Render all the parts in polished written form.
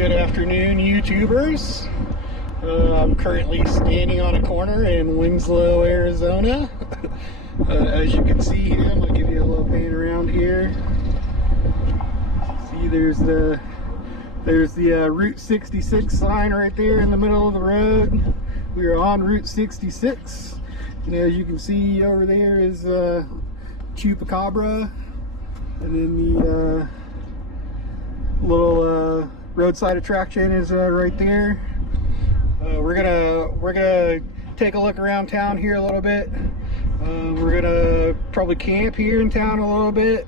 Good afternoon, YouTubers. I'm currently standing on a corner in Winslow, Arizona. As you can see him, I'll give you a little pan around here. See, there's the Route 66 sign right there in the middle of the road. We are on Route 66. And as you can see over there is Chupacabra, and then the little roadside attraction is right there. We're gonna take a look around town here a little bit. We're gonna probably camp here in town a little bit,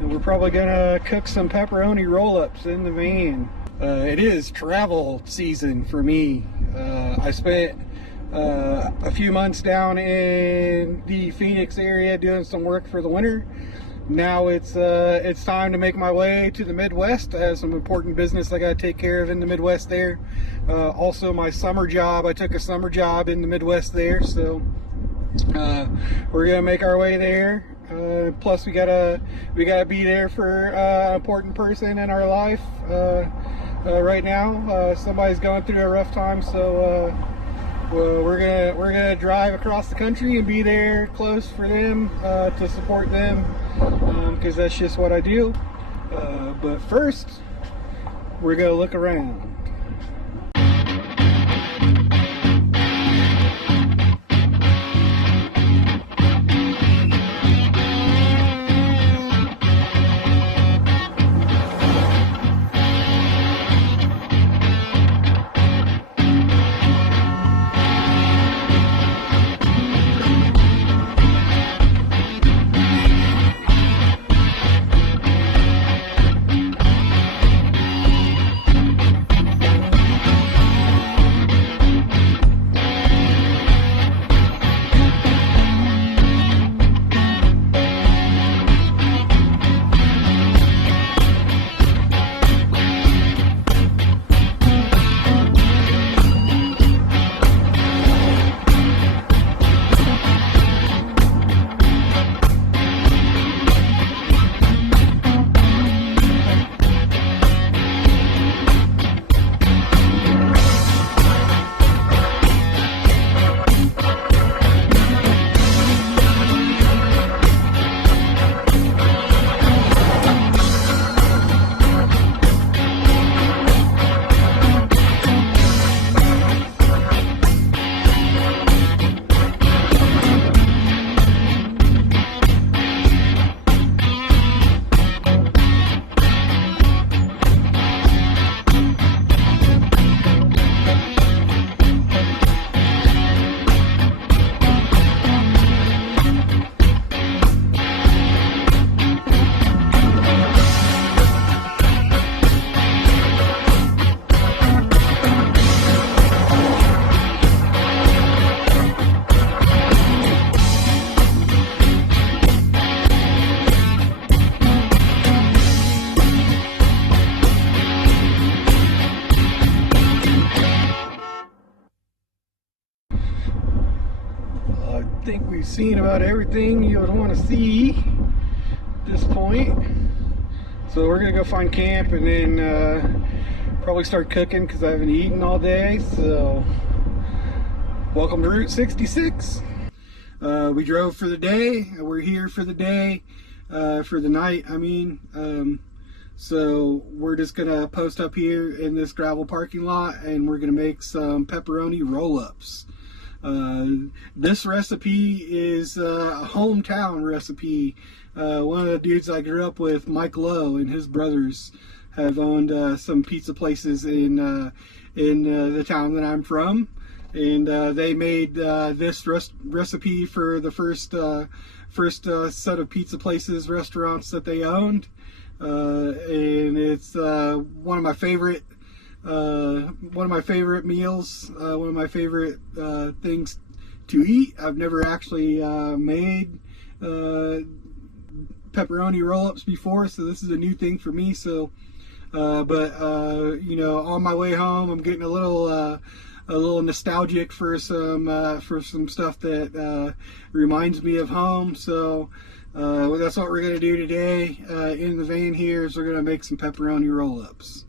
and we're probably gonna cook some pepperoni roll-ups in the van. It is travel season for me. I spent a few months down in the Phoenix area doing some work for the winter. Now it's time to make my way to the Midwest. I have some important business I got to take care of in the Midwest there. Also, my summer job. I took a summer job in the Midwest there, so we're gonna make our way there. Plus, we gotta be there for an important person in our life right now. Somebody's going through a rough time, so. Well, we're gonna drive across the country and be there close for them to support them, because that's just what I do. But first, we're gonna look around. I think we've seen about everything you would want to see at this point. So we're gonna go find camp and then probably start cooking because I haven't eaten all day. So welcome to Route 66. We drove for the day. We're here for the day, for the night, I mean. So we're just gonna post up here in this gravel parking lot and we're gonna make some pepperoni roll-ups. This recipe is a hometown recipe. One of the dudes I grew up with, Mike Lowe, and his brothers have owned some pizza places in the town that I'm from, and they made this recipe for the first set of pizza places, restaurants that they owned, and it's one of my favorite meals, one of my favorite things to eat. I've never actually made pepperoni roll-ups before, so this is a new thing for me. So you know, on my way home I'm getting a little nostalgic for some stuff that reminds me of home. So that's what we're gonna do today in the van here, is we're gonna make some pepperoni roll-ups.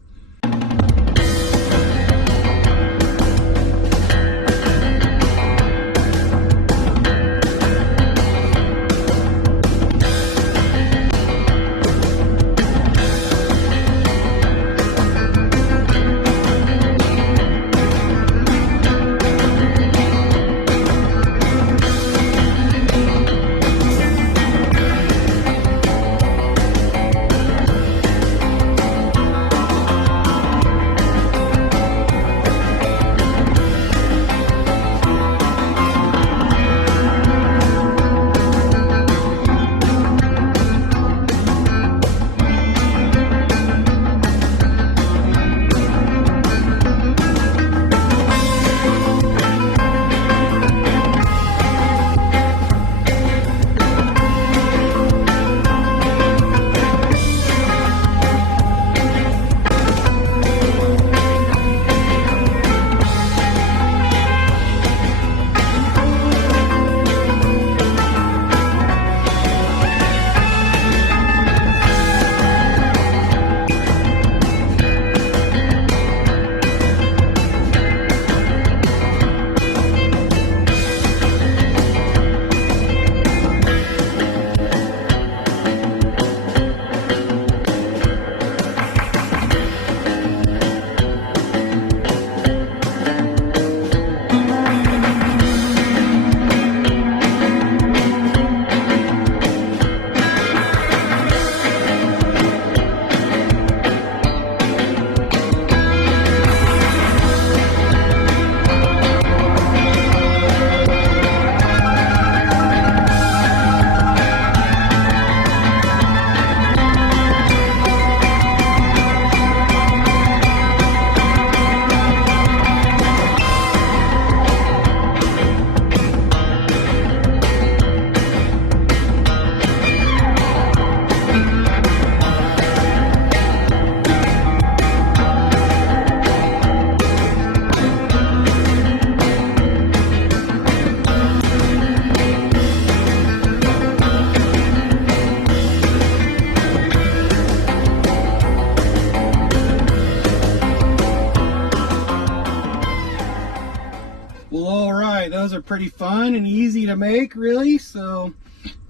those are pretty fun and easy to make, really. So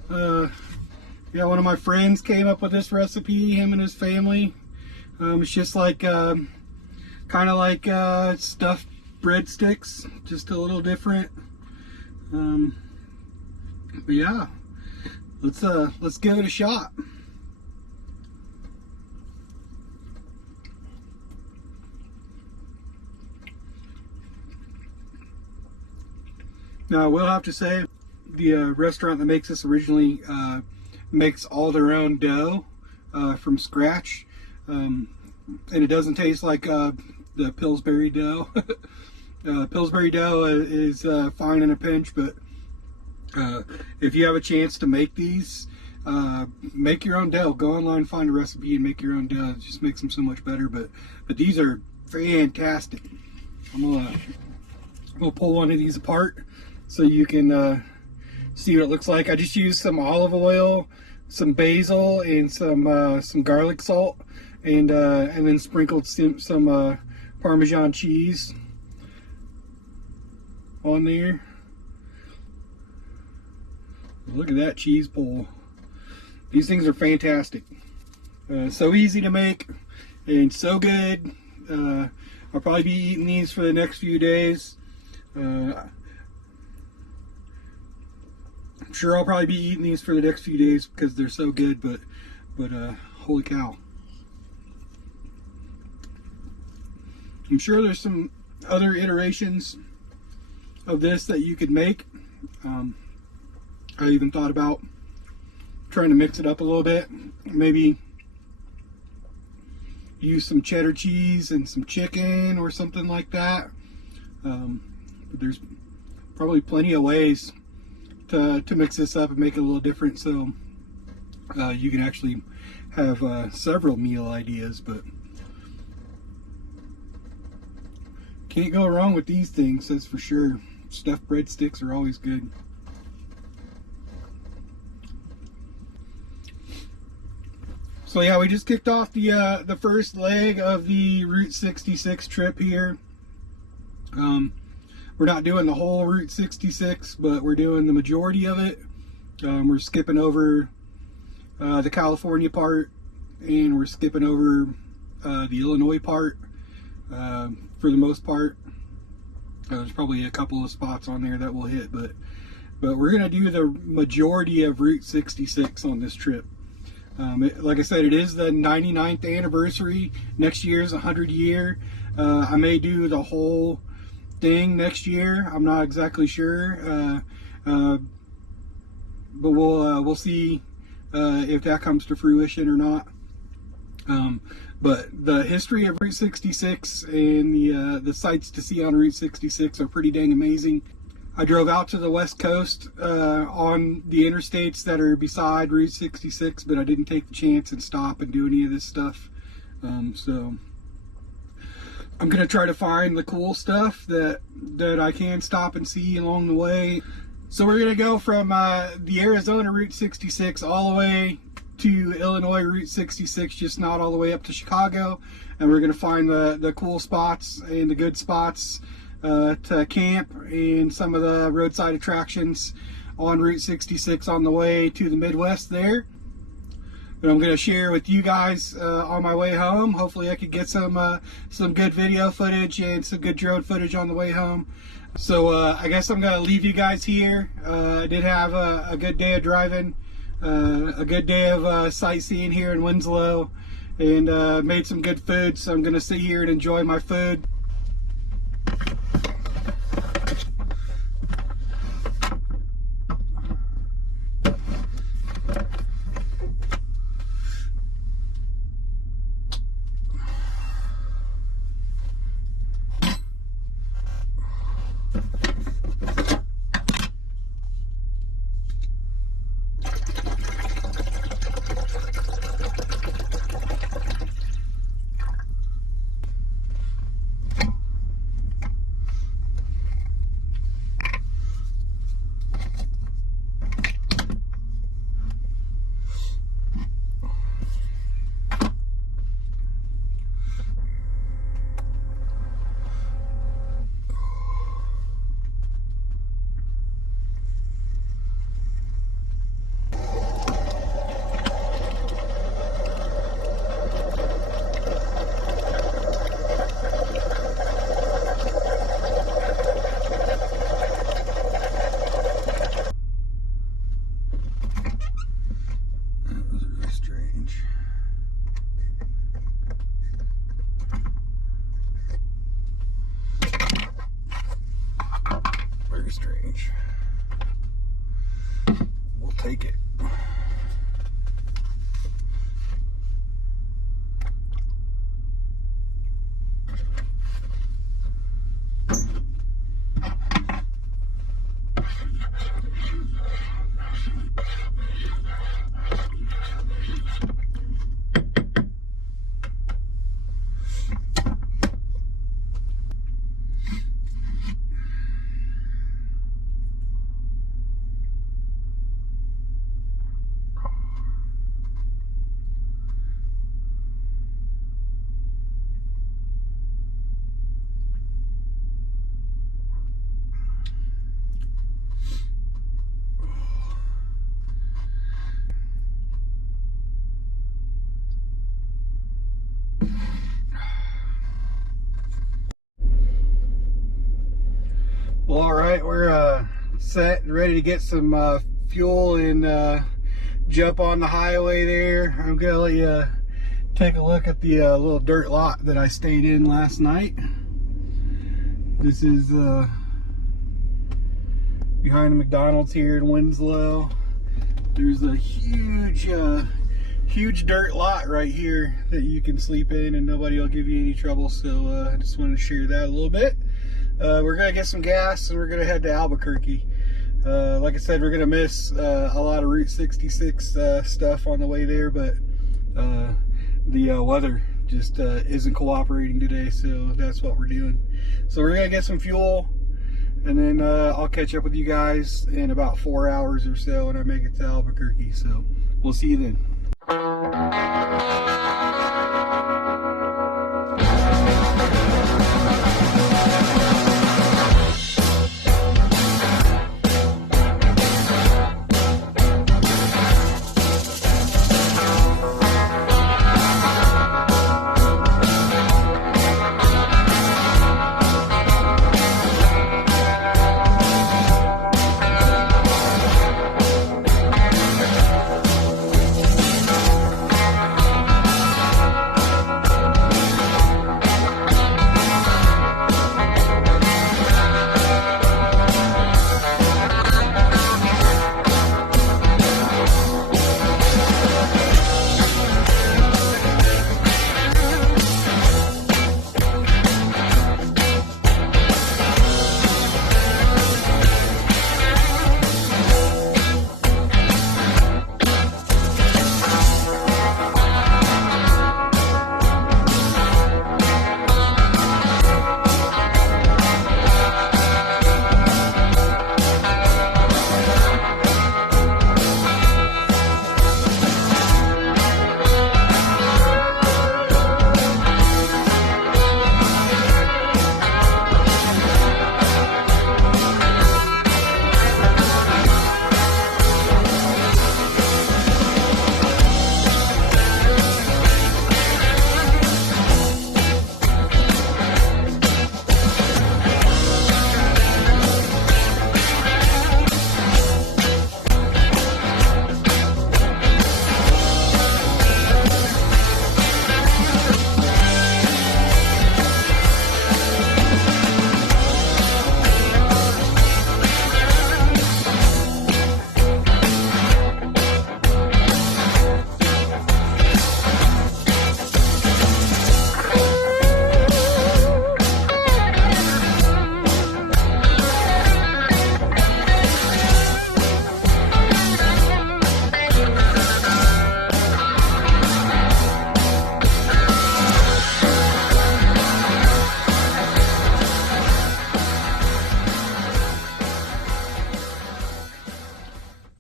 yeah, one of my friends came up with this recipe, him and his family. It's just like kind of like stuffed breadsticks, just a little different. But yeah, let's give it a shot. Now I will have to say, the restaurant that makes this originally makes all their own dough from scratch, and it doesn't taste like the Pillsbury dough. Pillsbury dough is fine in a pinch, but if you have a chance to make these, make your own dough. Go online, find a recipe, and make your own dough. It just makes them so much better. But these are fantastic. I'm gonna pull one of these apart so you can see what it looks like. I just used some olive oil, some basil, and some garlic salt, and then sprinkled some Parmesan cheese on there. Look at that cheese pull. These things are fantastic. So easy to make and so good. I'll probably be eating these for the next few days. I'm sure I'll probably be eating these for the next few days because they're so good, but holy cow. I'm sure there's some other iterations of this that you could make. I even thought about trying to mix it up a little bit. Maybe use some cheddar cheese and some chicken or something like that. But there's probably plenty of ways to mix this up and make it a little different, so you can actually have several meal ideas. But can't go wrong with these things, that's for sure. Stuffed breadsticks are always good. So yeah, we just kicked off the first leg of the Route 66 trip here. We're not doing the whole Route 66, but we're doing the majority of it. We're skipping over the California part, and we're skipping over the Illinois part for the most part. There's probably a couple of spots on there that we'll hit, but we're gonna do the majority of Route 66 on this trip. Like I said, it is the 99th anniversary. Next year's 100 year. I may do the whole thing next year. I'm not exactly sure, but we'll see if that comes to fruition or not. But the history of Route 66 and the sights to see on Route 66 are pretty dang amazing. I drove out to the West Coast on the interstates that are beside Route 66, but I didn't take the chance and stop and do any of this stuff. So I'm gonna try to find the cool stuff that I can stop and see along the way. So we're gonna go from the Arizona Route 66 all the way to Illinois Route 66, just not all the way up to Chicago, and we're gonna find the cool spots and the good spots to camp and some of the roadside attractions on Route 66 on the way to the Midwest there. That I'm going to share with you guys on my way home. Hopefully I could get some good video footage and some good drone footage on the way home. So I guess I'm going to leave you guys here. I did have a good day of driving, a good day of sightseeing here in Winslow, and made some good food. So I'm going to sit here and enjoy my food. Well, all right, we're set and ready to get some fuel and jump on the highway there. I'm gonna let you take a look at the little dirt lot that I stayed in last night. This is behind the McDonald's here in Winslow. There's a huge dirt lot right here that you can sleep in and nobody will give you any trouble. So I just wanted to share that a little bit. We're gonna get some gas and we're gonna head to Albuquerque. Like I said, we're gonna miss a lot of Route 66 stuff on the way there, but the weather just isn't cooperating today, so that's what we're doing. So we're gonna get some fuel, and then I'll catch up with you guys in about 4 hours or so when I make it to Albuquerque. So we'll see you then.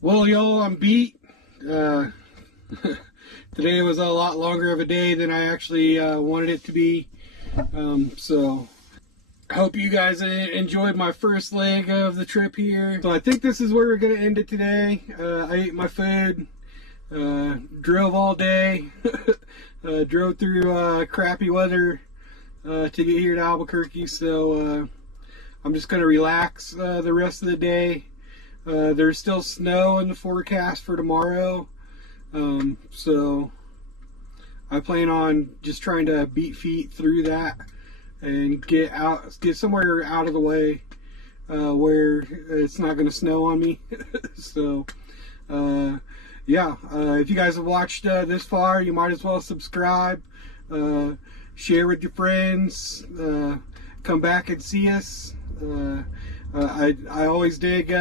Well, y'all, I'm beat. Today was a lot longer of a day than I actually wanted it to be. So I hope you guys enjoyed my first leg of the trip here. So I think this is where we're going to end it today. I ate my food, drove all day, drove through crappy weather to get here to Albuquerque. So I'm just going to relax the rest of the day. There's still snow in the forecast for tomorrow, so I plan on just trying to beat feet through that and get somewhere out of the way where it's not going to snow on me. So yeah, if you guys have watched this far, you might as well subscribe, share with your friends, come back and see us. I always dig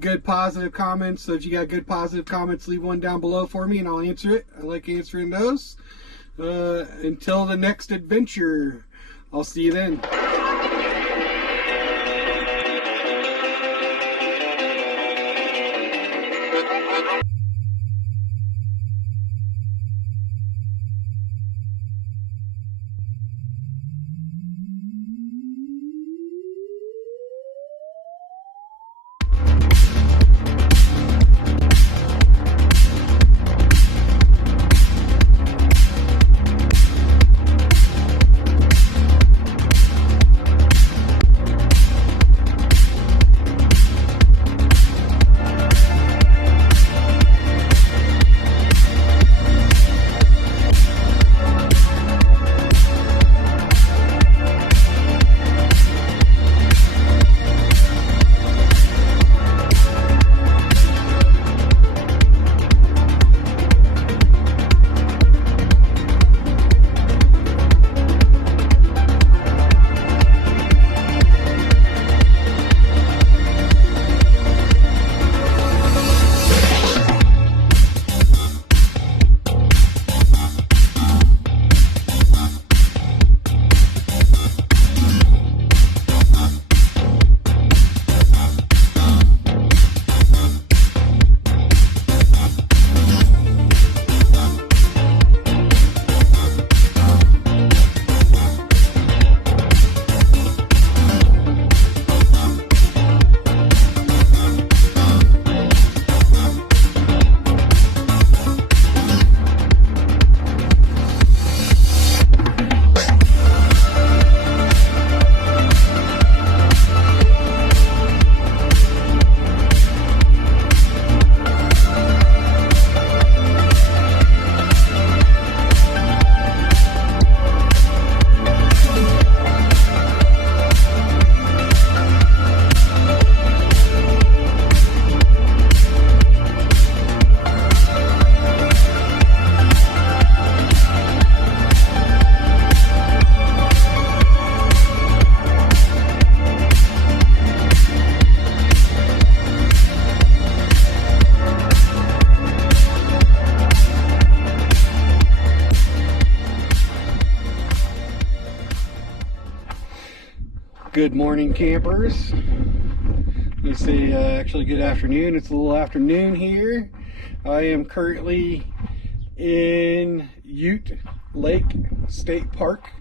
good positive comments, so if you got good positive comments, leave one down below for me and I'll answer it. I like answering those. Until the next adventure, I'll see you then. Good morning, campers. Let's say actually good afternoon. It's a little afternoon here. I am currently in Ute Lake State Park.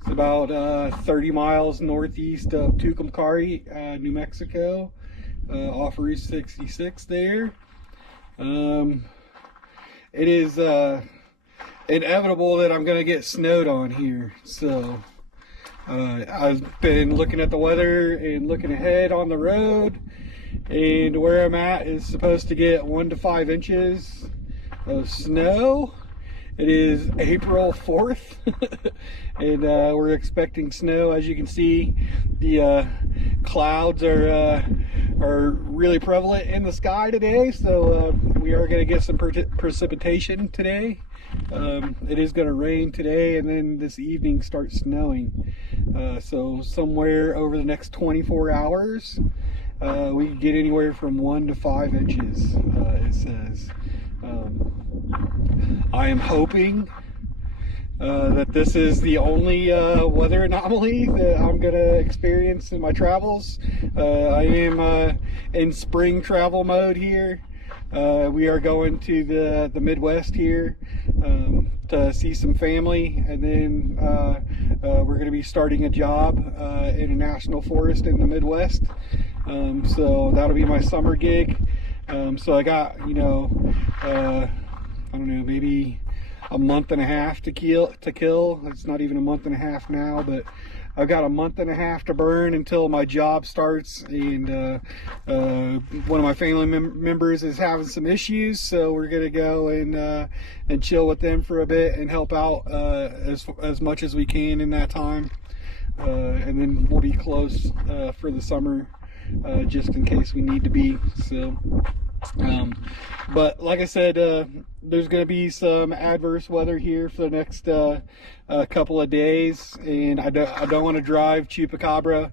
It's about 30 miles northeast of Tucumcari, New Mexico, off Route 66 there. It is inevitable that I'm going to get snowed on here, so I've been looking at the weather and looking ahead on the road, and where I'm at is supposed to get 1 to 5 inches of snow. It is April 4th and we're expecting snow. As you can see, the clouds are really prevalent in the sky today, so we are going to get some precipitation today. It is going to rain today, and then this evening start snowing. So somewhere over the next 24 hours, we can get anywhere from 1 to 5 inches, it says. I am hoping that this is the only weather anomaly that I'm going to experience in my travels. I am in spring travel mode here. We are going to the Midwest here to see some family, and then we're going to be starting a job in a national forest in the Midwest. So that'll be my summer gig. So I got, I don't know, maybe a month and a half to kill. It's not even a month and a half now, but I've got a month and a half to burn until my job starts, and one of my family members is having some issues, so we're gonna go and chill with them for a bit and help out as much as we can in that time, and then we'll be closed for the summer, just in case we need to be. So but like I said, there's going to be some adverse weather here for the next couple of days, and I don't want to drive Chupacabra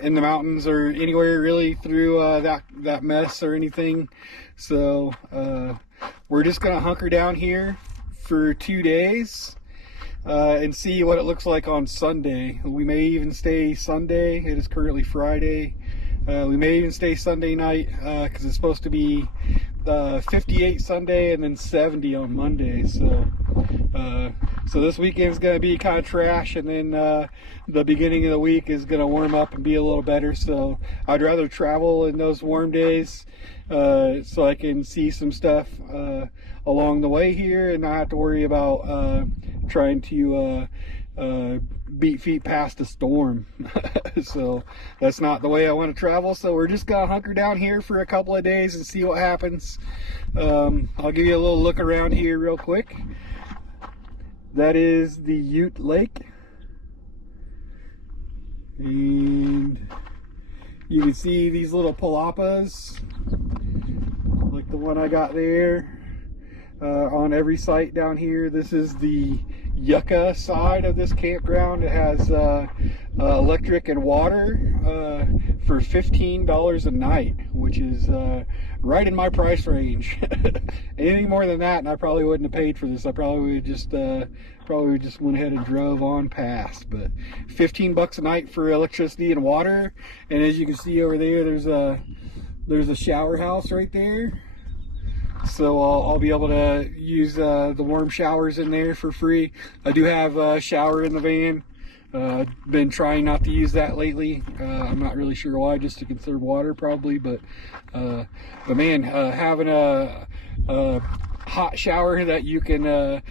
in the mountains or anywhere really through that mess or anything. So we're just going to hunker down here for 2 days and see what it looks like on Sunday. We may even stay Sunday. It is currently Friday. We may even stay Sunday night because it's supposed to be 58 Sunday and then 70 on Monday. So this weekend's going to be kind of trash, and then the beginning of the week is going to warm up and be a little better. So I'd rather travel in those warm days so I can see some stuff along the way here and not have to worry about trying to beat feet past a storm. So that's not the way I want to travel, so we're just gonna hunker down here for a couple of days and see what happens. I'll give you a little look around here real quick. That is the Ute Lake, and you can see these little palapas like the one I got there on every site down here. This is the Yucca side of this campground. It has electric and water for $15 a night, which is right in my price range. Anything more than that, and I probably wouldn't have paid for this. I probably would just went ahead and drove on past. But 15 bucks a night for electricity and water, and as you can see over there, there's a shower house right there. So I'll be able to use the warm showers in there for free. I do have a shower in the van. Been trying not to use that lately. I'm not really sure why, just to conserve water probably. But man, having a hot shower that you can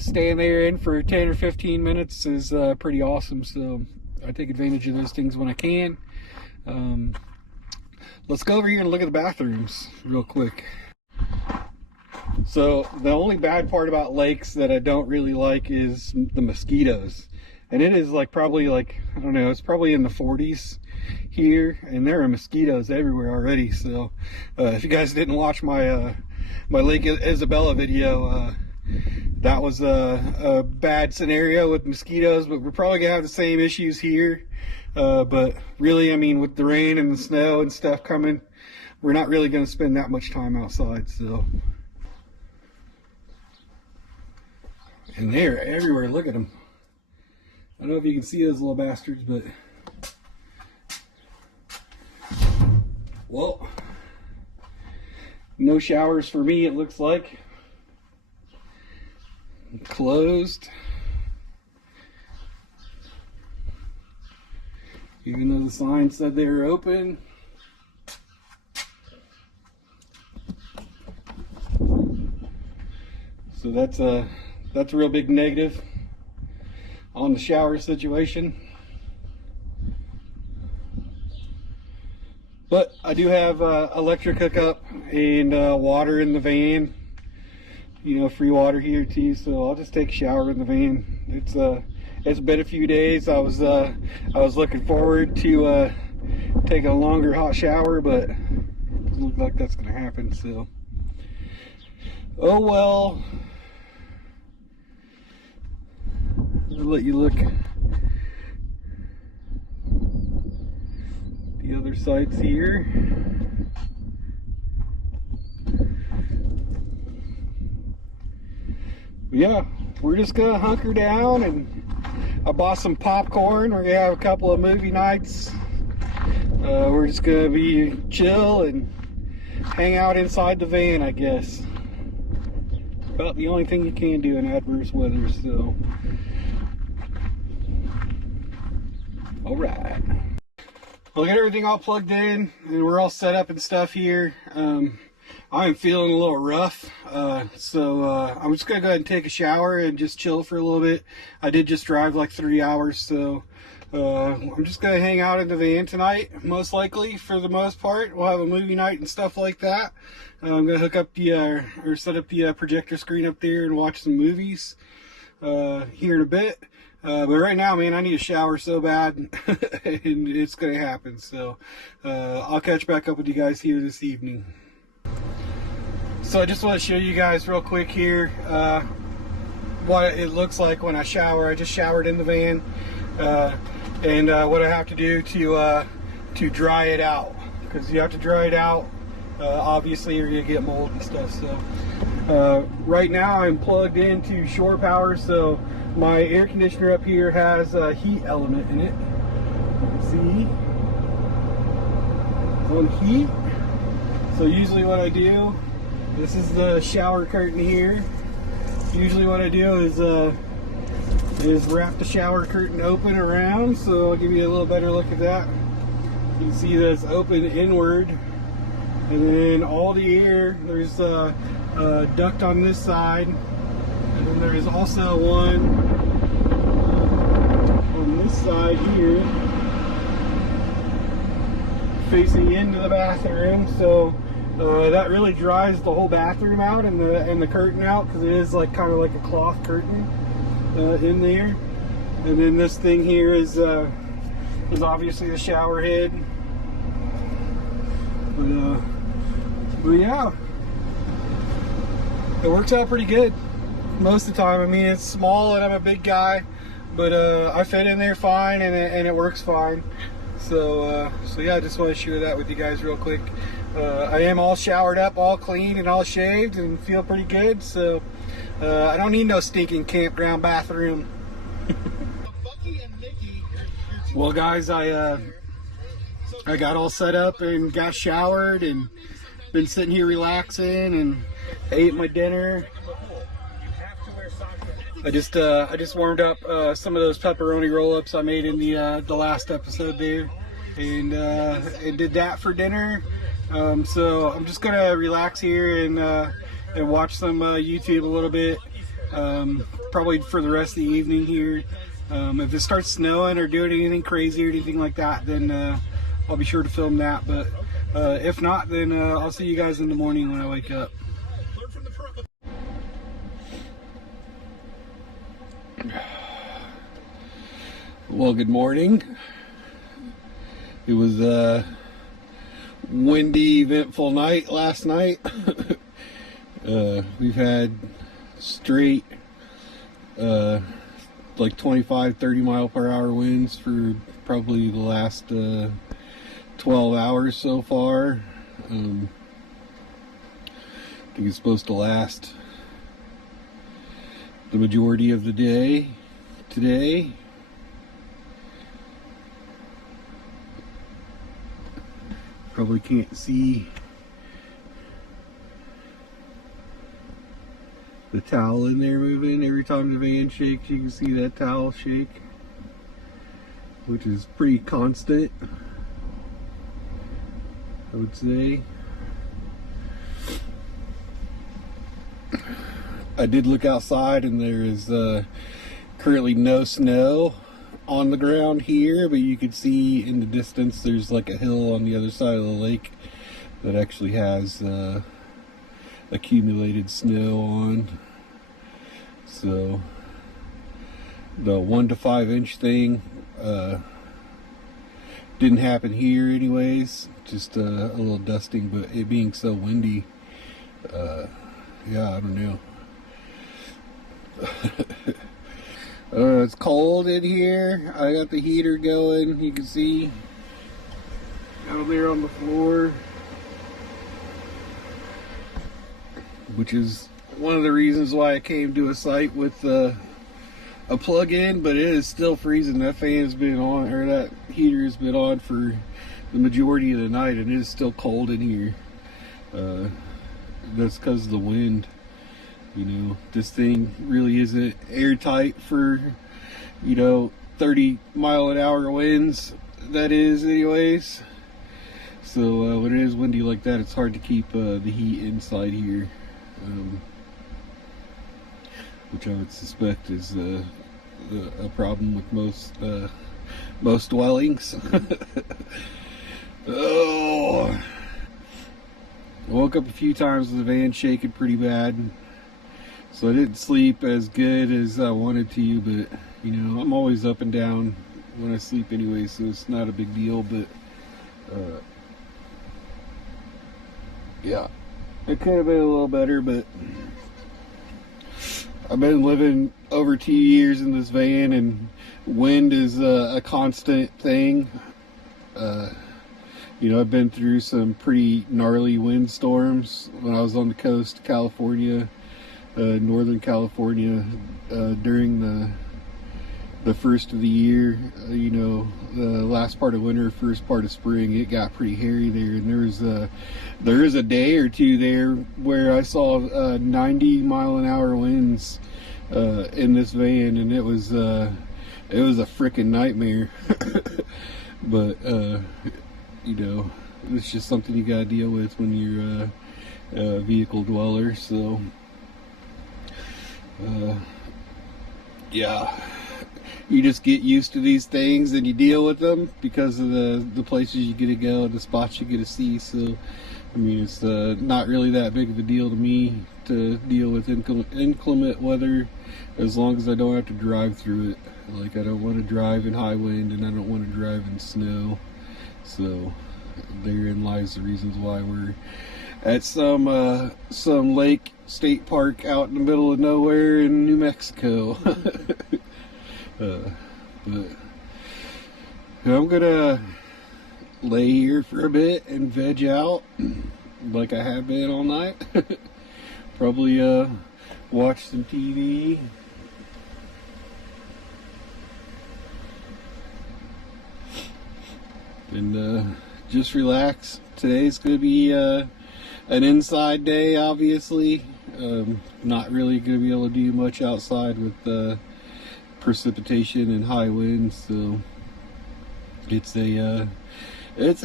stand there in for 10 or 15 minutes is pretty awesome. So I take advantage of those things when I can. Let's go over here and look at the bathrooms real quick. So the only bad part about lakes that I don't really like is the mosquitoes, and it is probably I don't know, it's probably in the 40s here, and there are mosquitoes everywhere already. So if you guys didn't watch my my Lake Isabella video, that was a bad scenario with mosquitoes, but we're probably gonna have the same issues here. But really, I mean, with the rain and the snow and stuff coming, we're not really going to spend that much time outside. So, and they're everywhere. Look at them. I don't know if you can see those little bastards, but well, no showers for me, it looks like. Closed. Even though the sign said they were open. So that's a real big negative on the shower situation. But I do have electric hookup and water in the van. You know, free water here too. So I'll just take a shower in the van. It's been a few days. I was looking forward to taking a longer hot shower, but it doesn't look like that's gonna happen. So, oh well. I'll let you look the other sites here. Yeah, we're just gonna hunker down, and I bought some popcorn. We're gonna have a couple of movie nights. We're just gonna be chill and hang out inside the van, I guess. About the only thing you can do in adverse weather, so. All right. I'll get everything all plugged in, and we're all set up and stuff here. I'm feeling a little rough, so I'm just gonna go ahead and take a shower and just chill for a little bit. I did just drive like 3 hours, so I'm just gonna hang out in the van tonight, most likely, for the most part. We'll have a movie night and stuff like that. I'm gonna hook up or set up the projector screen up there and watch some movies here in a bit. But right now, man, I need a shower so bad, and it's gonna happen. So I'll catch back up with you guys here this evening. So I just want to show you guys real quick here what it looks like when I shower. I just showered in the van, and what I have to do to dry it out, because you have to dry it out. Obviously, you're gonna get mold and stuff. So right now, I'm plugged into shore power, so my air conditioner up here has a heat element in it. You can see it's on heat. So usually what I do, this is the shower curtain here. Usually what I do is wrap the shower curtain open around, so I'll give you a little better look at that. You can see that it's open inward, and then all the air, there's a duct on this side, and then there is also one on this side here facing into the bathroom. So that really dries the whole bathroom out and the curtain out, because it is like kind of like a cloth curtain in there. And then this thing here is obviously the shower head. But yeah, it works out pretty good most of the time. I mean, it's small and I'm a big guy, but I fit in there fine, and it works fine. So yeah, I just want to share that with you guys real quick. I am all showered up, all clean and all shaved, and feel pretty good. So I don't need no stinking campground bathroom. Well, guys, I got all set up and got showered and been sitting here relaxing and ate my dinner. I just warmed up some of those pepperoni roll-ups I made in the last episode there, and did that for dinner. So I'm just gonna relax here and watch some YouTube a little bit, probably for the rest of the evening here. If it starts snowing or doing anything crazy or anything like that, then I'll be sure to film that. But if not, then I'll see you guys in the morning when I wake up. Well, good morning. It was a windy, eventful night last night. We've had straight like 25, 30 mile per hour winds for probably the last 12 hours so far. I think it's supposed to last the majority of the day today. Probably can't see the towel in there moving. Every time the van shakes, you can see that towel shake, which is pretty constant, I would say. I did look outside and there is currently no snow on the ground here, but you can see in the distance there's like a hill on the other side of the lake that actually has accumulated snow on. So the 1 to 5 inch thing didn't happen here anyways, just a little dusting, but it being so windy, yeah, I don't know. It's cold in here. I got the heater going, you can see out there on the floor, which is one of the reasons why I came to a site with a plug-in, but it is still freezing. That fan's been on, or that heater has been on for the majority of the night, and it is still cold in here. That's because of the wind. You know, this thing really isn't airtight for, 30-mile-an-hour winds, that is anyways. So when it is windy like that, it's hard to keep the heat inside here, which I would suspect is a problem with most dwellings. Oh, I woke up a few times with the van shaking pretty bad, so I didn't sleep as good as I wanted to, but I'm always up and down when I sleep anyway, so it's not a big deal. But yeah, it could have been a little better, but I've been living over 2 years in this van, and wind is a constant thing. I've been through some pretty gnarly windstorms when I was on the coast of California, Northern California, during the first of the year. The last part of winter, first part of spring, it got pretty hairy there, and there was a day or two there where I saw 90-mile-an-hour winds in this van, and it was a freaking nightmare. But it's just something you gotta deal with when you're a vehicle dweller. So yeah, you just get used to these things and you deal with them because of the places you get to go, the spots you get to see. So I mean, it's not really that big of a deal to me to deal with inclement weather, as long as I don't have to drive through it. Like, I don't want to drive in high wind, and I don't want to drive in snow. So therein lies the reasons why we're at some lake state park out in the middle of nowhere in New Mexico. But I'm gonna lay here for a bit and veg out like I have been all night. Probably watch some TV. And just relax. Today's gonna be an inside day, obviously. Not really gonna be able to do much outside with precipitation and high winds, so it's an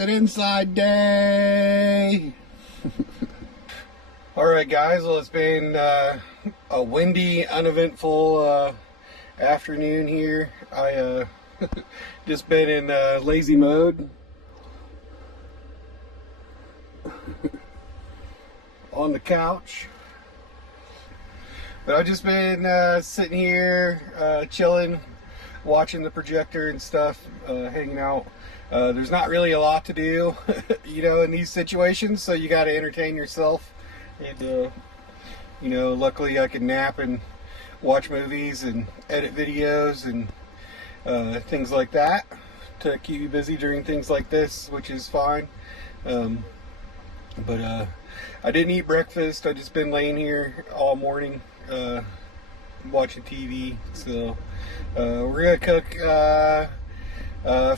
inside day. All right, guys. Well, it's been a windy, uneventful afternoon here. I just been in lazy mode on the couch, but I've just been sitting here chilling, watching the projector and stuff, hanging out. There's not really a lot to do in these situations, so you got to entertain yourself. And luckily I can nap and watch movies and edit videos and things like that to keep you busy during things like this, which is fine. But I didn't eat breakfast. I just been laying here all morning watching TV. So we're gonna cook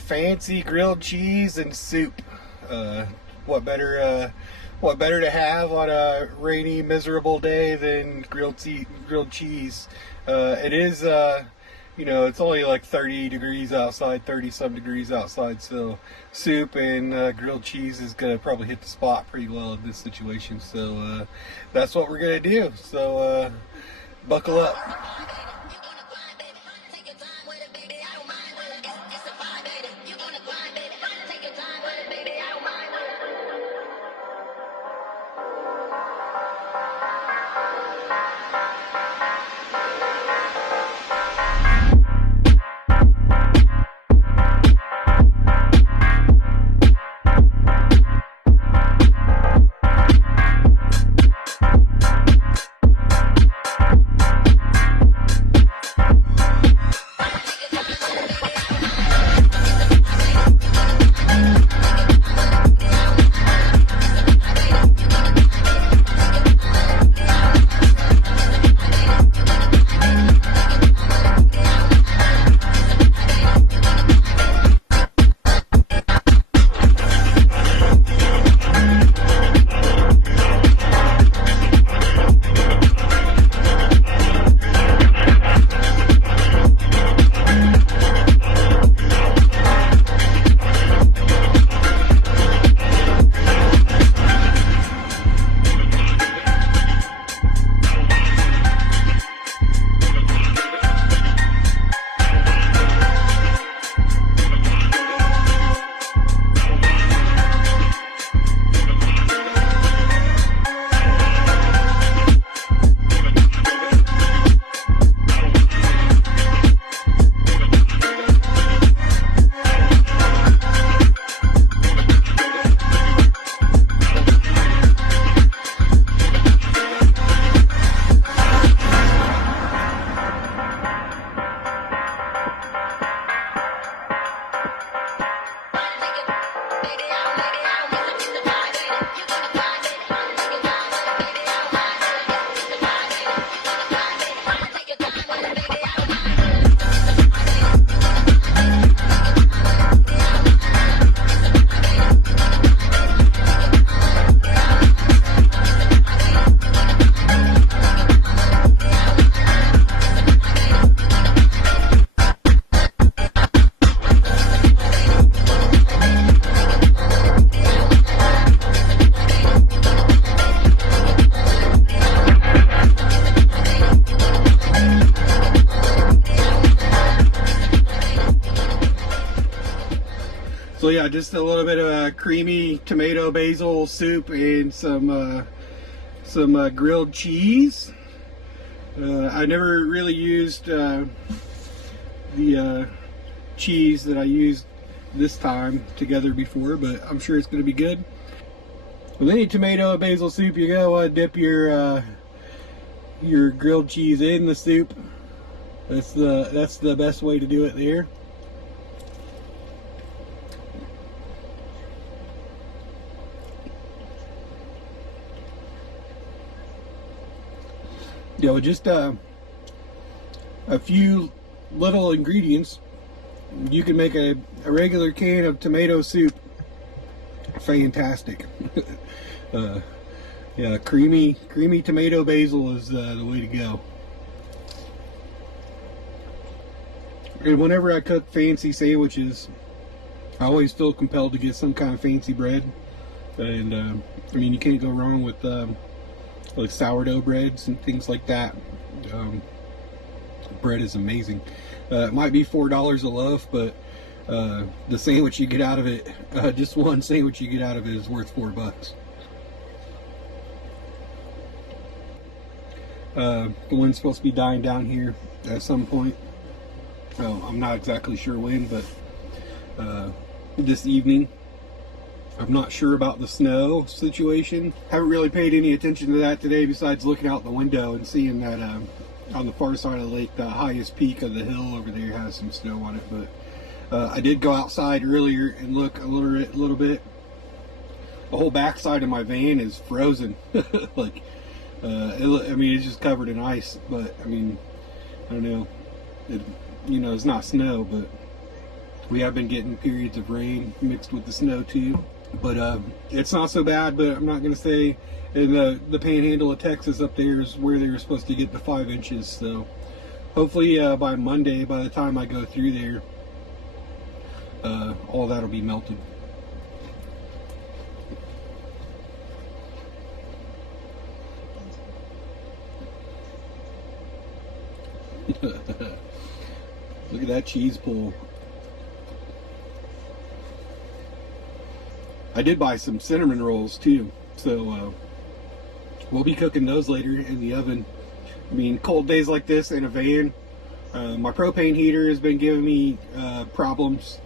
fancy grilled cheese and soup what better to have on a rainy, miserable day than grilled cheese? It is, it's only like 30 degrees outside, 30 some degrees outside, so soup and grilled cheese is gonna probably hit the spot pretty well in this situation. So that's what we're gonna do. So buckle up. So yeah, just a little bit of a creamy tomato basil soup and some grilled cheese. I never really used the cheese that I used this time together before, but I'm sure it's going to be good. With any tomato basil soup, you gotta want to dip your grilled cheese in the soup. That's the best way to do it there. Just a few little ingredients, you can make a regular can of tomato soup fantastic. Yeah, creamy tomato basil is the way to go. And whenever I cook fancy sandwiches, I always feel compelled to get some kind of fancy bread. And I mean, you can't go wrong with like sourdough breads and things like that. Bread is amazing. It might be $4 a loaf, but the sandwich you get out of it, just one sandwich you get out of it is worth $4. The wind's supposed to be dying down here at some point. Well, I'm not exactly sure when, but this evening. I'm not sure about the snow situation. Haven't really paid any attention to that today, besides looking out the window and seeing that on the far side of the lake, the highest peak of the hill over there has some snow on it. But I did go outside earlier and look a little bit. The whole backside of my van is frozen. Like, I mean, it's just covered in ice. But I mean, I don't know. It's not snow, but we have been getting periods of rain mixed with the snow too. But it's not so bad. But I'm not going to say in the panhandle of Texas up there is where they were supposed to get the 5 inches. So hopefully by Monday, by the time I go through there, all that'll be melted. Look at that cheese pull. I did buy some cinnamon rolls too, so we'll be cooking those later in the oven. I mean, cold days like this in a van, my propane heater has been giving me problems.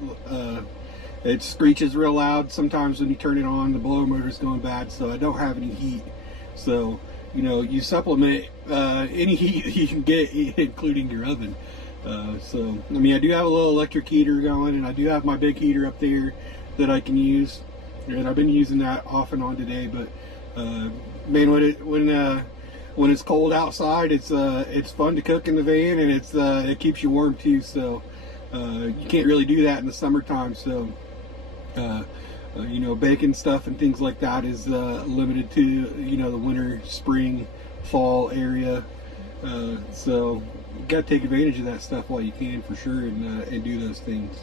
It screeches real loud sometimes when you turn it on. The blower motor's going bad, so I don't have any heat. So, you know, you supplement any heat you can get, including your oven. So, I mean, I do have a little electric heater going, and I do have my big heater up there that I can use, and I've been using that off and on today. But man, when it's cold outside, it's fun to cook in the van, and it keeps you warm too. So you can't really do that in the summertime. So you know, baking stuff and things like that is limited to, you know, the winter, spring, fall area. So you got to take advantage of that stuff while you can, for sure, and do those things.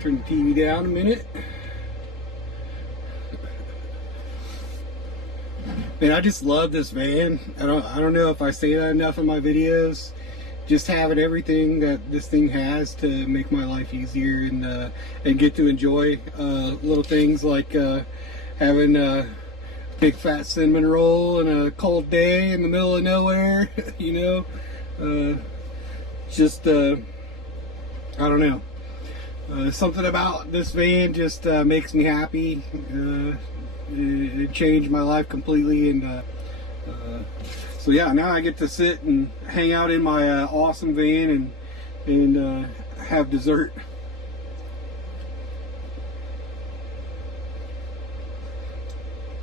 Turn the TV down a minute. Man, I just love this van. I don't know if I say that enough in my videos. Just having everything that this thing has to make my life easier, and get to enjoy little things like having a big fat cinnamon roll and a cold day in the middle of nowhere. You know, just I don't know. Something about this van just makes me happy. It changed my life completely, and so yeah, now I get to sit and hang out in my awesome van and have dessert.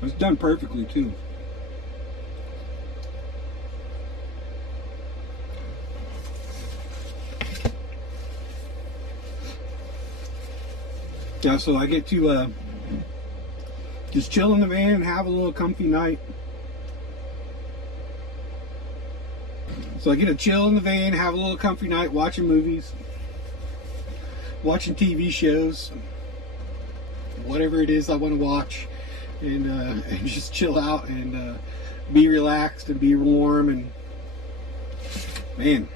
It's done perfectly too. Yeah, so I get to just chill in the van and have a little comfy night. So I get to chill in the van, have a little comfy night, watching movies, watching TV shows, whatever it is I want to watch, and just chill out and be relaxed and be warm, and man,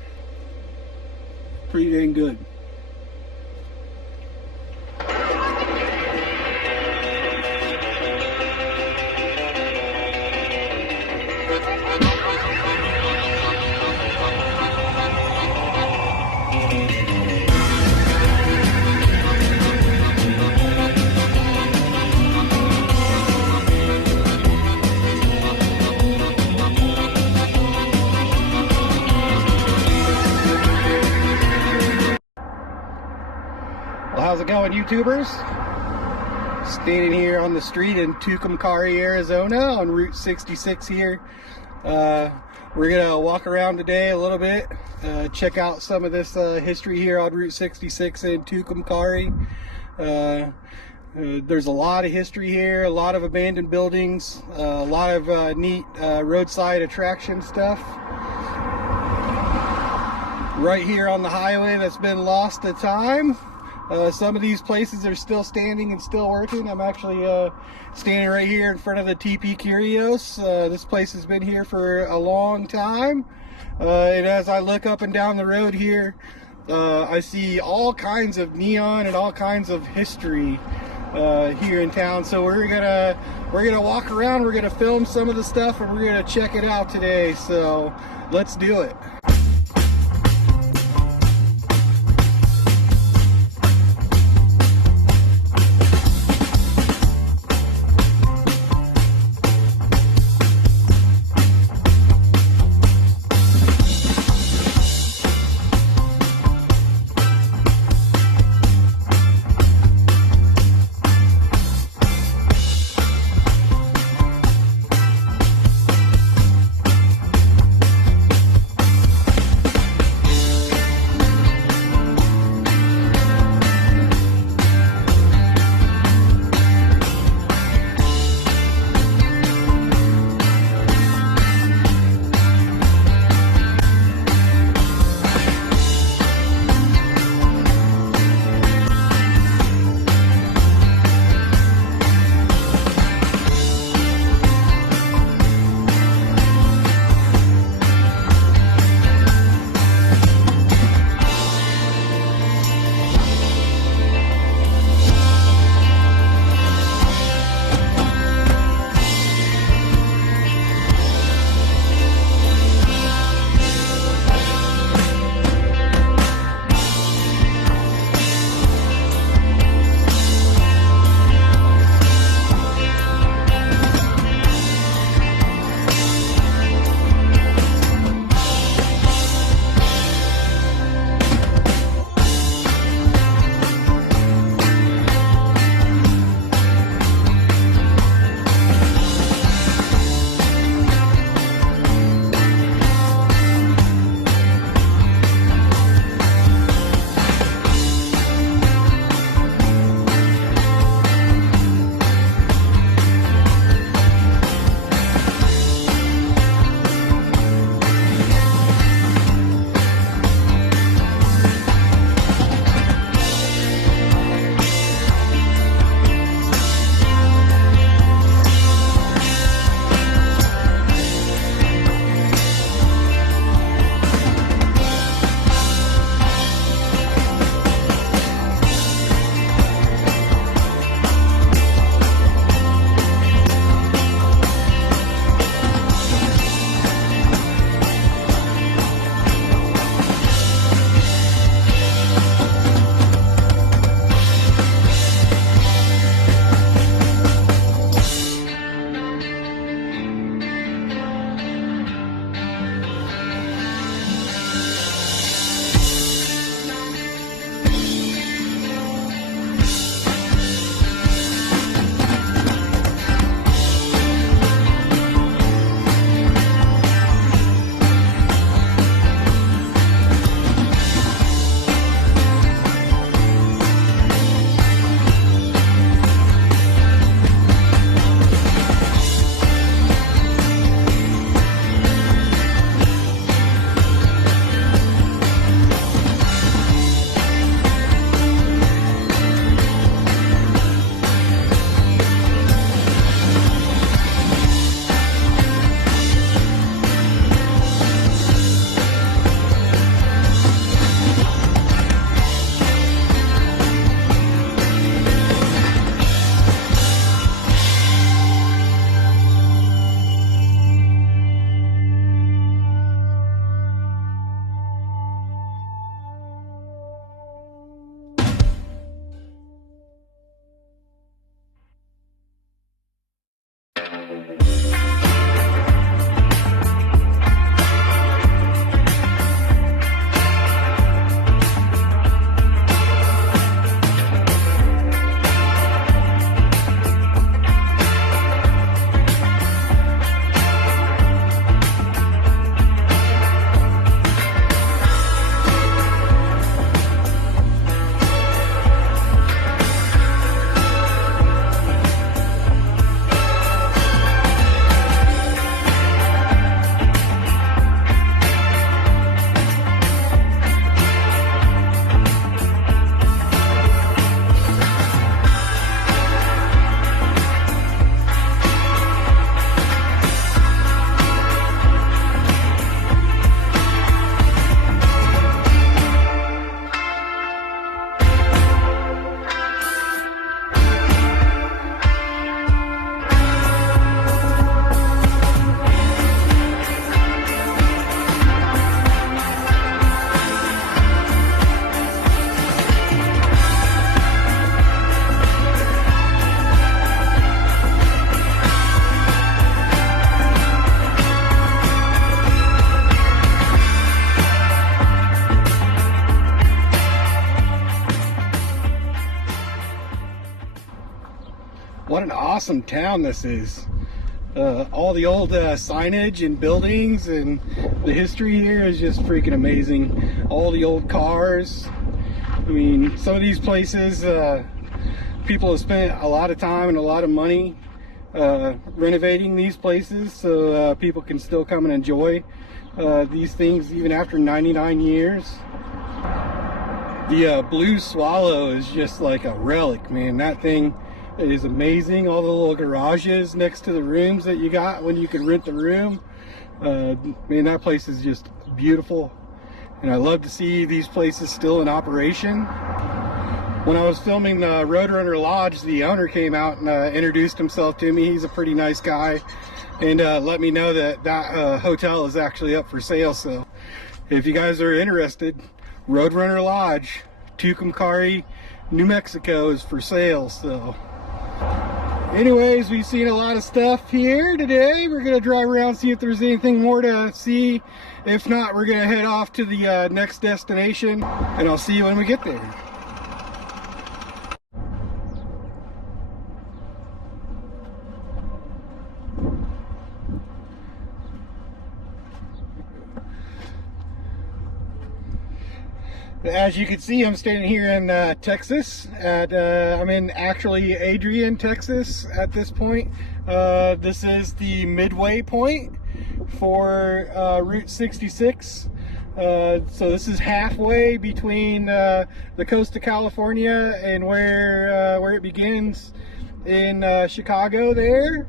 pretty dang good. How's it going, YouTubers? Standing here on the street in Tucumcari, Arizona on Route 66 here. We're gonna walk around today a little bit, check out some of this history here on Route 66 in Tucumcari. There's a lot of history here, a lot of abandoned buildings, a lot of neat roadside attraction stuff. Right here on the highway that's been lost to time. Some of these places are still standing and still working. I'm actually standing right here in front of the TP Curios. This place has been here for a long time. And as I look up and down the road here, I see all kinds of neon and all kinds of history here in town. So we're gonna walk around, we're gonna film some of the stuff, and we're gonna check it out today. So let's do it. What an awesome town this is. All the old signage and buildings and the history here is just freaking amazing. All the old cars. I mean, some of these places, people have spent a lot of time and a lot of money renovating these places so people can still come and enjoy these things even after 99 years. The Blue Swallow is just like a relic, man. That thing is amazing. All the little garages next to the rooms that you got when you can rent the room. Man, that place is just beautiful. And I love to see these places still in operation. When I was filming Roadrunner Lodge, the owner came out and introduced himself to me. He's a pretty nice guy, and let me know that that hotel is actually up for sale. So if you guys are interested, Roadrunner Lodge, Tucumcari, New Mexico is for sale. So anyways, we've seen a lot of stuff here today. We're gonna drive around, see if there's anything more to see. If not, we're gonna head off to the next destination, and I'll see you when we get there. As you can see, I'm standing here in Texas. I'm in actually Adrian, Texas at this point. This is the midway point for Route 66. So this is halfway between the coast of California and where it begins in Chicago there.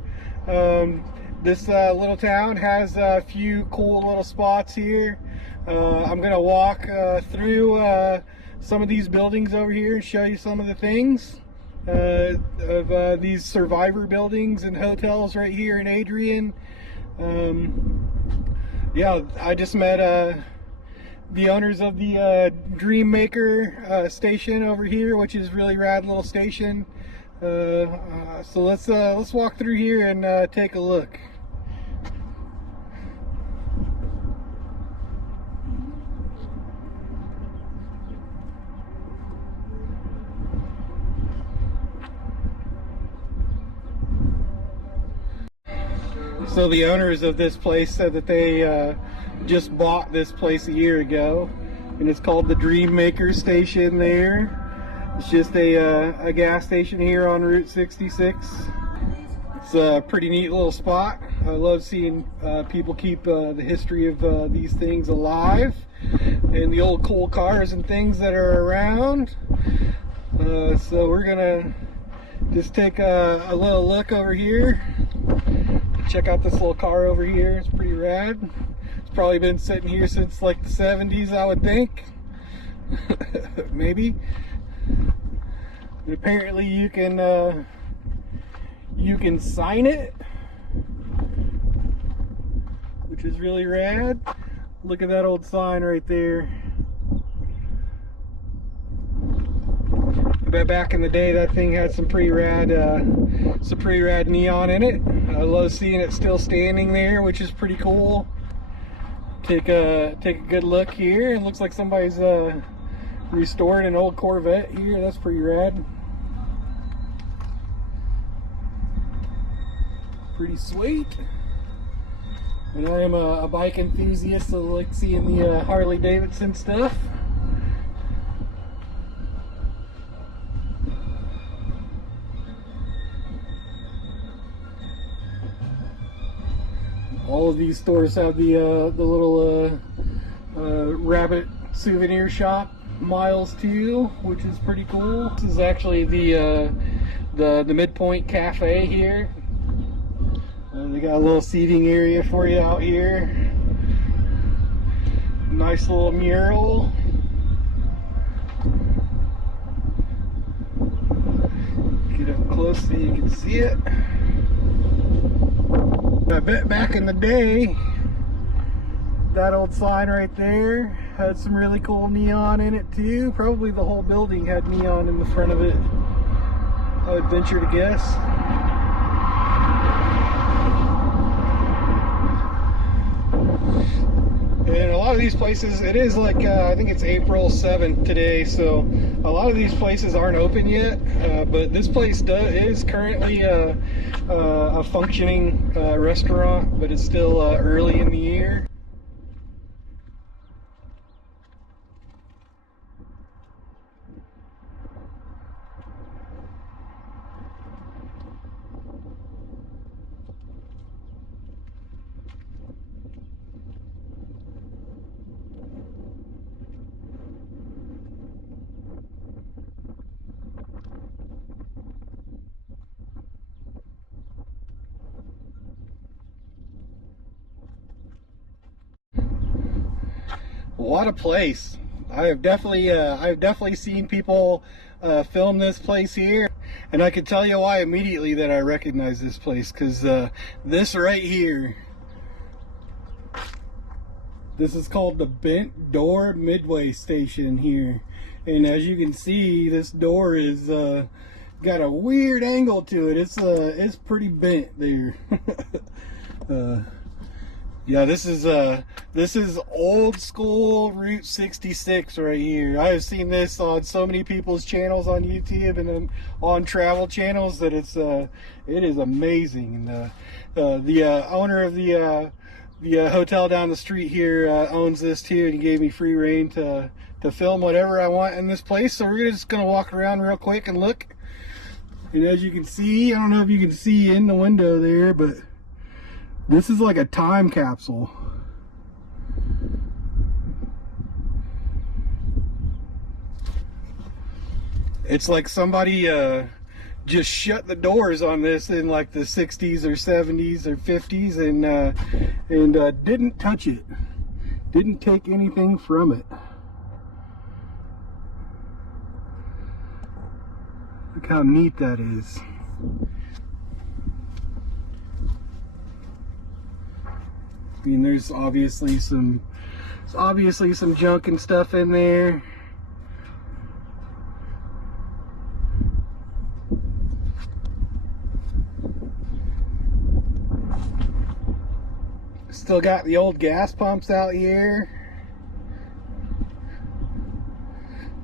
This little town has a few cool little spots here. I'm gonna walk through some of these buildings over here and show you some of the things of these survivor buildings and hotels right here in Adrian. Yeah, I just met the owners of the Dream Maker station over here, which is really rad little station. So let's walk through here and take a look. So the owners of this place said that they just bought this place a year ago, and it's called the Dream Maker Station there. It's just a gas station here on Route 66. It's a pretty neat little spot. I love seeing people keep the history of these things alive and the old cool cars and things that are around. So we're gonna just take a little look over here. Check out this little car over here. It's pretty rad. It's probably been sitting here since like the 70s, I would think. Maybe. But apparently you can sign it, which is really rad. Look at that old sign right there. I bet back in the day that thing had some pretty rad neon in it. I love seeing it still standing there, which is pretty cool. Take a good look here. It looks like somebody's restored an old Corvette here. That's pretty rad. Pretty sweet. And I am a bike enthusiast, so I like seeing the Harley Davidson stuff. All of these stores have the little rabbit souvenir shop miles too, which is pretty cool. This is actually the Midpoint Cafe here. They got a little seating area for you out here. Nice little mural. Get up close so you can see it. I bet back in the day, that old sign right there had some really cool neon in it too. Probably the whole building had neon in the front of it, I would venture to guess. And a lot of these places, it is like, I think it's April 7th today, so a lot of these places aren't open yet, but this place is currently a functioning restaurant, but it's still early in the year. What a place. I've definitely seen people film this place here, and I can tell you why immediately that I recognize this place, because this right here, this is called the Bent Door Midway Station here, and as you can see, this door is got a weird angle to it. It's pretty bent there. Yeah, this is old school Route 66 right here. I have seen this on so many people's channels on YouTube and on travel channels that it is amazing. And the owner of the hotel down the street here owns this too, and he gave me free reign to film whatever I want in this place. So we're just gonna walk around real quick and look. And as you can see, I don't know if you can see in the window there, but this is like a time capsule. It's like somebody just shut the doors on this in like the 60s or 70s or 50s and didn't touch it. Didn't take anything from it. Look how neat that is. I mean, there's obviously some junk and stuff in there. Still got the old gas pumps out here.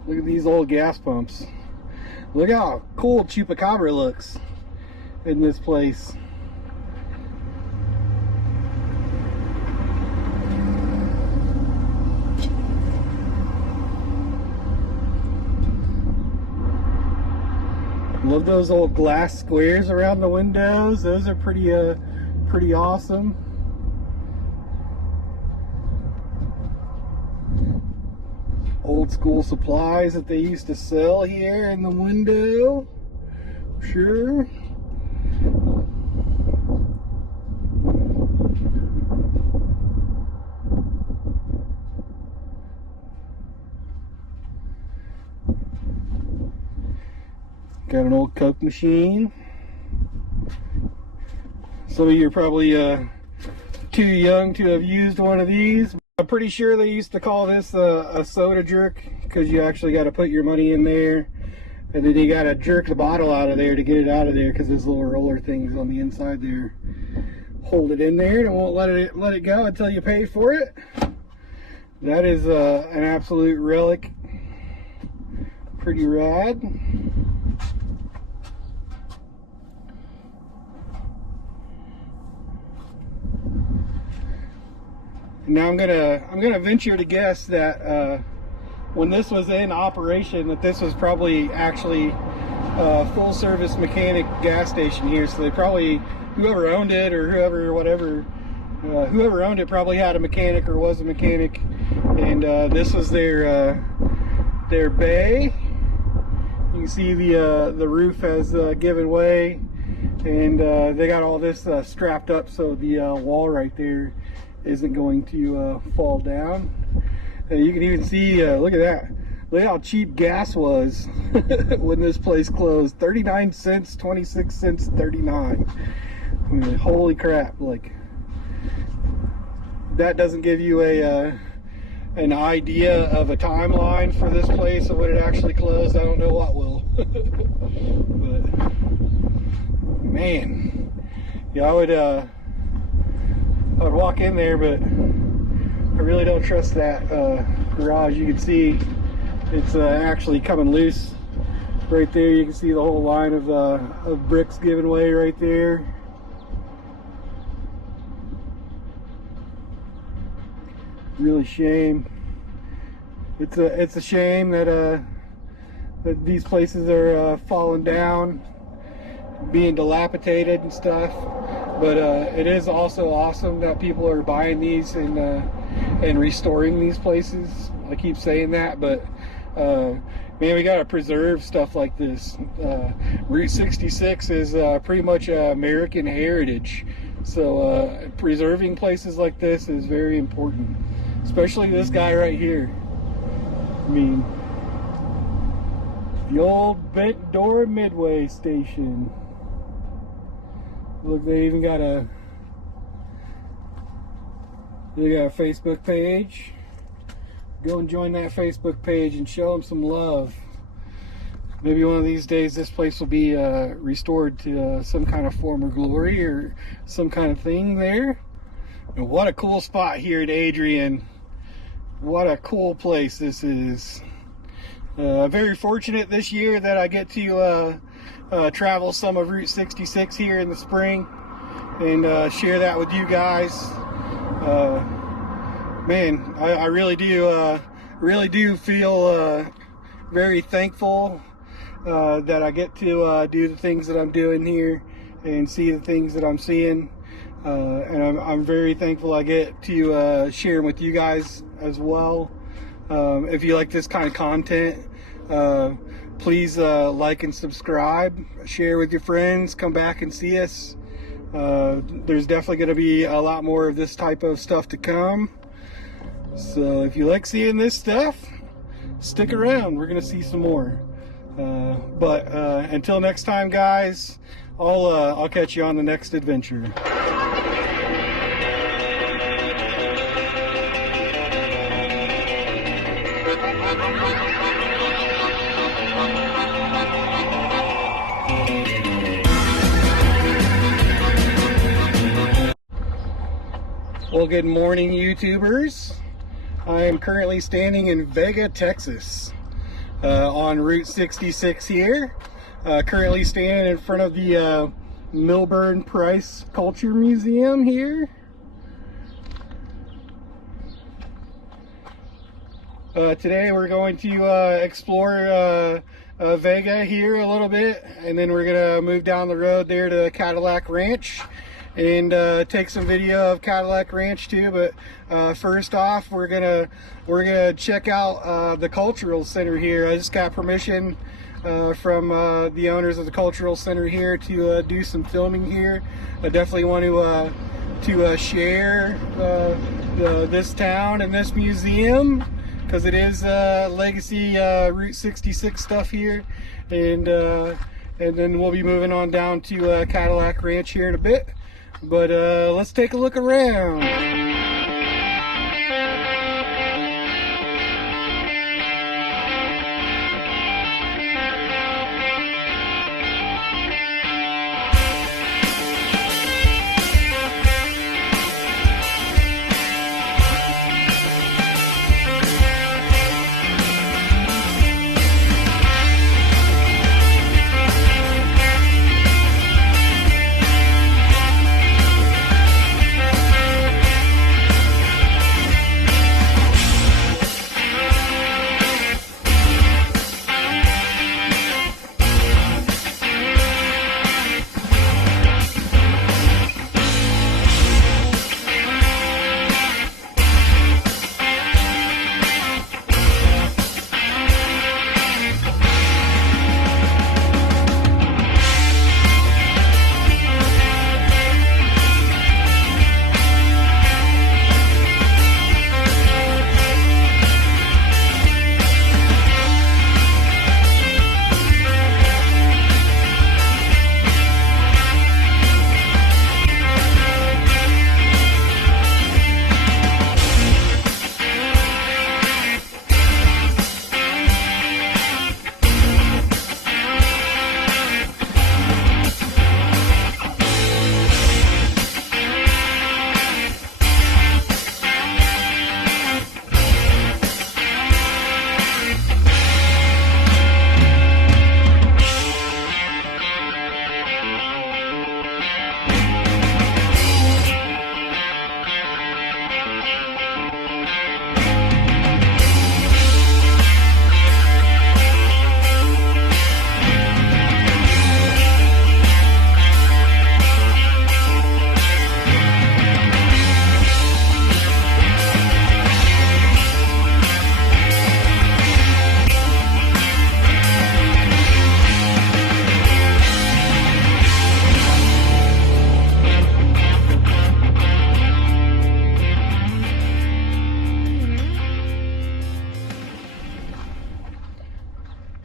Look at these old gas pumps. Look how cool Chupacabra looks in this place. Love those old glass squares around the windows. Those are pretty awesome. Old school supplies that they used to sell here in the window. Sure. Got an old Coke machine. Some of you are probably too young to have used one of these. I'm pretty sure they used to call this a soda jerk, because you actually got to put your money in there, and then you got to jerk the bottle out of there to get it out of there, because there's little roller things on the inside there. Hold it in there and it won't let it go until you pay for it. That is an absolute relic. Pretty rad. Now I'm gonna venture to guess that when this was in operation, that this was probably actually a full service mechanic gas station here. So they probably, whoever owned it or whoever owned it probably had a mechanic or was a mechanic, and this was their bay. You can see the roof has given way, and they got all this strapped up so the wall right there isn't going to fall down. You can even see, look at that. Look how cheap gas was when this place closed. 39 cents, 26 cents, 39. I mean, holy crap. Like, that doesn't give you an idea of a timeline for this place of when it actually closed. I don't know what will. But, man. Yeah, I would walk in there, but I really don't trust that garage. You can see It's actually coming loose. Right there, you can see the whole line of bricks giving way right there. Really shame. It's a shame that that these places are falling down, being dilapidated and stuff. But it is also awesome that people are buying these and restoring these places. I keep saying that, but man, we gotta preserve stuff like this. Route 66 is pretty much American heritage, so preserving places like this is very important. Especially this guy right here. I mean, the old Bent Door Midway station. Look, they even got a Facebook page. Go and join that Facebook page and show them some love. Maybe one of these days this place will be restored to some kind of former glory or some kind of thing there. And what a cool spot here at Adrian. What a cool place this is. Very fortunate this year that I get to travel some of Route 66 here in the spring and share that with you guys. Man, I really do feel very thankful that I get to do the things that I'm doing here and see the things that I'm seeing. And I'm very thankful I get to share them with you guys as well. If you like this kind of content, please like and subscribe, share with your friends, come back and see us. There's definitely going to be a lot more of this type of stuff to come. So if you like seeing this stuff, stick around. We're going to see some more. But until next time, guys, I'll catch you on the next adventure. Well, good morning, YouTubers. I am currently standing in Vega, Texas, on Route 66 here. Currently standing in front of the Milburn Price Culture Museum here. Today we're going to explore Vega here a little bit, and then we're going to move down the road there to Cadillac Ranch and take some video of Cadillac Ranch too. But first off, we're gonna check out the cultural center here. I just got permission from the owners of the cultural center here to do some filming here. I definitely want to share this town and this museum, because it is legacy Route 66 stuff here, and then we'll be moving on down to Cadillac Ranch here in a bit. But let's take a look around.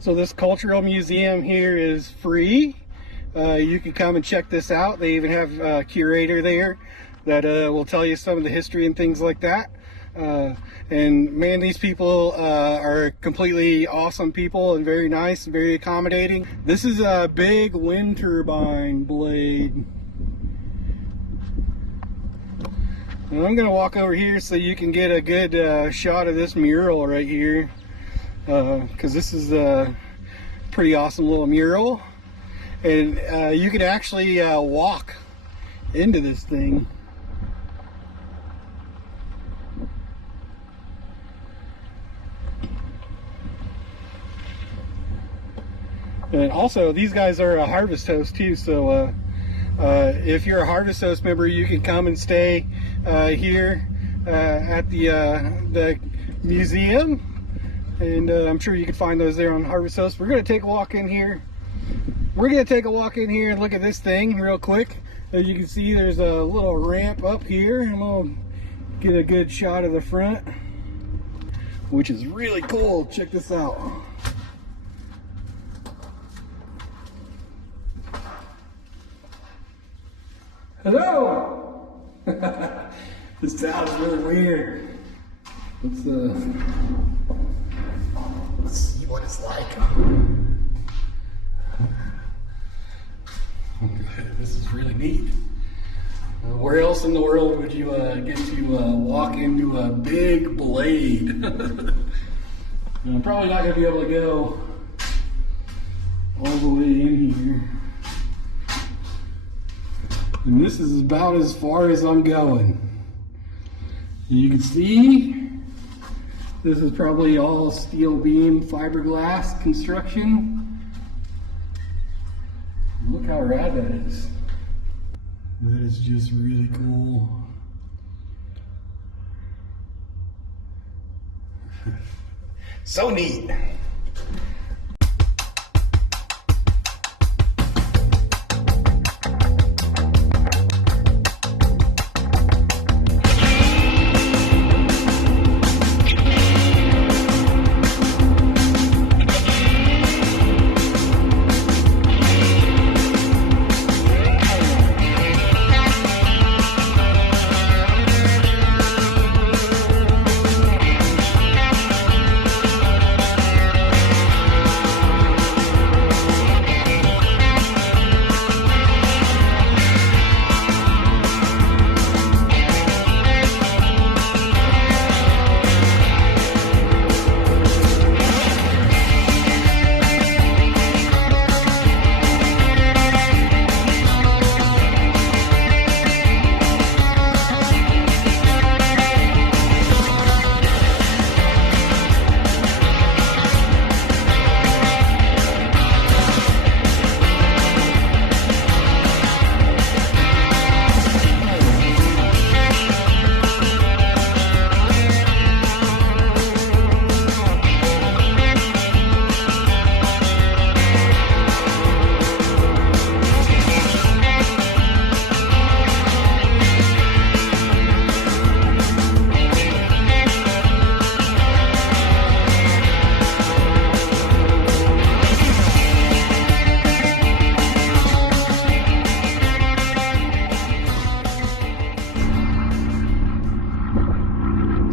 So this cultural museum here is free. You can come and check this out. They even have a curator there that will tell you some of the history and things like that. And man, these people are completely awesome people and very nice, very accommodating. This is a big wind turbine blade. And I'm gonna walk over here so you can get a good shot of this mural right here, because this is a pretty awesome little mural. And you could actually walk into this thing. And also, these guys are a Harvest Host too, so if you're a Harvest Host member, you can come and stay here at the museum, and I'm sure you can find those there on Harvest Host. We're going to take a walk in here. We're going to take a walk in here and look at this thing real quick. As you can see, there's a little ramp up here, and we'll get a good shot of the front, which is really cool. Check this out. Hello! This sounds really weird. Let's see what it's like. This is really neat. Where else in the world would you get to walk into a big blade? I'm probably not going to be able to go all the way in here. And this is about as far as I'm going. You can see this is probably all steel beam fiberglass construction. Look how rad that is. That is just really cool. So neat.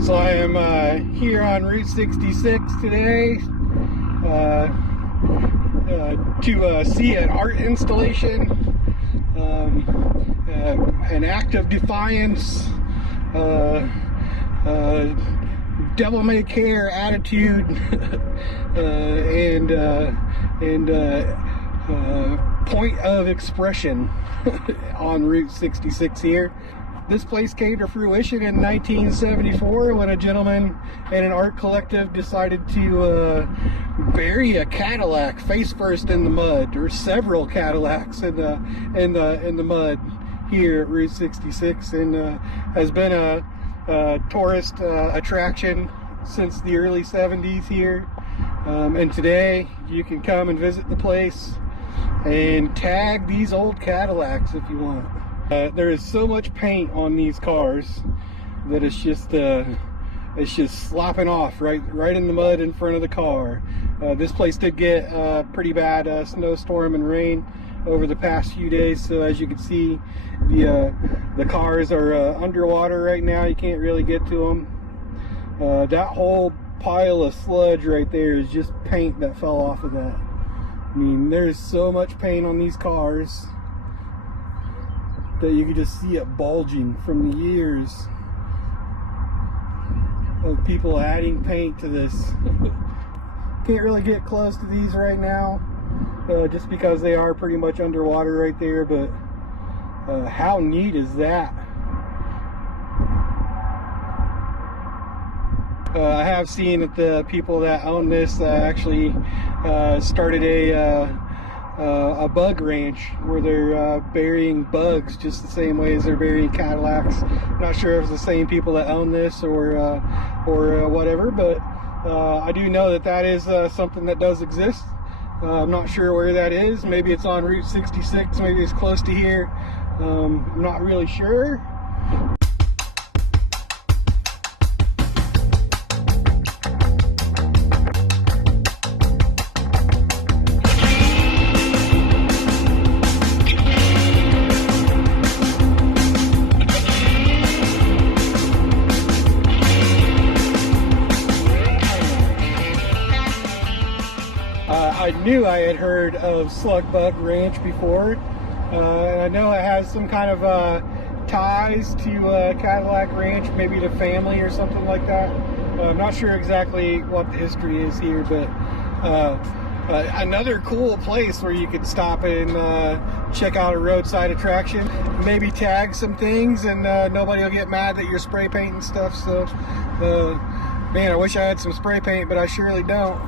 So I am here on Route 66 today to see an art installation, an act of defiance, devil may care attitude, and point of expression on Route 66 here. This place came to fruition in 1974 when a gentleman and an art collective decided to bury a Cadillac face first in the mud, or several Cadillacs in the mud here at Route 66, and has been a tourist attraction since the early 70s here. And today you can come and visit the place and tag these old Cadillacs if you want. There is so much paint on these cars that it's just it's just slopping off right in the mud in front of the car. This place did get a pretty bad snowstorm and rain over the past few days, so as you can see, the cars are underwater right now. You can't really get to them. That whole pile of sludge right there is just paint that fell off of that. I mean, there's so much paint on these cars that you can just see it bulging from the years of people adding paint to this. Can't really get close to these right now, just because they are pretty much underwater right there, but how neat is that? I have seen that the people that own this actually started a bug ranch where they're burying bugs just the same way as they're burying Cadillacs. I'm not sure if it's the same people that own this or whatever, but I do know that that is something that does exist. I'm not sure where that is. Maybe it's on Route 66, maybe it's close to here. I'm not really sure. I knew I had heard of Slug Bug Ranch before, and I know it has some kind of ties to Cadillac Ranch, maybe to family or something like that. I'm not sure exactly what the history is here, but another cool place where you could stop and check out a roadside attraction, maybe tag some things, and nobody will get mad that you're spray painting stuff. So, man, I wish I had some spray paint, but I surely don't.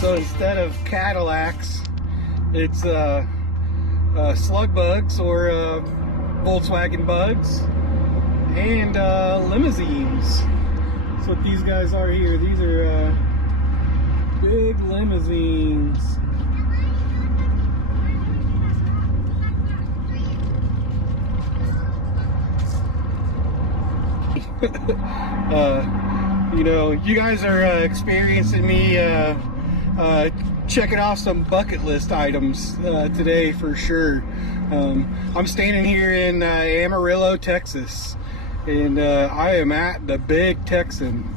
So instead of Cadillacs, it's slug bugs or Volkswagen bugs and limousines. That's what these guys are here. These are big limousines. You know, you guys are experiencing me checking off some bucket list items today for sure. I'm standing here in Amarillo, Texas, and I am at the Big Texan.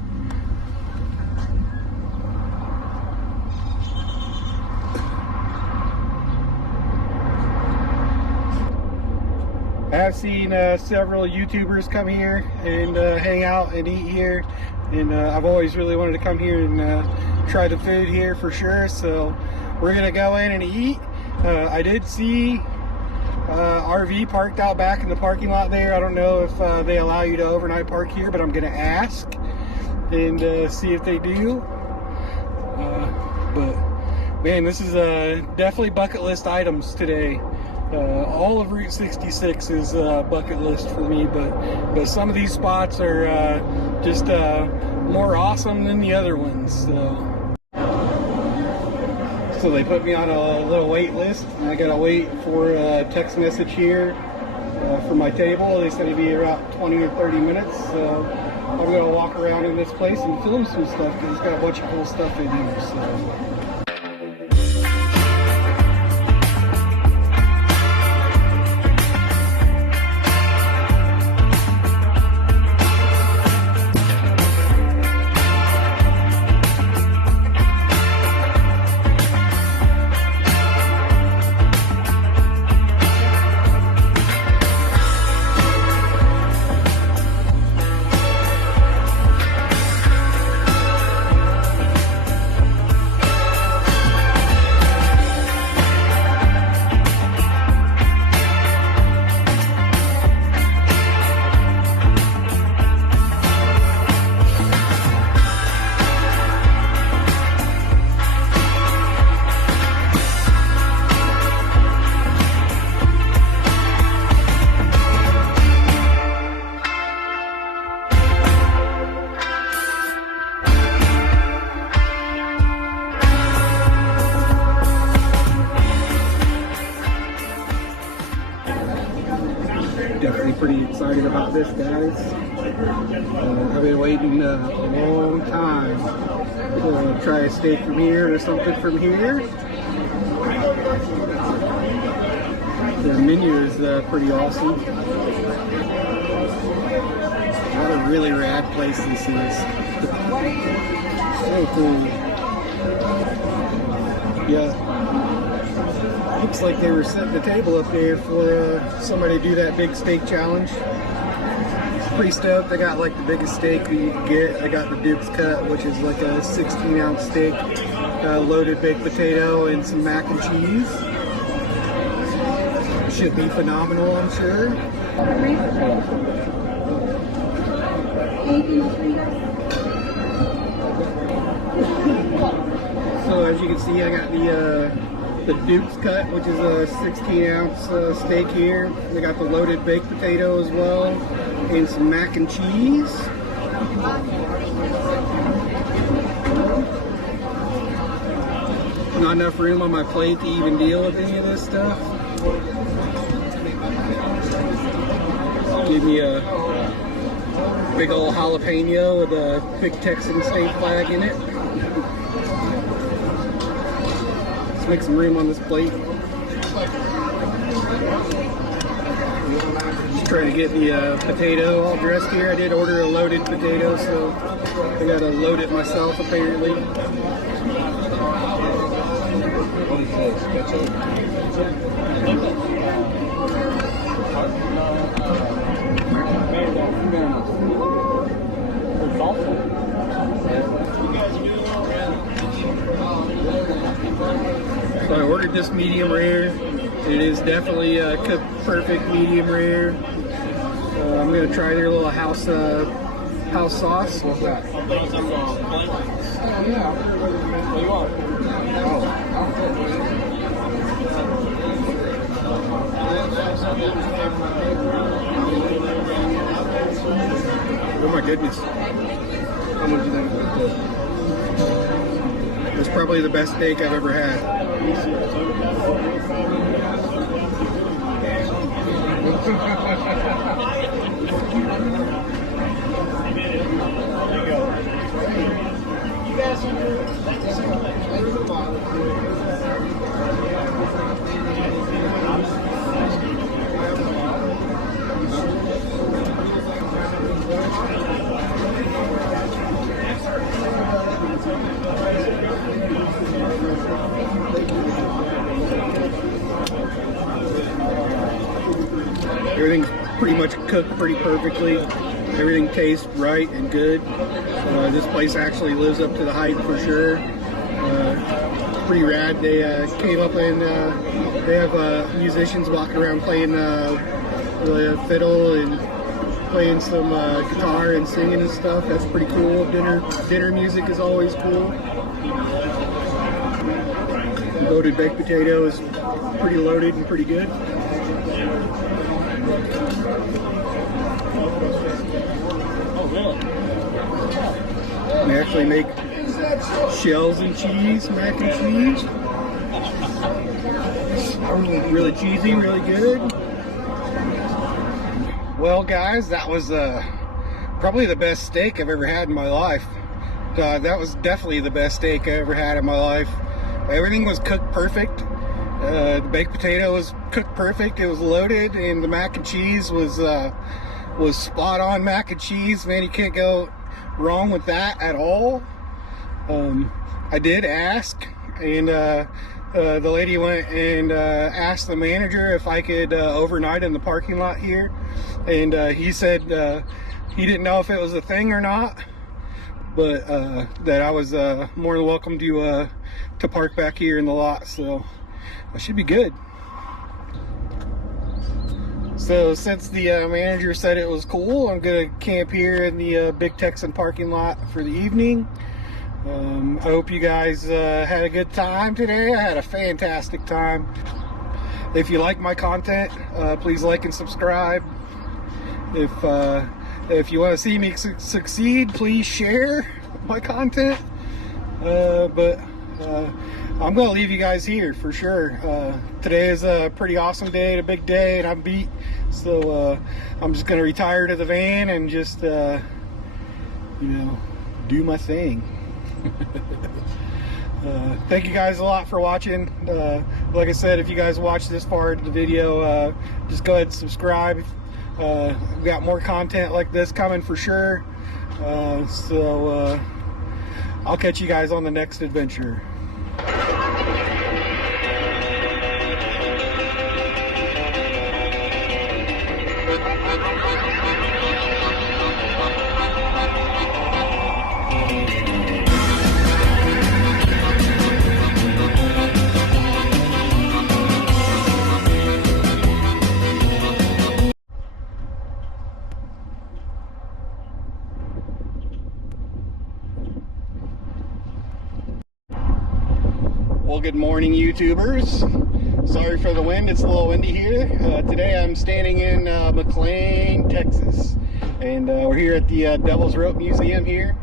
I have seen several YouTubers come here and hang out and eat here, and I've always really wanted to come here and try the food here for sure. So we're gonna go in and eat. I did see RV parked out back in the parking lot there. I don't know if they allow you to overnight park here, but I'm gonna ask and see if they do. But man, this is definitely bucket list items today. All of Route 66 is bucket list for me, but some of these spots are just more awesome than the other ones. So they put me on a little wait list, and I gotta wait for a text message here for my table. They said it'd be about 20 or 30 minutes. So I'm gonna walk around in this place and film some stuff because it's got a bunch of cool stuff in here. So. excited about this, guys. I've been waiting a long time to try a steak from here or something from here. The menu is pretty awesome. What a really rad place this is. So cool. Yeah. Looks like they were setting the table up there for somebody to do that big steak challenge. Pretty stoked. I got like the biggest steak that you can get. I got the Duke's Cut, which is like a 16-ounce steak, loaded baked potato, and some mac and cheese. Should be phenomenal, I'm sure. So as you can see, I got the Duke's Cut, which is a 16-ounce steak here. I got the loaded baked potato as well, and some mac and cheese. Not enough room on my plate to even deal with any of this stuff. Give me a big old jalapeno with a big Texan state flag in it. Let's make some room on this plate. Just trying to get the potato all dressed here. I did order a loaded potato, so I gotta load it myself apparently. So I ordered this medium rare. It is definitely cooked perfect medium rare. I'm gonna try their little house sauce. What's that? Oh yeah. What do you want? Oh my goodness. How much do you think about this? It's probably the best steak I've ever had. Everything's pretty much cooked pretty perfectly. Everything tastes right and good. This place actually lives up to the hype for sure. Pretty rad. They came up and they have musicians walking around playing the fiddle and playing some guitar and singing and stuff. That's pretty cool. Dinner music is always cool. Loaded baked potato is pretty loaded and pretty good. They actually make shells and cheese, mac and cheese. Really cheesy, really good. Well guys, that was probably the best steak I've ever had in my life. That was definitely the best steak I ever had in my life. Everything was cooked perfect. The baked potato was cooked perfect. It was loaded, and the mac and cheese was spot on mac and cheese. Man, you can't go wrong with that at all. I did ask, and the lady went and asked the manager if I could overnight in the parking lot here, and he said he didn't know if it was a thing or not, but that I was more than welcome to park back here in the lot, so I should be good. So since the manager said it was cool, I'm gonna camp here in the Big Texan parking lot for the evening. I hope you guys had a good time today. I had a fantastic time. If you like my content, please like and subscribe. If you want to see me succeed, please share my content. But I'm gonna leave you guys here for sure. Today is a pretty awesome day, a big day, and I'm beat. So I'm just gonna retire to the van and just you know, do my thing. Thank you guys a lot for watching. Like I said, if you guys watch this far into the video, just go ahead and subscribe. We've got more content like this coming for sure. So I'll catch you guys on the next adventure. Well, good morning, YouTubers. Sorry for the wind, it's a little windy here. Today I'm standing in McLean, Texas, and we're here at the Devil's Rope Museum here.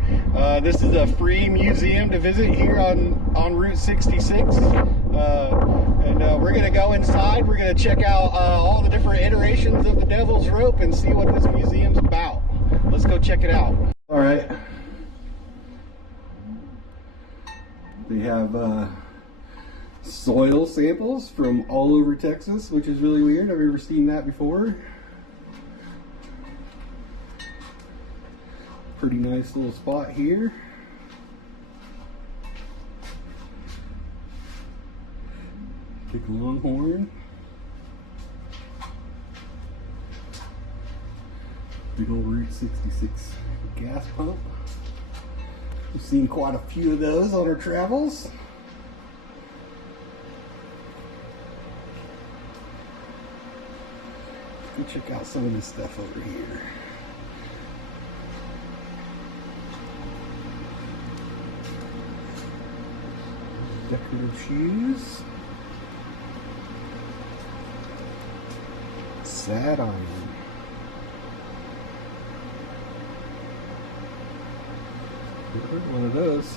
This is a free museum to visit here on Route 66. We're going to go inside, we're going to check out all the different iterations of the Devil's Rope and see what this museum's about. Let's go check it out. Alright. They have soil samples from all over Texas, which is really weird. I've never seen that before. Pretty nice little spot here. Big Longhorn. Big old Route 66 gas pump. We've seen quite a few of those on our travels. Let's go check out some of this stuff over here. Decorative shoes. Sad iron. One of those.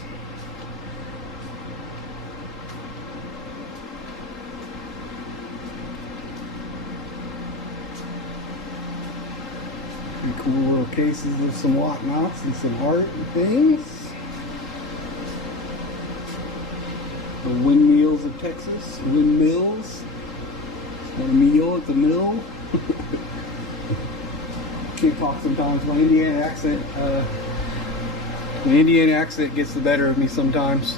Pretty cool little cases of some whatnots and some art and things. The windmills of Texas. Windmills. It's not a meal, it's a mill. Can't talk sometimes. My Indiana accent gets the better of me sometimes.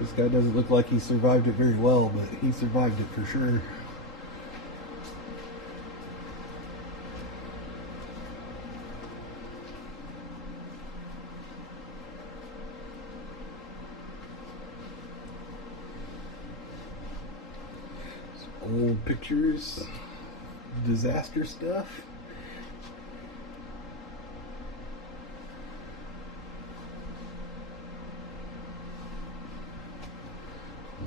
This guy doesn't look like he survived it very well, but he survived it for sure. Some old pictures, disaster stuff.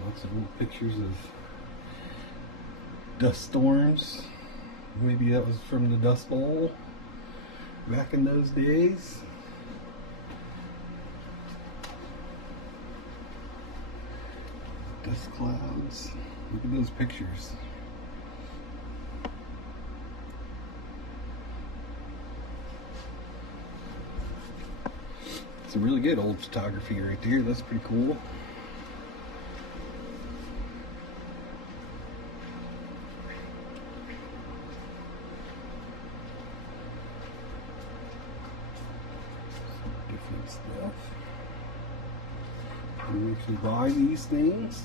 Lots of old pictures of dust storms. Maybe that was from the Dust Bowl back in those days. Dust clouds. Look at those pictures. Some really good old photography right there. That's pretty cool. Different stuff. You can actually buy these things,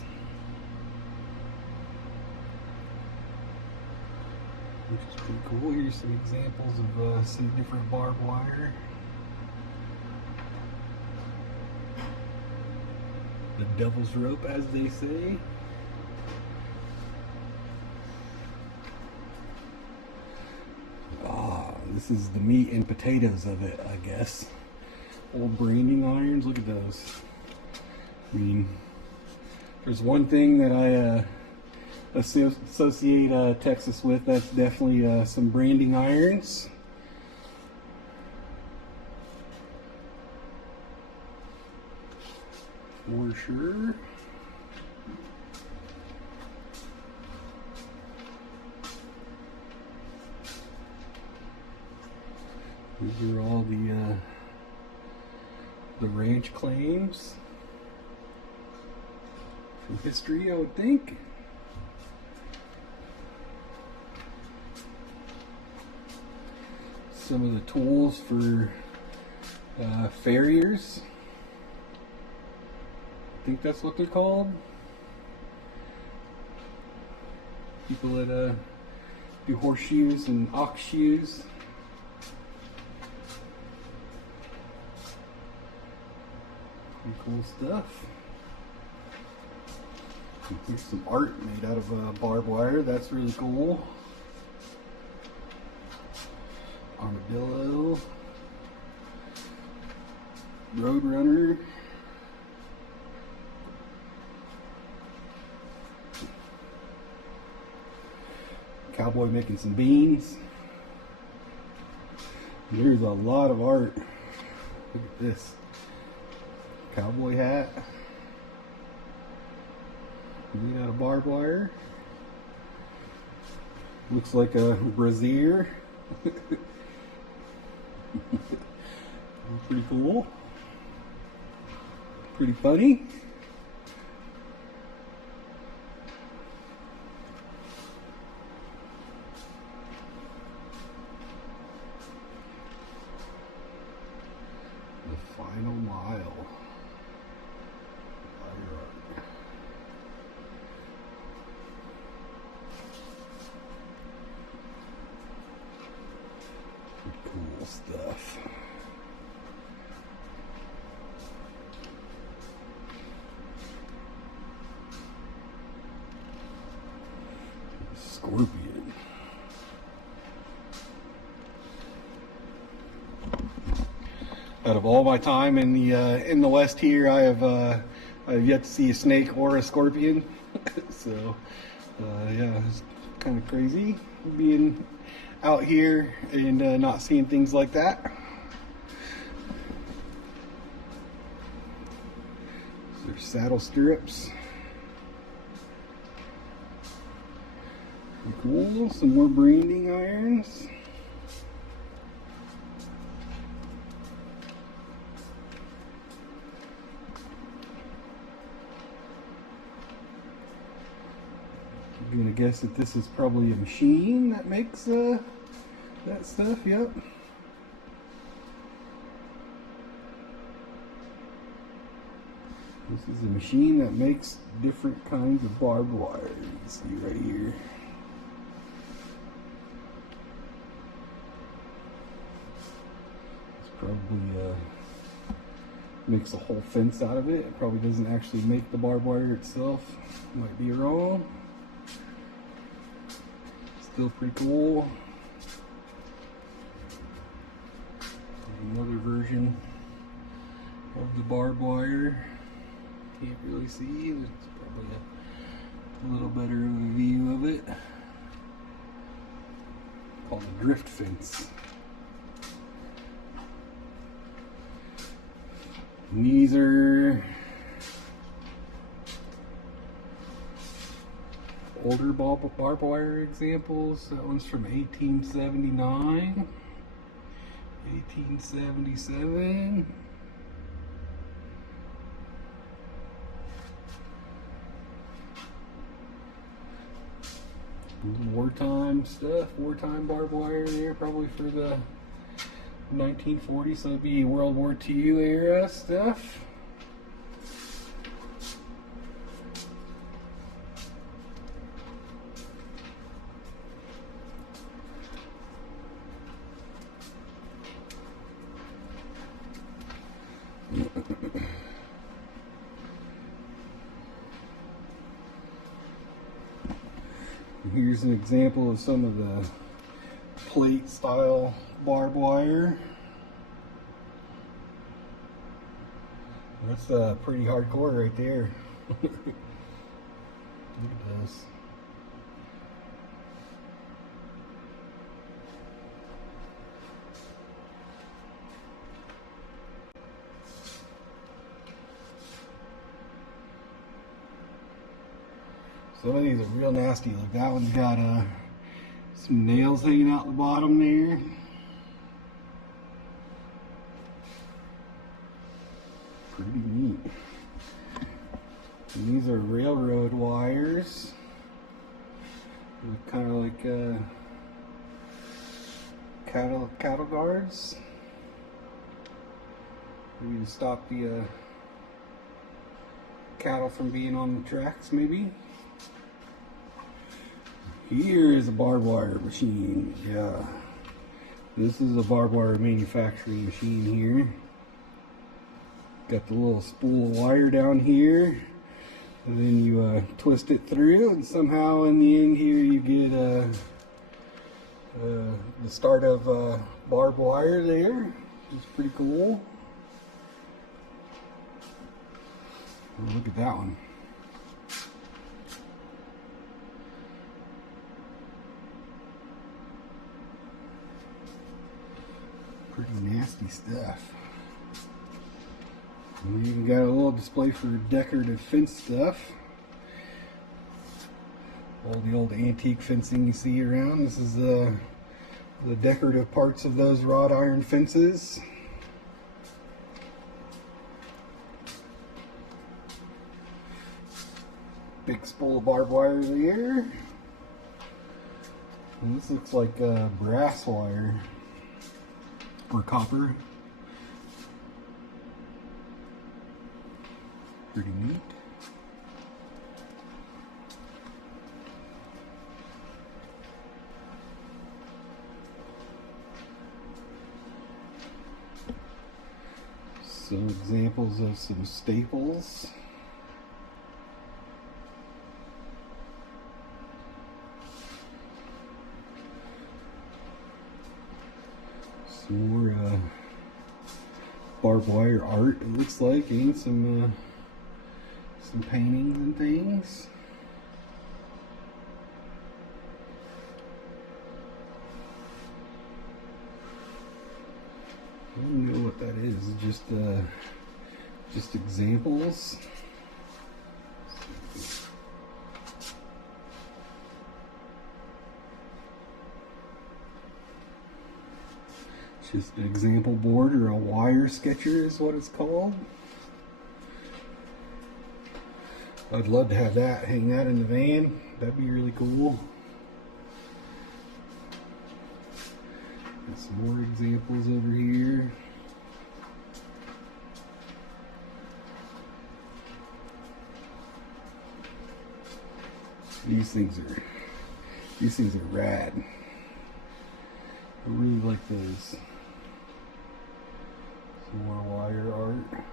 which is pretty cool. Here's some examples of some different barbed wire. The Devil's Rope, as they say. Ah, this is the meat and potatoes of it, I guess. Old branding irons, look at those. I mean, There's one thing that I associate Texas with, that's definitely some branding irons. For sure. These are all the ranch claims from history, I would think. Some of the tools for farriers. I think that's what they're called. People that do horseshoes and ox shoes. Pretty cool stuff. Here's some art made out of barbed wire. That's really cool. Armadillo. Roadrunner. Cowboy making some beans. There's a lot of art. Look at this. Cowboy hat. Made out of barbed wire. Looks like a brassiere. Pretty cool. Pretty funny. The final mile. Cool stuff. Scorpion. Out of all my time in the West here, I've yet to see a snake or a scorpion. So yeah, it's kind of crazy being out here and not seeing things like that. So there's saddle stirrups. Cool. Some more branding irons. I'm gonna guess that this is probably a machine that makes that stuff. Yep. This is a machine that makes different kinds of barbed wire. You can see right here. It's probably makes a whole fence out of it. It probably doesn't actually make the barbed wire itself. Might be wrong. Still pretty cool. Another version of the barbed wire. Can't really see. There's probably a little better of a view of it. Called a drift fence. And these are older barbed wire examples. That one's from 1879, 1877. Wartime stuff, wartime barbed wire there, probably for the 1940s, so it'd be World War II era stuff. Here's an example of some of the plate style barbed wire. That's pretty hardcore right there. Look at this. Some of these are real nasty. Like that one's got some nails hanging out the bottom there. Pretty neat. And these are railroad wires. Kind of like cattle guards. Maybe to stop the cattle from being on the tracks, maybe. Here is a barbed wire machine. Yeah, this is a barbed wire manufacturing machine here. Got the little spool of wire down here, and then you twist it through, and somehow in the end here you get the start of barbed wire there. It's pretty cool. Look at that one. Pretty nasty stuff. And we even got a little display for decorative fence stuff. All the old antique fencing you see around. This is the decorative parts of those wrought iron fences. Big spool of barbed wire there. And this looks like brass wire. Or copper. Pretty neat. Some examples of some staples. Some more barbed wire art, it looks like, and some paintings and things. I don't know what that is. Just examples. Just an example board, or a wire sketcher is what it's called. I'd love to have that, hang that in the van. That'd be really cool. Got some more examples over here. These things are rad. I really like those. Some more wire art.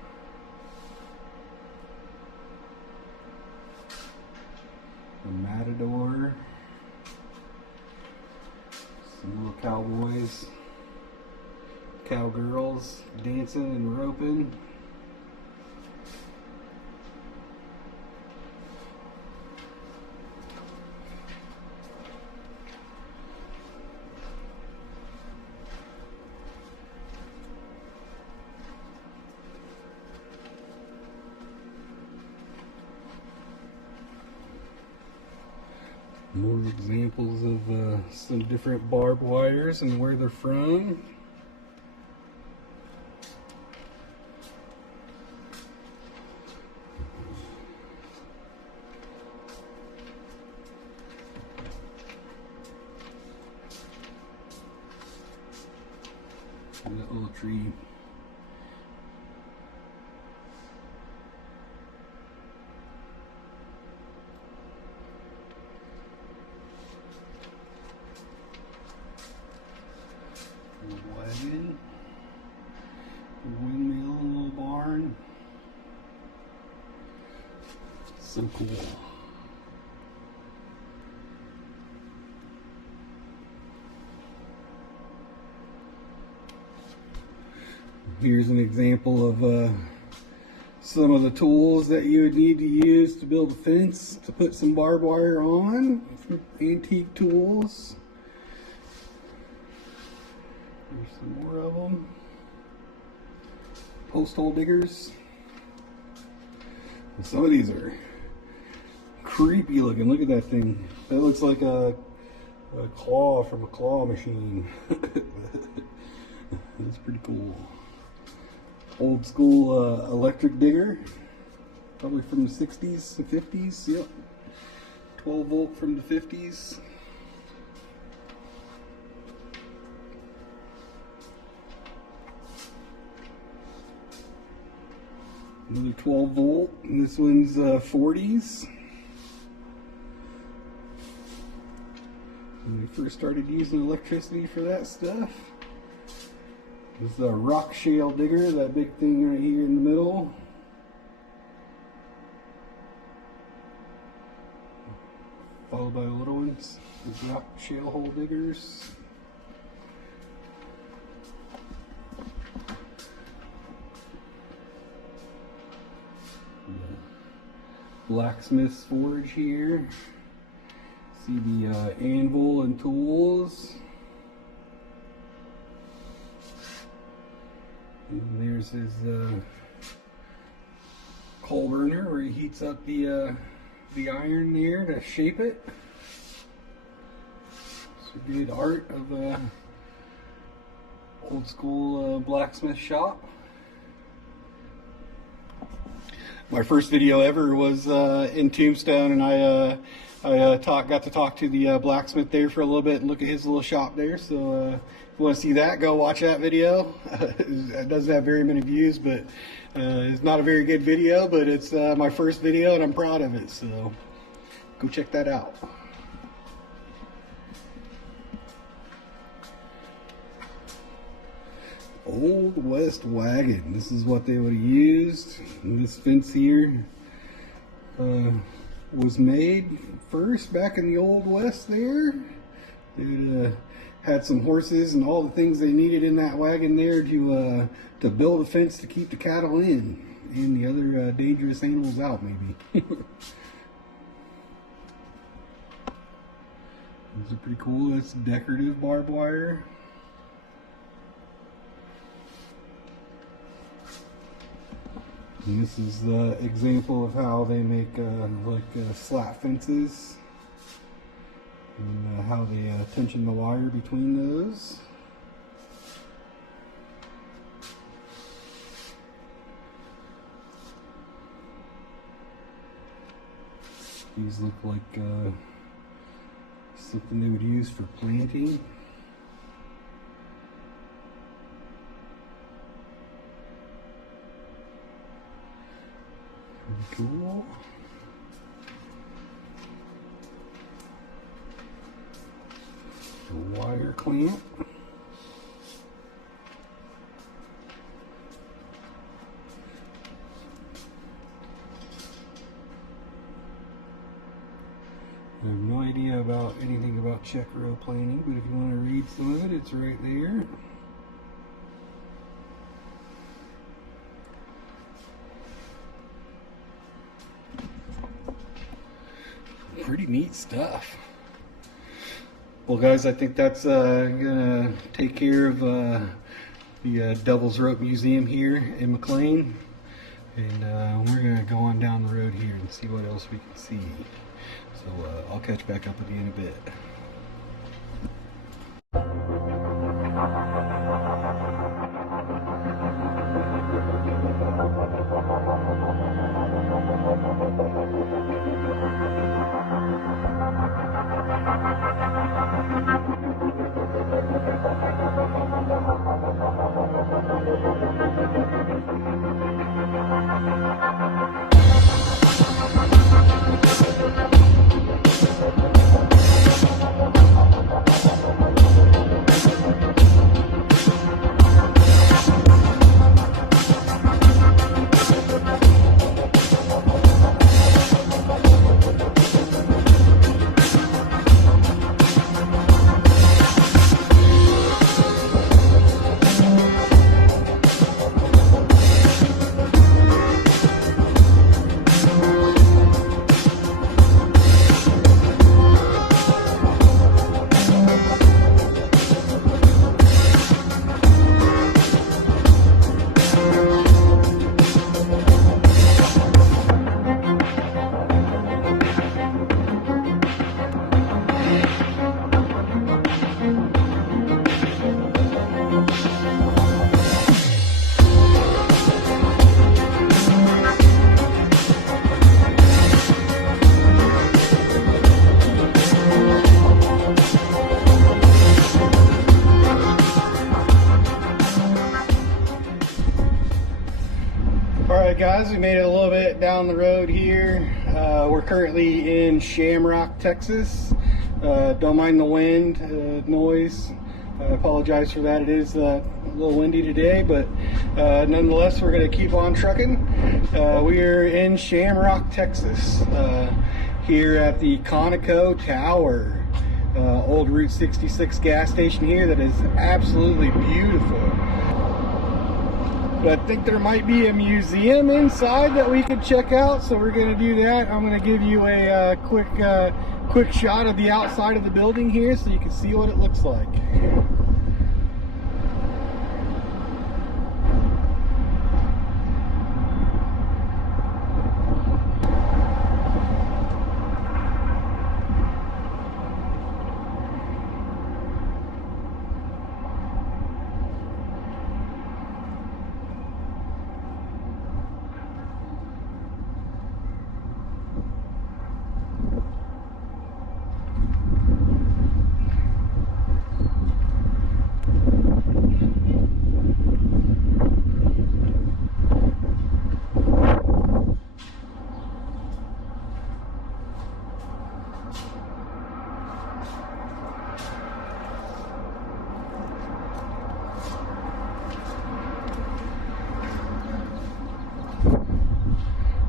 A matador. Some little cowboys, cowgirls dancing and roping. More examples of some different barbed wires and where they're from. That little tree. Wagon, windmill, a little barn. So cool. Here's an example of some of the tools that you would need to use to build a fence to put some barbed wire on. Antique tools. There's some more of them. Post hole diggers. And some of these are creepy looking. Look at that thing. That looks like a claw from a claw machine. That's pretty cool. Old school electric digger, probably from the 60s and 50s. Yep, 12 volt from the 50s. Another 12 volt, and this one's 40s. When we first started using electricity for that stuff. This is a rock shale digger, that big thing right here in the middle. Followed by the little ones, these rock shale hole diggers. Blacksmith's forge here. See the anvil and tools. And there's his coal burner where he heats up the iron there to shape it. This would be the art of old school blacksmith shop. My first video ever was in Tombstone, and I got to talk to the blacksmith there for a little bit and look at his little shop there. So if you want to see that, go watch that video. It doesn't have very many views, but it's not a very good video, but it's my first video and I'm proud of it. So go check that out. Old West wagon. This is what they would have used. And this fence here was made first back in the Old West there. They had some horses and all the things they needed in that wagon there to build a fence to keep the cattle in and the other dangerous animals out, maybe. These are pretty cool. That's decorative barbed wire. And this is the example of how they make slat fences and how they tension the wire between those. These look like something they would use for planting. Cool. A wire clamp. I have no idea about anything about check row planing, but if you want to read some of it, it's right there. Pretty neat stuff. Well guys, I think that's gonna take care of the Devil's Rope Museum here in McLean, and we're gonna go on down the road here and see what else we can see. So I'll catch back up with you in a bit. guys, we made it a little bit down the road here. We're currently in Shamrock, Texas. Don't mind the wind noise. I apologize for that. It is a little windy today, but nonetheless, we're going to keep on trucking. We are in Shamrock, Texas, here at the Conoco Tower. Old Route 66 gas station here that is absolutely beautiful. But I think there might be a museum inside that we could check out, so we're going to do that. I'm going to give you a quick shot of the outside of the building here so you can see what it looks like.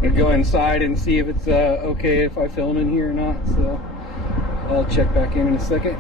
I'll go inside and see if it's okay if I film in here or not, so I'll check back in a second.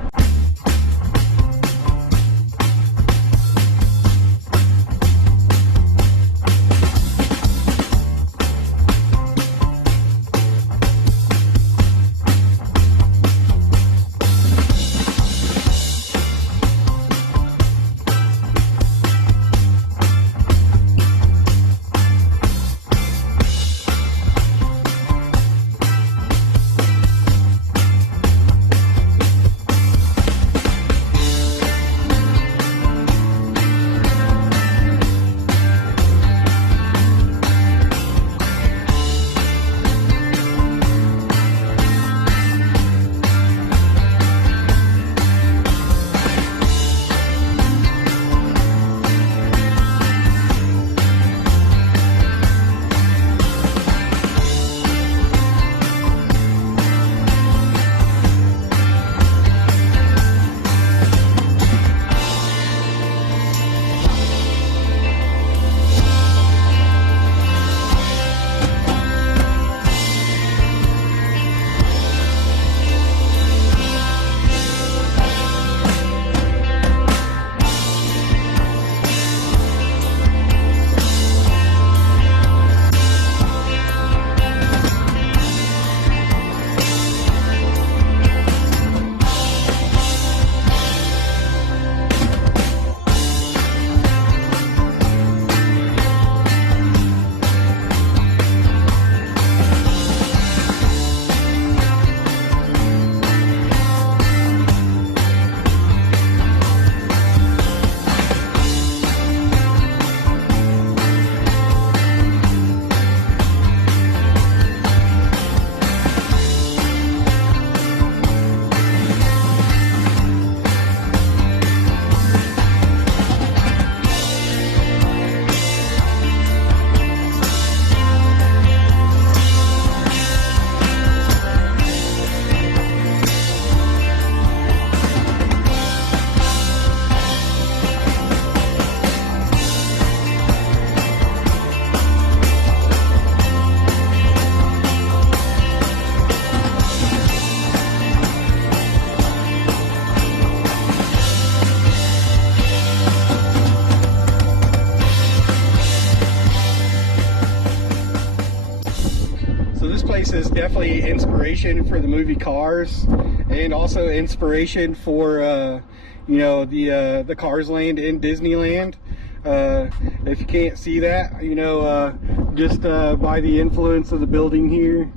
Place is definitely inspiration for the movie Cars, and also inspiration for you know, the Cars land in Disneyland. If you can't see that, you know, just by the influence of the building here.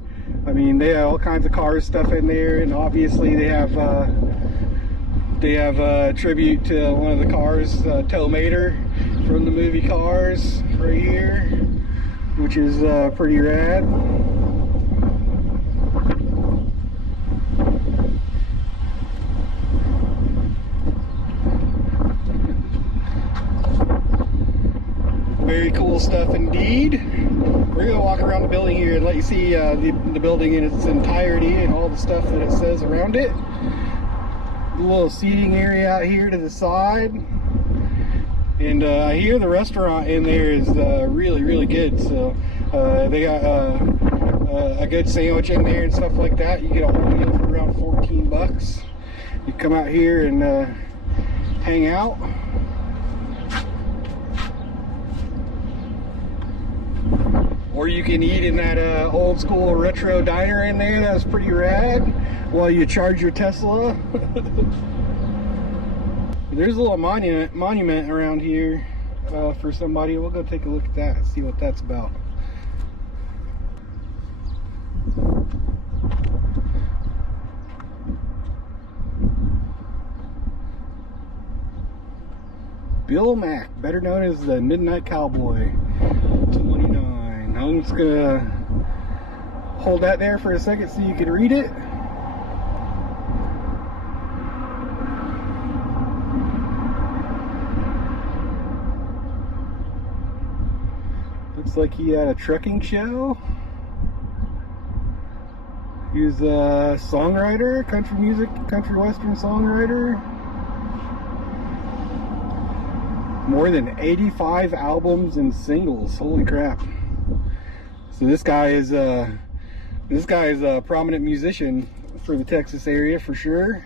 I mean, they have all kinds of Cars stuff in there, and obviously they have a tribute to one of the Cars, Tow Mater from the movie Cars right here, which is pretty rad. Very cool stuff indeed. we're gonna walk around the building here and let you see the building in its entirety and all the stuff that it says around it. A little seating area out here to the side, and I hear the restaurant in there is really good. So they got a good sandwich in there and stuff like that. You get a whole meal for around 14 bucks. You come out here and hang out. Or you can eat in that old school retro diner in there. That was pretty rad while you charge your Tesla. There's a little monument around here for somebody. We'll go take a look at that, see what that's about. Bill Mack, better known as the Midnight Cowboy, 29. I'm just gonna hold that there for a second so you can read it. Looks like he had a trucking show. He was a songwriter, country western songwriter. More than 85 albums and singles. Holy crap. So this guy is a prominent musician for the Texas area for sure.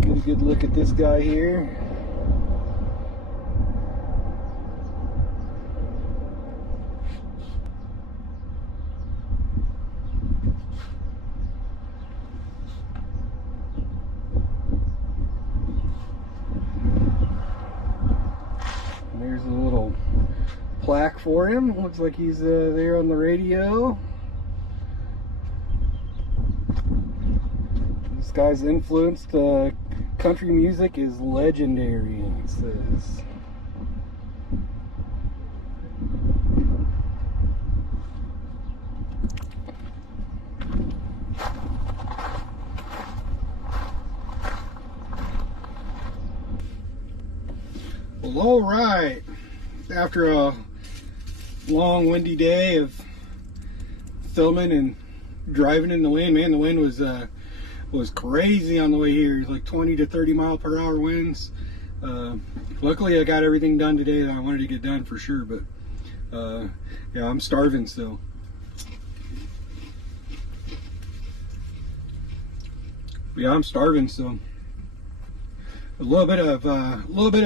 Get a good look at this guy here. There's a little plaque for him. Looks like he's there on the radio. This guy's influence to country music is legendary, it says. Well, all right. After a long, windy day of filming and driving in the wind, man, the wind was crazy on the way here. It was like 20 to 30 mile per hour winds. Luckily, I got everything done today that I wanted to get done for sure. But yeah, I'm starving still. Yeah, I'm starving still. A little bit of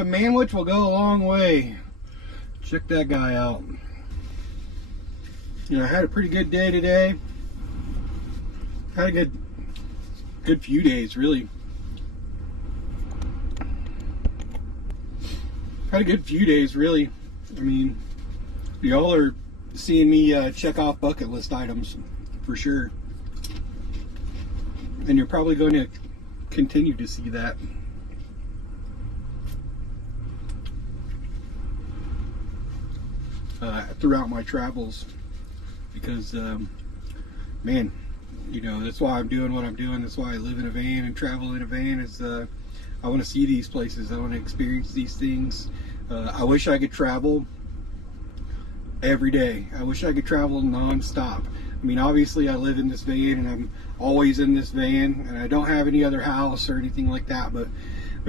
manwich will go a long way. Check that guy out. You know, I had a pretty good day today. Had a good few days, really. Had a good few days, really. I mean, y'all are seeing me check off bucket list items for sure, and you're probably going to continue to see that. Throughout my travels, because man, you know, that's why I'm doing what I'm doing. That's why I live in a van and travel in a van, is I want to see these places. I want to experience these things. I wish I could travel every day. I wish I could travel non-stop. I mean, obviously I live in this van and I'm always in this van, and I don't have any other house or anything like that, but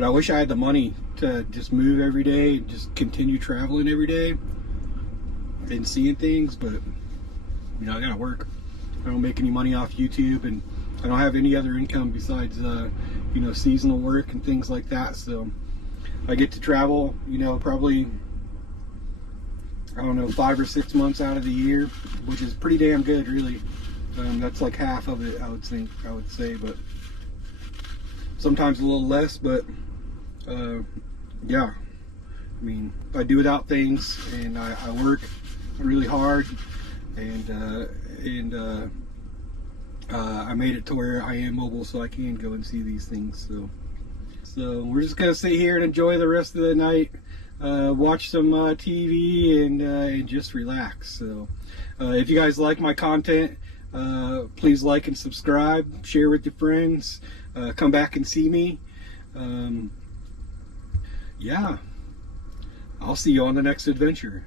I wish I had the money to just move every day and just continue traveling every day and seeing things. But you know, I gotta work. I don't make any money off YouTube, and I don't have any other income besides you know, seasonal work and things like that. So I get to travel, you know, probably, I don't know, 5 or 6 months out of the year, which is pretty damn good, really. That's like half of it, I would say, but sometimes a little less. But yeah, I mean, I do without things, and I work really hard, and I made it to where I am mobile, so I can go and see these things. So we're just gonna sit here and enjoy the rest of the night, watch some TV, and just relax. So if you guys like my content, please like and subscribe, share with your friends, come back and see me. Yeah, I'll see you on the next adventure.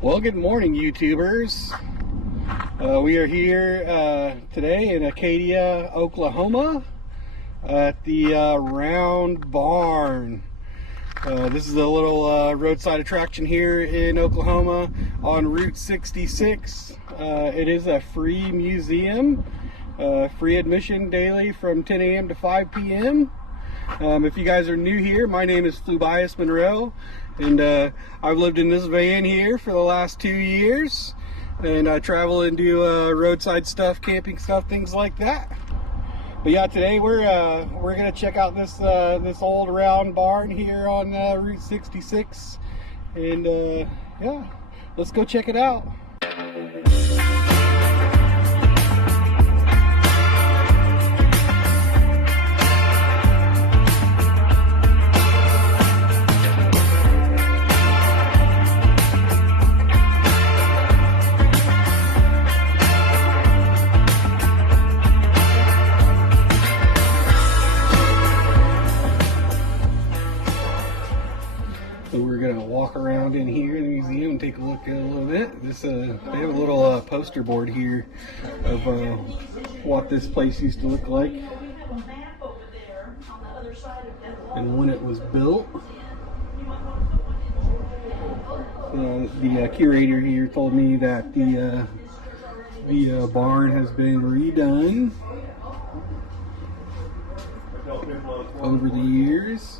Well, good morning, YouTubers. We are here today in Acadia, Oklahoma, at the Round Barn. This is a little roadside attraction here in Oklahoma on Route 66. It is a free museum, free admission daily from 10 a.m. to 5 p.m. If you guys are new here, my name is Flubias Monroe, and I've lived in this van here for the last 2 years, and I travel and do roadside stuff, camping stuff, things like that. But yeah, today we're gonna check out this old round barn here on Route 66, and yeah, let's go check it out. So we're gonna walk around in here in the museum and take a look at it a little bit. They have a little poster board here of what this place used to look like and when it was built. The curator here told me that the barn has been redone over the years.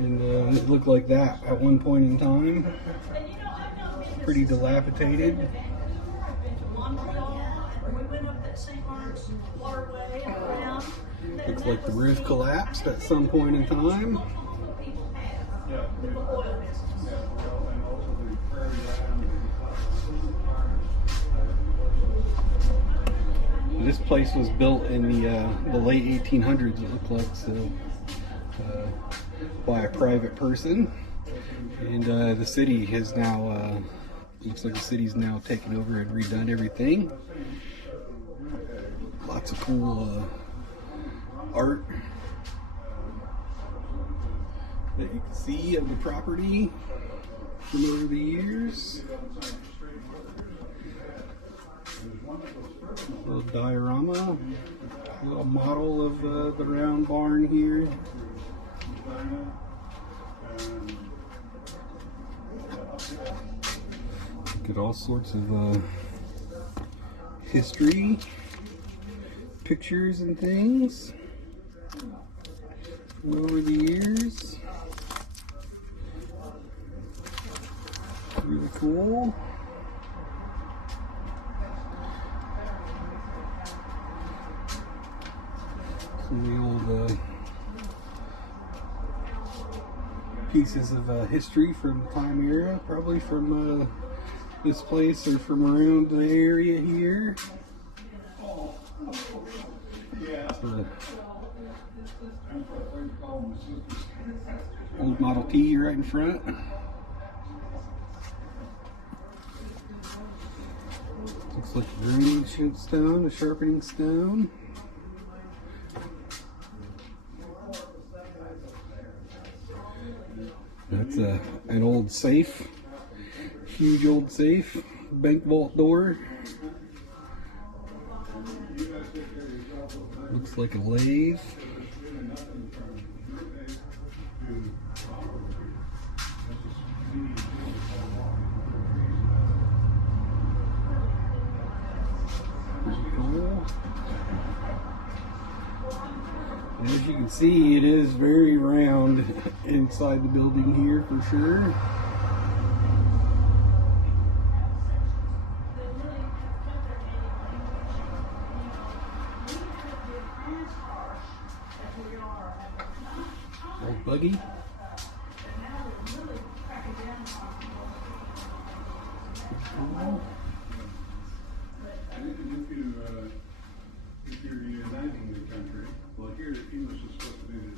And it looked like that at one point in time. Pretty dilapidated. Looks like the roof collapsed at some point in time. This place was built in the late 1800s, it looked like, so by a private person, and the city has now looks like the city's now taken over and redone everything. Lots of cool art that you can see of the property from over the years. A little diorama, a little model of the round barn here. Look at all sorts of history, pictures and things from over the years. Really cool. Some of the old pieces of history from the time era, probably from this place or from around the area here. Old Model T right in front. Looks like a grading stone, a sharpening stone. That's an old safe, huge old safe, bank vault door. Looks like a lathe. Cool. And as you can see, it is very round inside the building here for sure. Old buggy. If you're uniting the country, well, here English is supposed to be the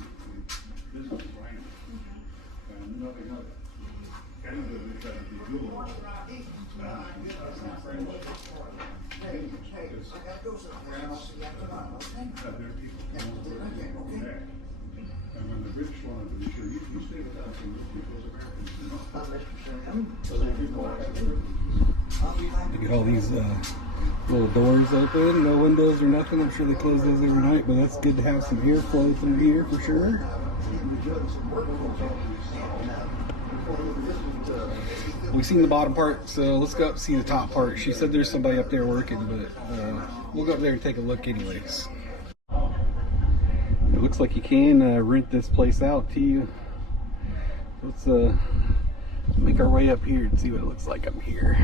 business language, and nothing of it. Canada, they try to be dual. French, English, because France, their people don't go back. And when the British wanted to be sure, you can stay with us, and those Americans, so they people are Look at all these little doors open, no windows or nothing. I'm sure they close those every night, but that's good to have some airflow through here for sure. We've seen the bottom part, so let's go up and see the top part. She said there's somebody up there working, but we'll go up there and take a look anyways. It looks like you can rent this place out to you. Let's make our way up here and see what it looks like up here.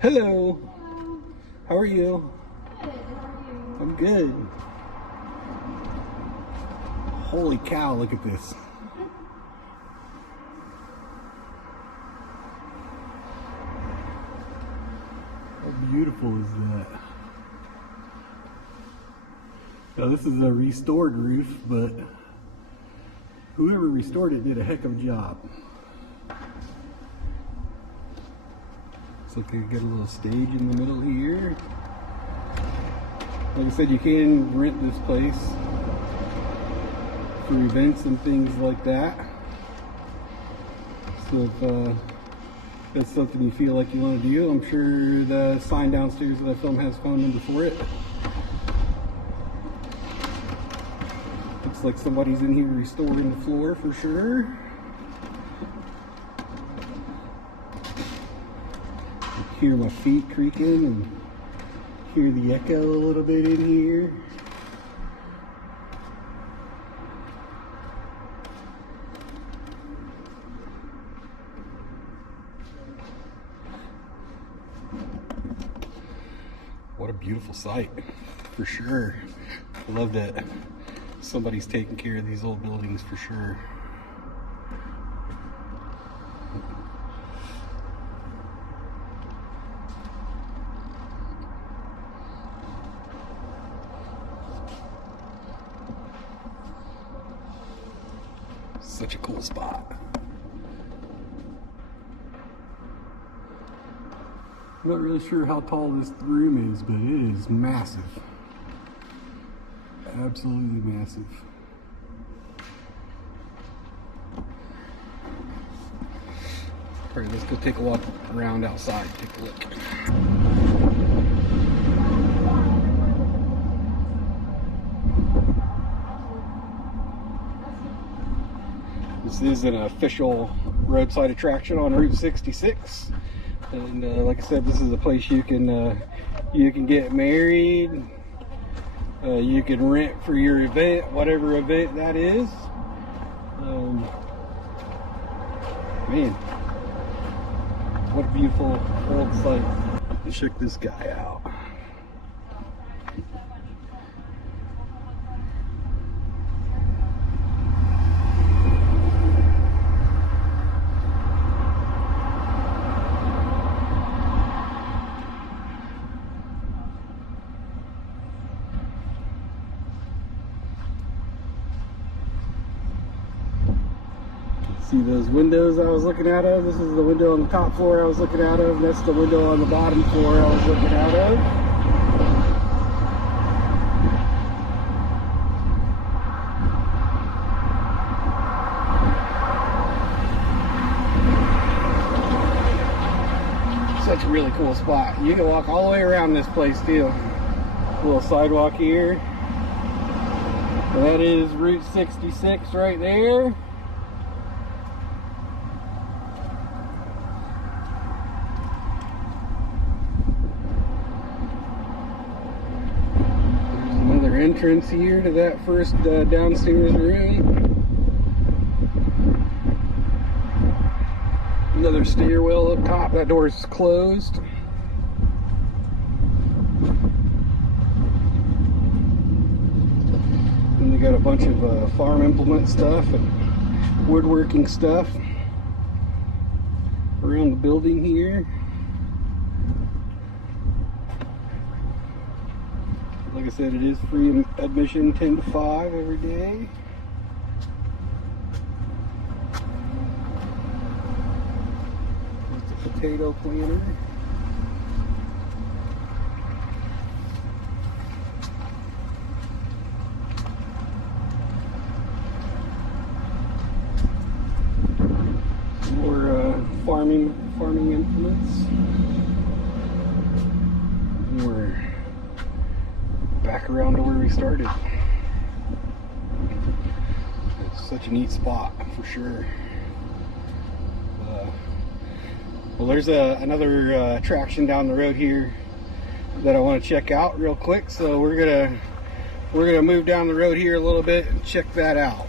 Hello. How are you? Good. How are you? I'm good. Holy cow, look at this. How beautiful is that? Now this is a restored roof, but whoever restored it did a heck of a job. Looks like they got a little stage in the middle here. Like I said, you can rent this place for events and things like that. So if that's something you feel like you want to do, I'm sure the sign downstairs of the film has a phone number for it. Looks like somebody's in here restoring the floor for sure. Hear my feet creaking and hear the echo a little bit in here. What a beautiful sight, for sure. I love that somebody's taking care of these old buildings for sure. Such a cool spot. I'm not really sure how tall this room is, but it is massive. Absolutely massive. All right, let's go take a walk around outside, take a look. This is an official roadside attraction on Route 66, and like I said, this is a place you can get married. You can rent for your event, whatever event that is. Man, what a beautiful old site. Check this guy out. See those windows I was looking out of? This is the window on the top floor I was looking out of. That's the window on the bottom floor I was looking out of. Such a really cool spot. You can walk all the way around this place too. Little sidewalk here. And that is Route 66 right there. Entrance here to that first downstairs room. Another stairwell up top. That door is closed. And they got a bunch of farm implement stuff and woodworking stuff around the building here. Like I said, it is free admission 10 to 5 every day. There's the potato planter. Some more farming implements. And we're back around to where we started. It's such a neat spot for sure. Well, there's another attraction down the road here that I want to check out real quick. So we're gonna move down the road here a little bit and check that out.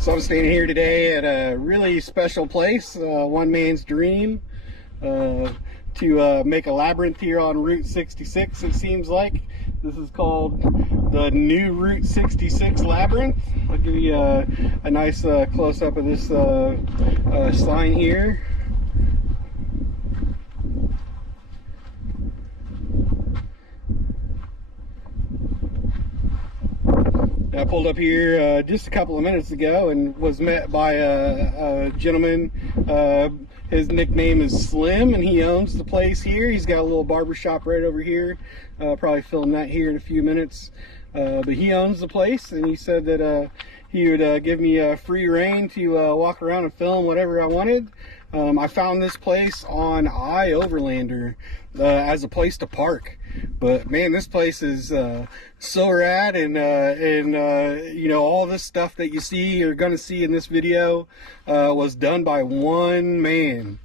So I'm standing here today at a really special place, one man's dream, to make a labyrinth here on Route 66, it seems like. This is called the new Route 66 Labyrinth. I'll give you a nice close-up of this sign here. I pulled up here just a couple of minutes ago and was met by a gentleman. His nickname is Slim, and he owns the place here. He's got a little barber shop right over here. Probably film that here in a few minutes. But he owns the place, and he said that he would give me a free reign to walk around and film whatever I wanted. I found this place on iOverlander as a place to park. But man, this place is so rad, and you know, all this stuff that you see, you're gonna see in this video, was done by one man.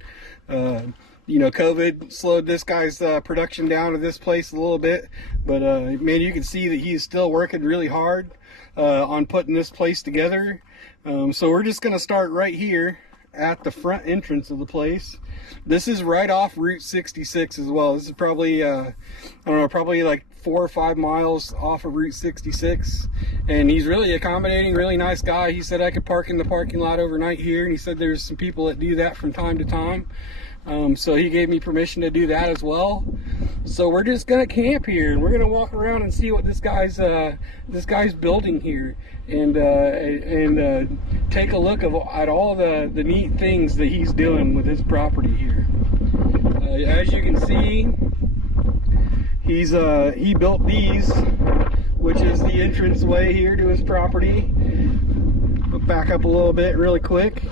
You know, COVID slowed this guy's production down of this place a little bit, but man, you can see that he's still working really hard on putting this place together. So we're just gonna start right here at the front entrance of the place. This is right off Route 66 as well. This is probably I don't know, probably like 4 or 5 miles off of Route 66, and he's really accommodating, really nice guy. He said I could park in the parking lot overnight here, and he said there's some people that do that from time to time. So he gave me permission to do that as well. So we're just gonna camp here, and we're gonna walk around and see what this guy's building here, and take a look at all the neat things that he's doing with his property here. As you can see, he built these, which is the entranceway here to his property. We'll back up a little bit really quick.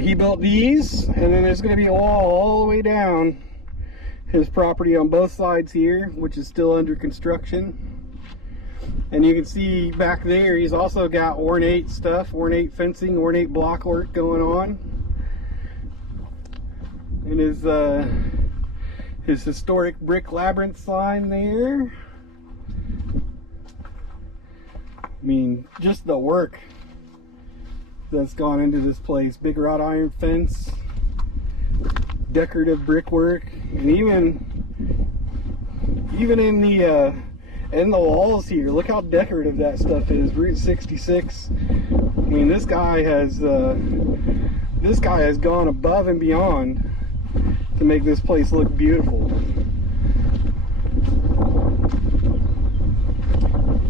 He built these, and then there's going to be a wall all the way down his property on both sides here, which is still under construction. And you can see back there, he's also got ornate stuff, ornate fencing, ornate block work going on. And his historic brick labyrinth sign there. I mean, just the work that's gone into this place. Big wrought iron fence, decorative brickwork, and even in the walls here, look how decorative that stuff is. Route 66. I mean, this guy has gone above and beyond to make this place look beautiful.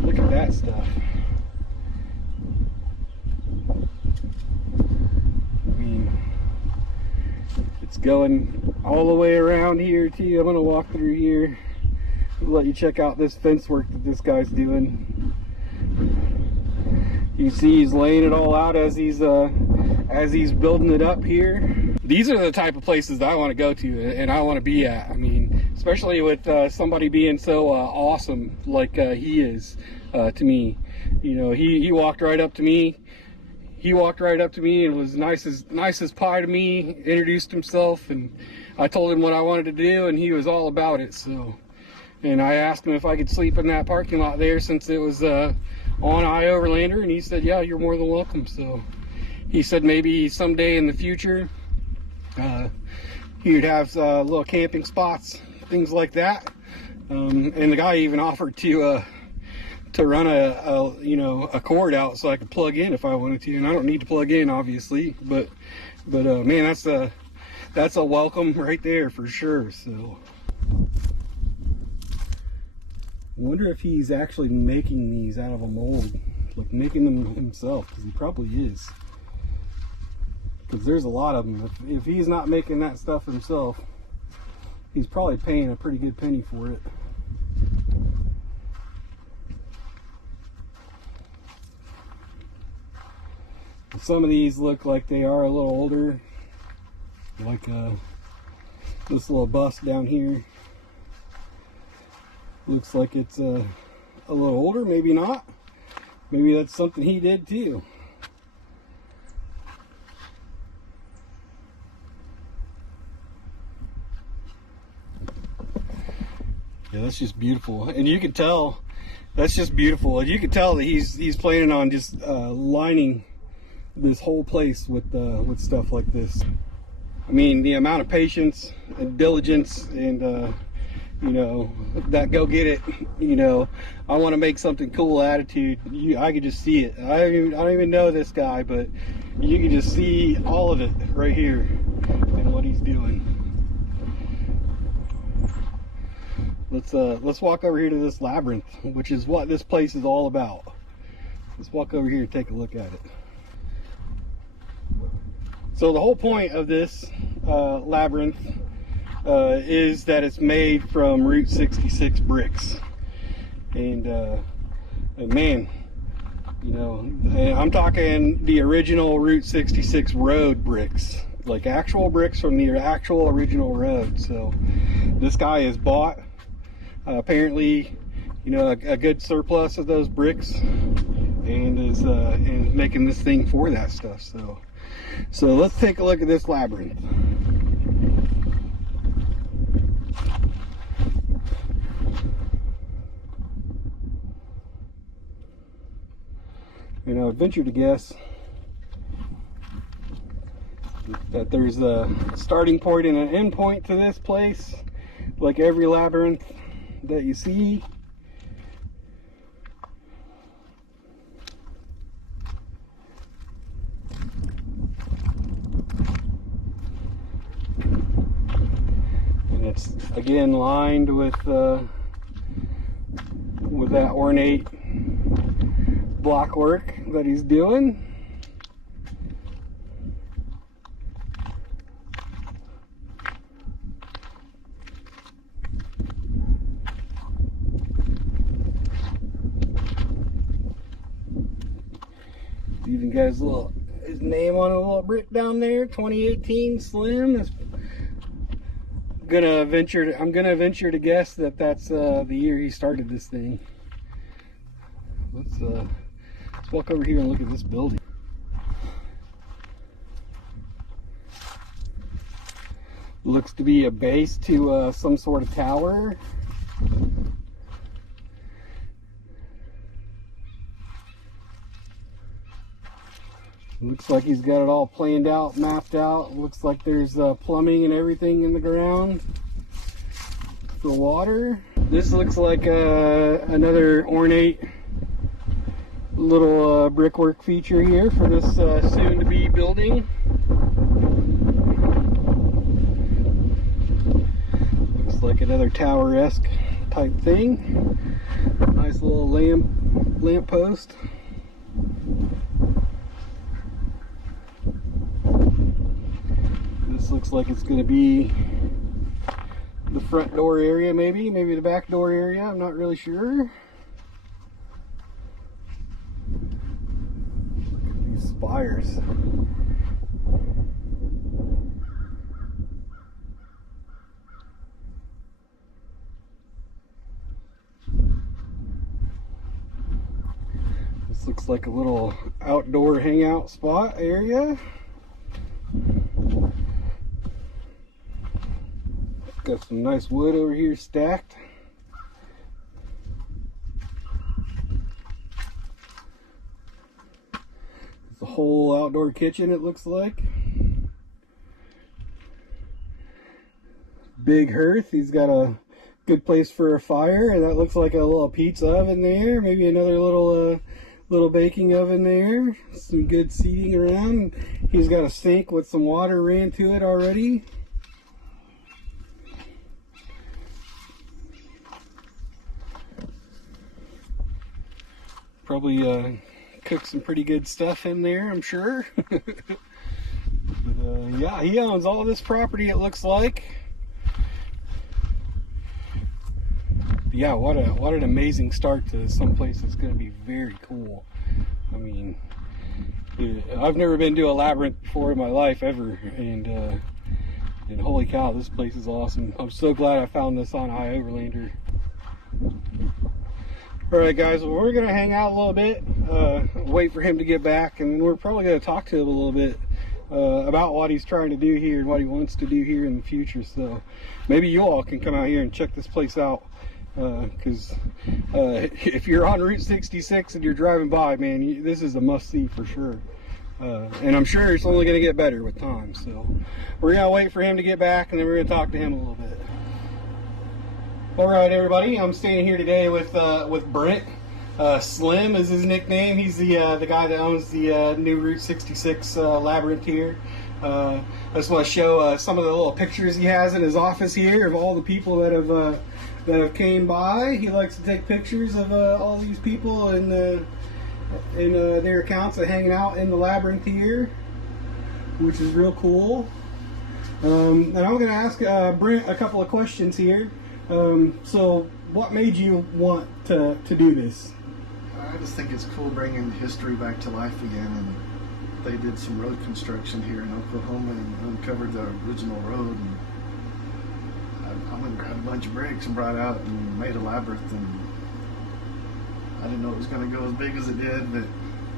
Look at that stuff. I mean, it's going all the way around here too. I'm gonna walk through here, let you check out this fence work that this guy's doing. You see he's laying it all out as he's building it up here. These are the type of places that I want to go to and I want to be at. I mean, especially with somebody being so awesome like he is to me. You know, he walked right up to me. He walked right up to me and was nice as pie to me, introduced himself, and I told him what I wanted to do, and he was all about it. So, and I asked him if I could sleep in that parking lot there since it was on iOverlander, and he said, yeah, you're more than welcome. So he said maybe someday in the future he would have little camping spots, things like that. And the guy even offered to run a cord out so I could plug in if I wanted to, and I don't need to plug in obviously, but man, that's a welcome right there for sure. So I wonder if he's actually making these out of a mold, like making them himself, because he probably is, because there's a lot of them. If he's not making that stuff himself, he's probably paying a pretty good penny for it. Some of these look like they are a little older, like this little bust down here. Looks like it's a little older, maybe not. Maybe that's something he did too. Yeah, that's just beautiful, and you can tell that's just beautiful. And you can tell that he's planning on just lining this whole place with stuff like this. I mean, the amount of patience and diligence and you know, that go get it, you know, I want to make something cool attitude. I could just see it. I don't even know this guy, but you can just see all of it right here and what he's doing. Let's walk over here to this labyrinth, which is what this place is all about. Let's walk over here and take a look at it. So the whole point of this labyrinth is that it's made from Route 66 bricks, and man, you know, I'm talking the original Route 66 road bricks, like actual bricks from the actual original road. So this guy has bought apparently, you know, a good surplus of those bricks, and is making this thing for that stuff. So let's take a look at this labyrinth. You know, I venture to guess that there's a starting point and an end point to this place, like every labyrinth that you see. And it's again lined with that ornate block work that he's doing. Even got his name on a little brick down there, 2018 Slim. I'm gonna venture to guess that that's the year he started this thing. Let's walk over here and look at this building. Looks to be a base to some sort of tower. Looks like he's got it all planned out, mapped out. Looks like there's plumbing and everything in the ground for water. This looks like another ornate little brickwork feature here for this soon-to-be building. Looks like another tower-esque type thing. Nice little lamp post. This looks like it's going to be the front door area, maybe the back door area. I'm not really sure. Spires. This looks like a little outdoor hangout spot area. Got some nice wood over here stacked. The whole outdoor kitchen, it looks like. Big hearth. He's got a good place for a fire, and that looks like a little pizza oven there. Maybe another little baking oven there. Some good seating around. He's got a sink with some water ran to it already. Probably cook some pretty good stuff in there, I'm sure. But yeah, he owns all this property, it looks like. But yeah, what an amazing start to someplace that's going to be very cool. I mean, I've never been to a labyrinth before in my life ever, and holy cow, this place is awesome. I'm so glad I found this on iOverlander. Alright guys, well, we're going to hang out a little bit, wait for him to get back, and we're probably going to talk to him a little bit about what he's trying to do here and what he wants to do here in the future. So maybe you all can come out here and check this place out, because if you're on Route 66 and you're driving by, man, this is a must-see for sure. And I'm sure it's only going to get better with time. So we're going to wait for him to get back, and then we're going to talk to him a little bit. All right, everybody. I'm standing here today with Brent. Slim is his nickname. He's the guy that owns the new Route 66 labyrinth here. I just want to show some of the little pictures he has in his office here of all the people that have came by. He likes to take pictures of all these people and their accounts of hanging out in the labyrinth here, which is real cool. And I'm going to ask Brent a couple of questions here. So what made you want to do this? I just think it's cool bringing history back to life again, and they did some road construction here in Oklahoma and uncovered the original road, and I went and grabbed a bunch of bricks and brought out and made a labyrinth, and I didn't know it was going to go as big as it did, but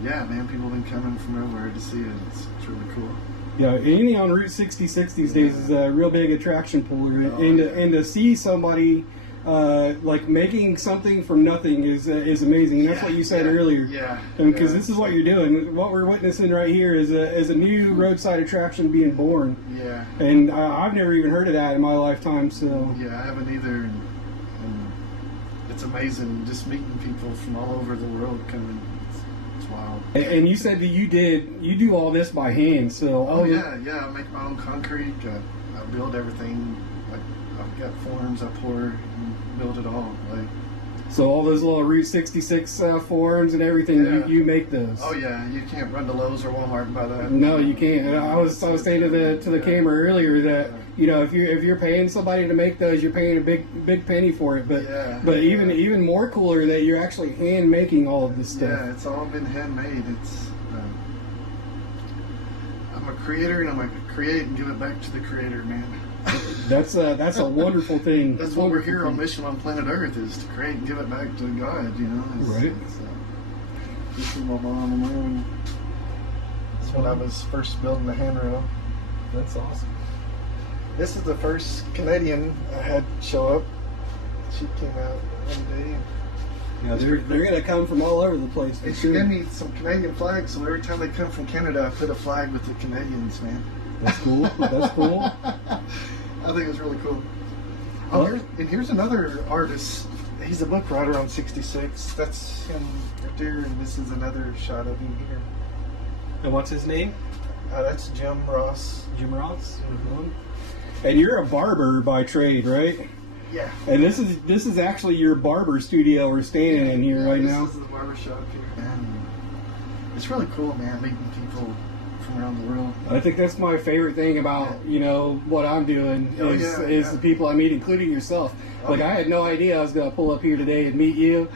yeah, man, people have been coming from everywhere to see it. It's really cool. Yeah, anything on Route 66 these days is a real big attraction puller, and to see somebody like making something from nothing is amazing. And that's what you said earlier. Yeah. Because this is what you're doing. What we're witnessing right here is a new roadside attraction being born. Yeah. And I've never even heard of that in my lifetime. So. Yeah, I haven't either. And it's amazing just meeting people from all over the world coming. It's wild. And you said that you do all this by hand. So. Oh yeah. I make my own concrete. I build everything. Like I've got forms I pour and build it all. Like. So all those little Route 66 forms and everything, you make those. Oh yeah, you can't run to Lowe's or Walmart and buy that. No, you can't. I was saying to the camera earlier that if you're paying somebody to make those, you're paying a big penny for it. But even more cooler that you're actually hand making all of this stuff. Yeah, it's all been handmade. It's I'm a creator, and I'm gonna create and give it back to the creator, man. That's a wonderful thing. That's what we're here on mission on planet Earth, is to create and give it back to God, Right. This is my mom and mom. That's when I was first building the handrail. That's awesome. This is the first Canadian I had show up. She came out one day. Yeah, they're gonna come from all over the place. And she gave me some Canadian flags, so every time they come from Canada, I put a flag with the Canadians, man. That's cool. That's cool. I think it's really cool. Oh, here's another artist. He's a book writer on 66. That's him right there, and this is another shot of him here. And what's his name? That's Jim Ross. Jim Ross. And you're a barber by trade, right? Yeah. And this is actually your barber studio we're standing in here right now. This is the barber shop here. And it's really cool, man, meeting people from around the world. I think that's my favorite thing about what I'm doing is the people I meet, including yourself. Like I had no idea I was gonna pull up here today and meet you,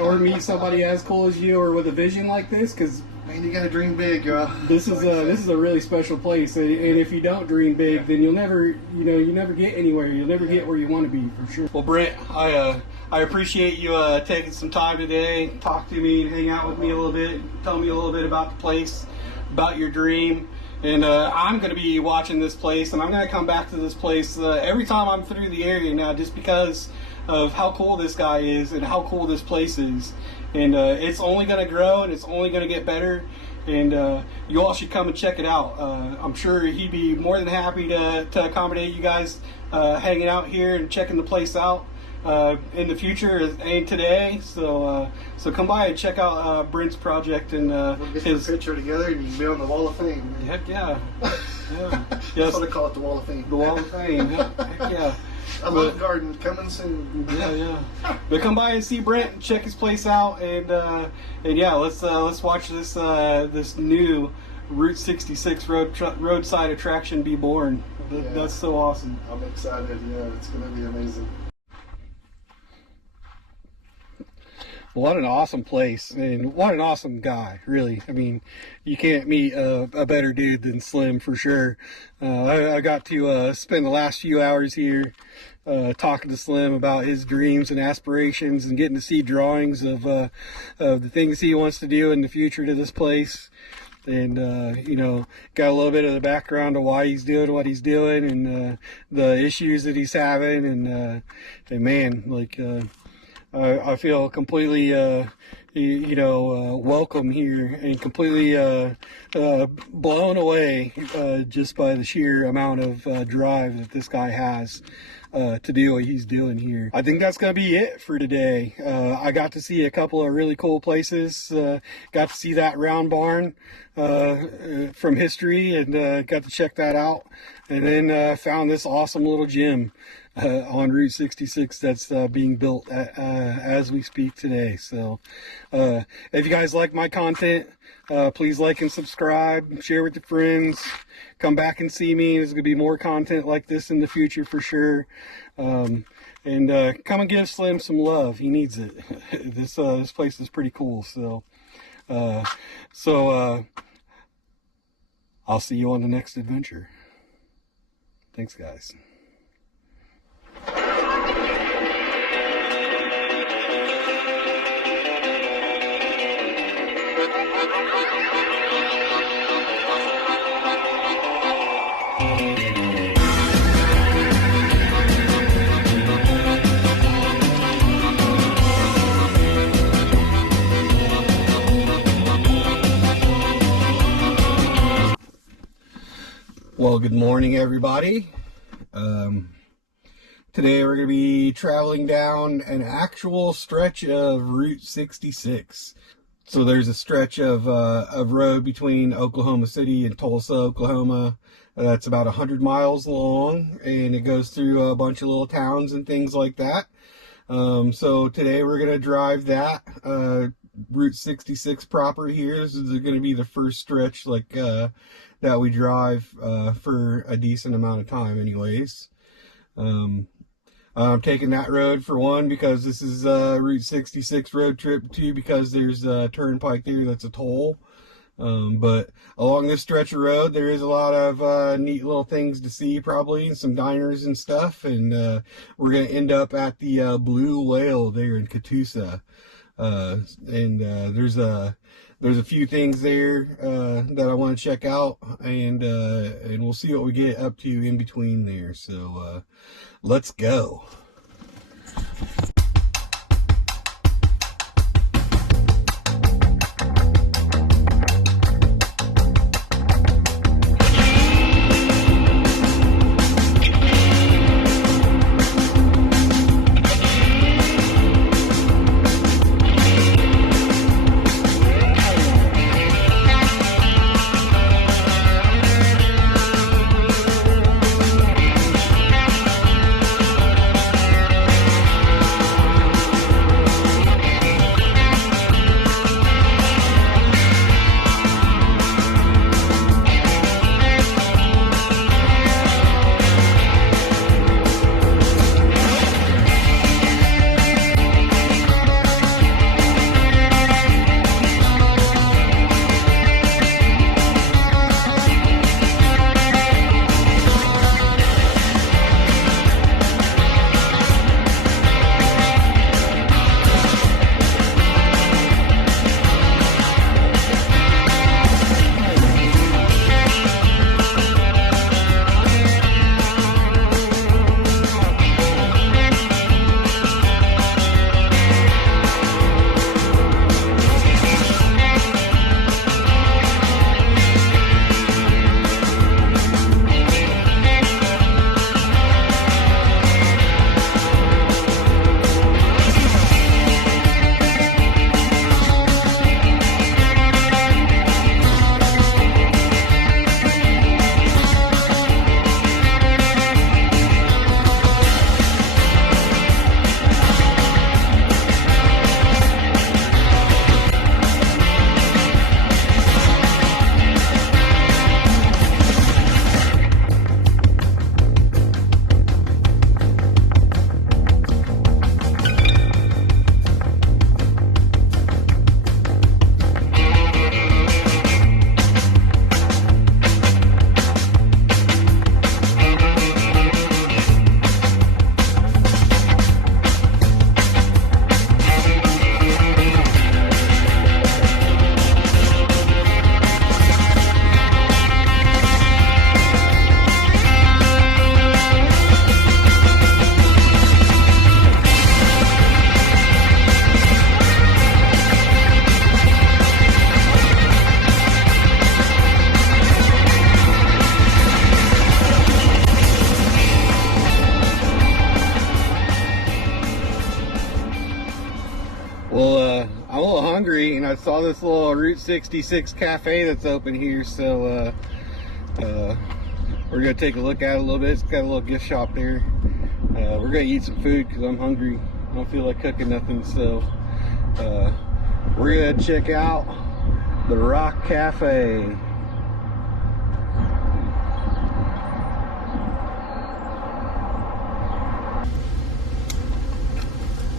or meet somebody as cool as you, or with a vision like this. Because man, you gotta dream big, y'all. This is a really special place, and if you don't dream big, then you'll never get anywhere. You'll never get where you want to be, for sure. Well, Brent, I appreciate you taking some time today, talk to me, and hang out with me a little bit, tell me a little bit about the place, about your dream. And I'm going to be watching this place, and I'm going to come back to this place every time I'm through the area now, just because of how cool this guy is and how cool this place is. And it's only going to grow, and it's only going to get better. And you all should come and check it out. I'm sure he'd be more than happy to accommodate you guys hanging out here and checking the place out in the future and today. So come by and check out Brent's project and we'll get his picture together, and you can be on the Wall of Fame. Heck yeah. Yes. That's what I call it, the Wall of Fame. The Wall of Fame. Heck yeah. I love garden, coming soon. Yeah. But come by and see Brent and check his place out, and yeah, let's watch this new Route 66 roadside attraction be born. That's so awesome. I'm excited. Yeah, it's gonna be amazing. What an awesome place, and what an awesome guy, really. I mean, you can't meet a better dude than Slim, for sure. I got to spend the last few hours here talking to Slim about his dreams and aspirations, and getting to see drawings of the things he wants to do in the future to this place. And got a little bit of the background of why he's doing what he's doing, and the issues that he's having, and man, like I feel completely welcome here, and completely blown away just by the sheer amount of drive that this guy has. to do what he's doing here. I think that's going to be it for today. I got to see a couple of really cool places. Got to see that round barn from history, and got to check that out. And then found this awesome little gym on Route 66 that's being built as we speak today. So if you guys like my content, please like and subscribe, share with your friends, come back and see me. There's going to be more content like this in the future for sure. And come and give Slim some love. He needs it. This place is pretty cool. So I'll see you on the next adventure. Thanks, guys. Well, good morning, everybody. Today we're going to be traveling down an actual stretch of Route 66. So there's a stretch of road between Oklahoma City and Tulsa, Oklahoma. That's about 100 miles long, and it goes through a bunch of little towns and things like that. So today we're going to drive that Route 66 proper here. This is going to be the first stretch like that we drive for a decent amount of time anyways. I'm taking that road for one because this is Route 66 road trip, two because there's a turnpike there that's a toll. But along this stretch of road there is a lot of neat little things to see, probably, and some diners and stuff, and we're going to end up at the Blue Whale there in Catoosa. And there's a few things there that I want to check out, and we'll see what we get up to in between there. So let's go. I saw this little Route 66 cafe that's open here, so we're gonna take a look at it a little bit. It's got a little gift shop there. We're gonna eat some food because I'm hungry. I don't feel like cooking nothing, so we're gonna check out the Rock Cafe.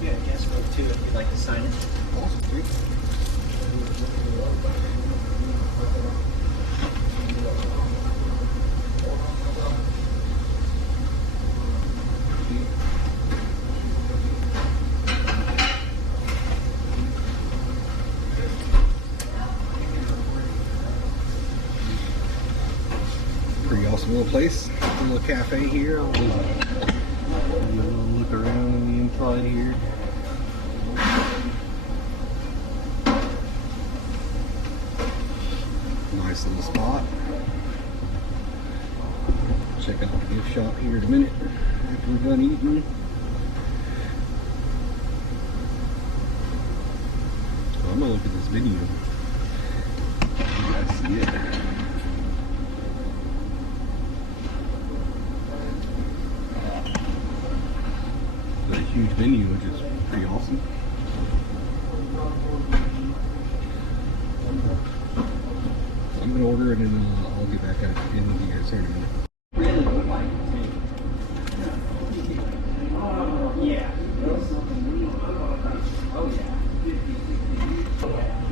Yeah, guest book too if you'd like to sign it. Awesome, dude. Pretty awesome little place, little cafe here. I'll look around on the inside here. Nice little spot. Check out the gift shop here in a minute after we're done eating. So I'm gonna look at this video. You guys see it. A huge venue, which is pretty awesome. I'm gonna order it and I'll get back at it with you guys here in a minute. Really would like to. Yeah. Oh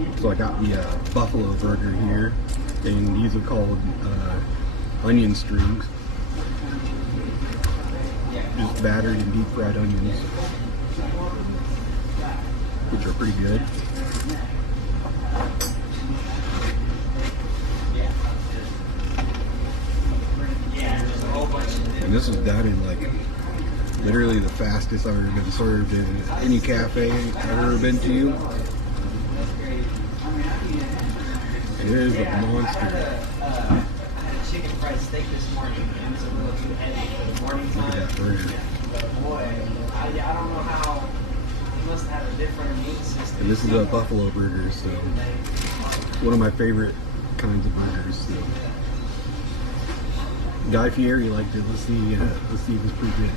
yeah. So I got the buffalo burger here, and these are called onion strings. Just battered and deep fried onions, which are pretty good. And this was done in like literally the fastest I've ever been served in any cafe I've ever been to. It is a monster. Chicken fried steak this morning, and it's a little too heavy for the morning time. Look at that burger. But boy, I don't know how he must have a different immune system. And this is a buffalo burger, so one of my favorite kinds of burgers. So. Guy Fieri liked it. Let's see if it's pretty good.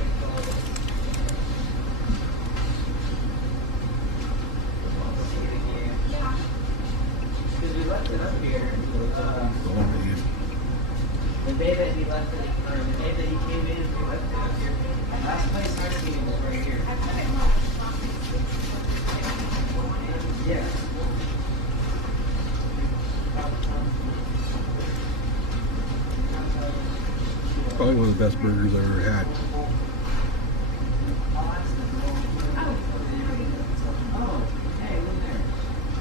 Because we left it up here. Oh man. The day that he left it, or the day that he came in, we left it up here. And last place I seen him was right here. Yeah. Probably one of the best burgers I've ever had.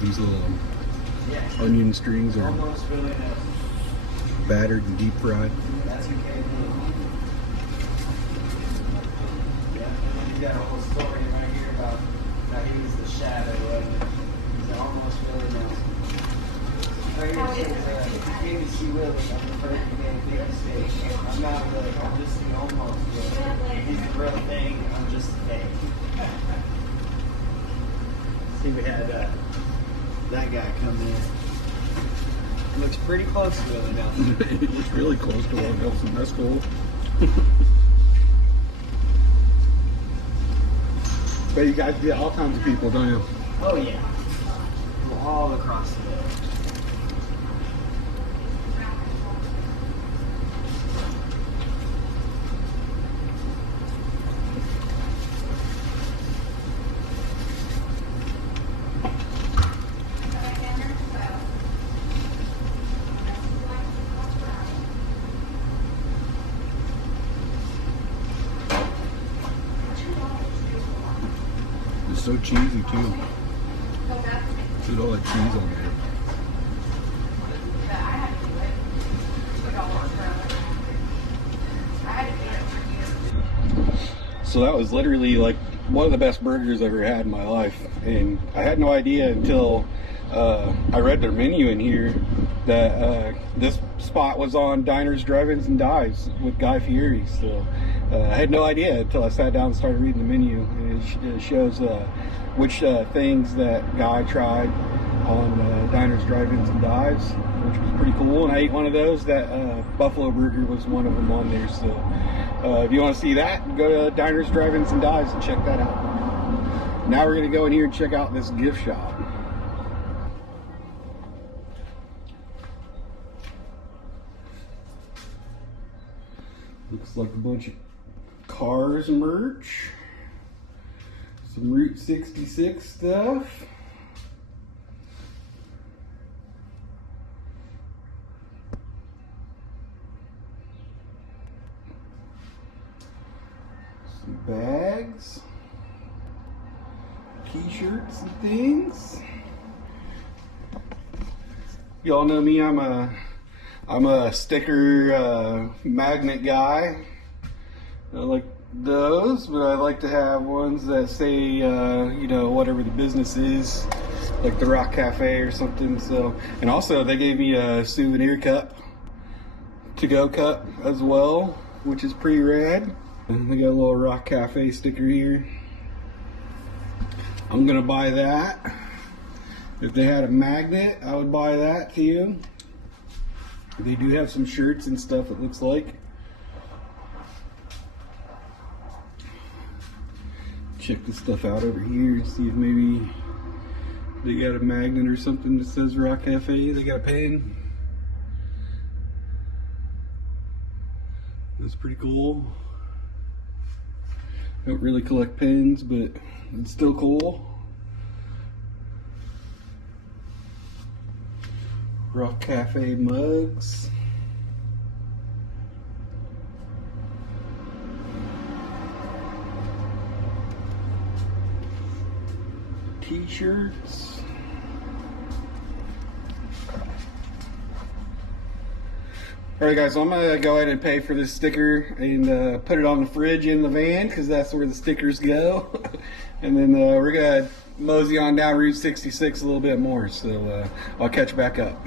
These little onion strings are battered and deep fried. That's okay. Yeah, you got a whole story right here about how he was the shadow of it. He's almost really nice. Right here it says, if you came to see Willie, I'm the first to make a big mistake. I'm not really, I'm just the almost Willie. He's the real thing, I'm just the fake. See, we had that guy come in. Looks pretty close to Willie now. It's really close to Willie Nelson. That's cool. But you guys get all kinds of people, don't you? Oh yeah. All across the world. It's so cheesy too. Put all that cheese on there. So that was literally like one of the best burgers I've ever had in my life, and I had no idea until I read their menu in here that this spot was on Diners, Drive-Ins, and Dives with Guy Fieri. So I had no idea until I sat down and started reading the menu. And it shows which things that Guy tried on Diners, Drive-Ins, and Dives, which was pretty cool. And I ate one of those. That Buffalo Burger was one of them on there. So if you want to see that, go to Diners, Drive-Ins, and Dives and check that out. Now we're going to go in here and check out this gift shop. Looks like a bunch of cars merch. Some Route 66 stuff. Some bags. T-shirts and things. Y'all know me, I'm a sticker magnet guy. I like those, but I like to have ones that say, you know, whatever the business is, like the Rock Cafe or something. So, and also they gave me a souvenir cup, to-go cup as well, which is pretty rad. And they got a little Rock Cafe sticker here. I'm gonna buy that. If they had a magnet, I would buy that too. They do have some shirts and stuff, it looks like. Check this stuff out over here and see if maybe they got a magnet or something that says Rock Cafe. They got a pen. That's pretty cool. Don't really collect pens, but it's still cool. Rock Cafe mugs. T-shirts. Alright guys, so I'm going to go ahead and pay for this sticker and put it on the fridge in the van because that's where the stickers go. And then we're going to mosey on down Route 66 a little bit more. So I'll catch you back up.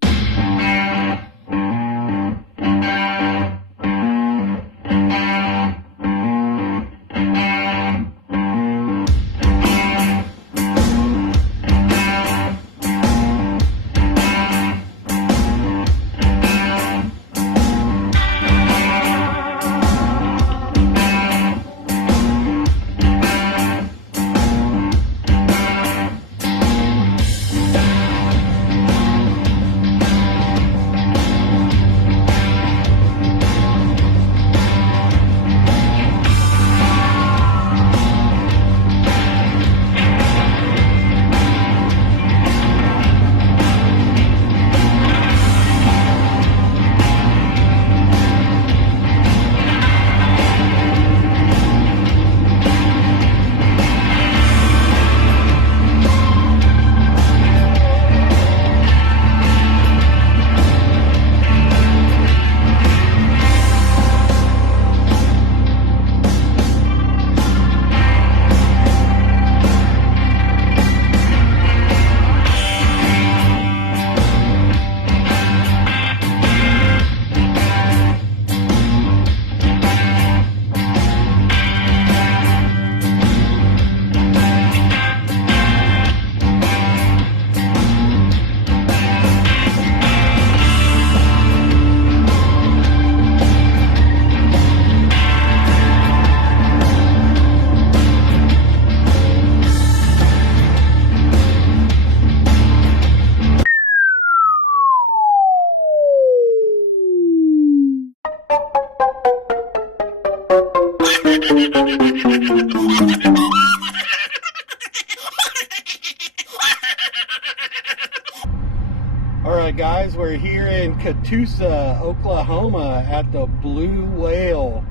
Alright guys, we're here in Catoosa, Oklahoma at the Blue Whale.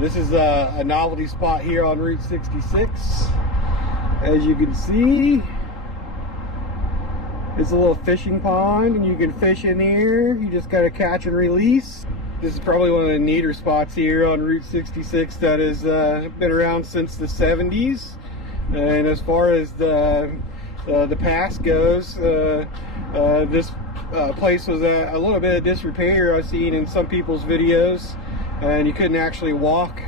This is a novelty spot here on Route 66. As you can see, it's a little fishing pond and you can fish in here. You just gotta catch and release. This is probably one of the neater spots here on Route 66 that has been around since the 70s. And as far as the past goes, this place was a little bit of disrepair I've seen in some people's videos, and you couldn't actually walk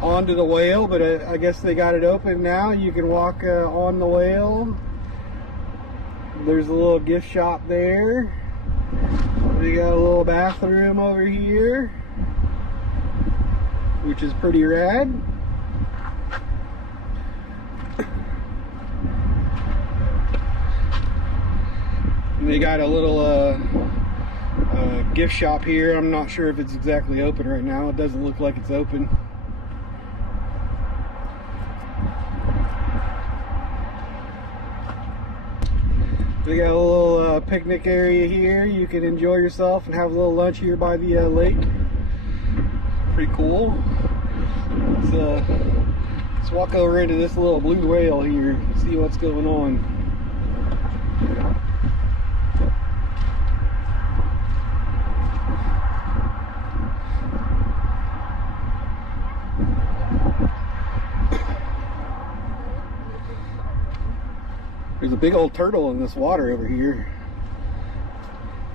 onto the whale, but I guess they got it open now. You can walk on the whale. There's a little gift shop there. We got a little bathroom over here, which is pretty rad. And they got a little gift shop here. I'm not sure if it's exactly open right now. It doesn't look like it's open. They got a little picnic area here. You can enjoy yourself and have a little lunch here by the lake. Pretty cool. Let's walk over into this little blue whale here, see what's going on. There's a big old turtle in this water over here.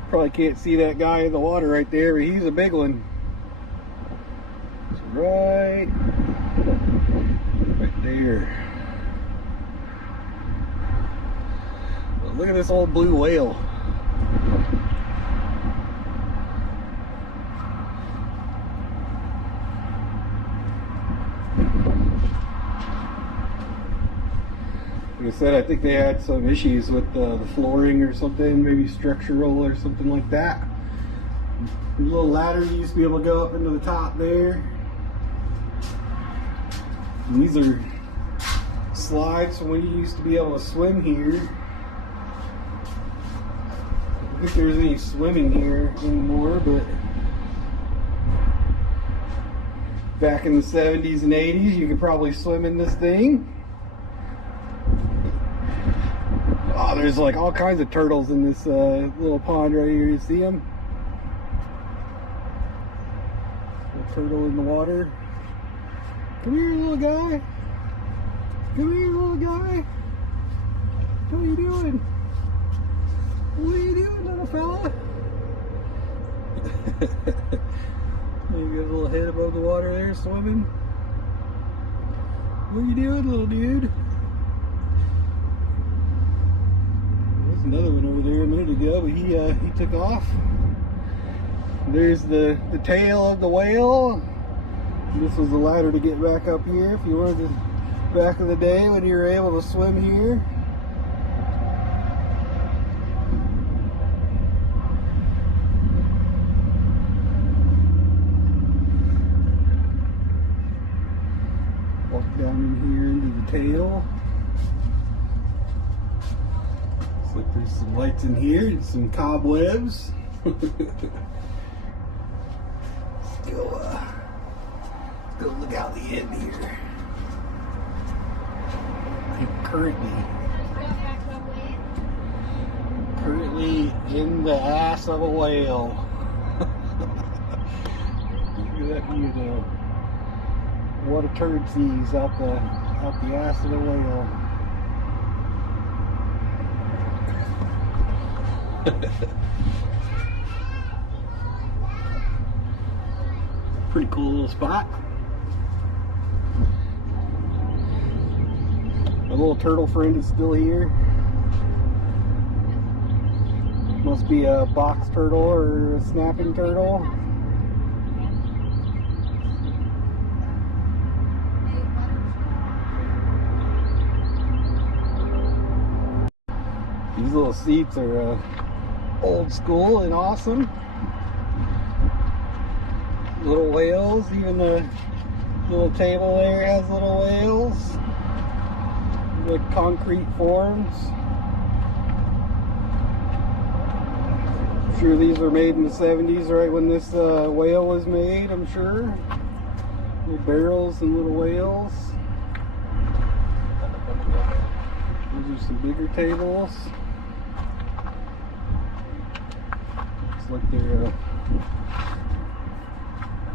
Probably can't see that guy in the water right there, but he's a big one. It's right there. But look at this old blue whale. Like I said, I think they had some issues with the flooring or something, maybe structural or something like that. A little ladder, you used to be able to go up into the top there. And these are slides from when you used to be able to swim here. I don't think there's any swimming here anymore, but back in the 70s and 80s, you could probably swim in this thing. Oh, there's like all kinds of turtles in this little pond right here. You see them? A turtle in the water. Come here, little guy. Come here, little guy. What are you doing? What are you doing, little fella? You got a little head above the water there, swimming. What are you doing, little dude? There's another one over there a minute ago, but he took off. There's the tail of the whale. This was the ladder to get back up here if you wanted to, back in the day when you were able to swim here. Walk down in here into the tail. Looks like there's some lights in here and some cobwebs. Let's go look out the end here. I'm currently in the ass of a whale. Look at that view though. What a turd sees out the ass of the whale. Pretty cool little spot. My little turtle friend is still here. Must be a box turtle or a snapping turtle. These little seats are old school and awesome. Little whales, even the little table there has little whales. Like concrete forms. I'm sure these were made in the 70s, right when this whale was made, I'm sure. Little barrels and little whales. Those are some bigger tables. Looks like they're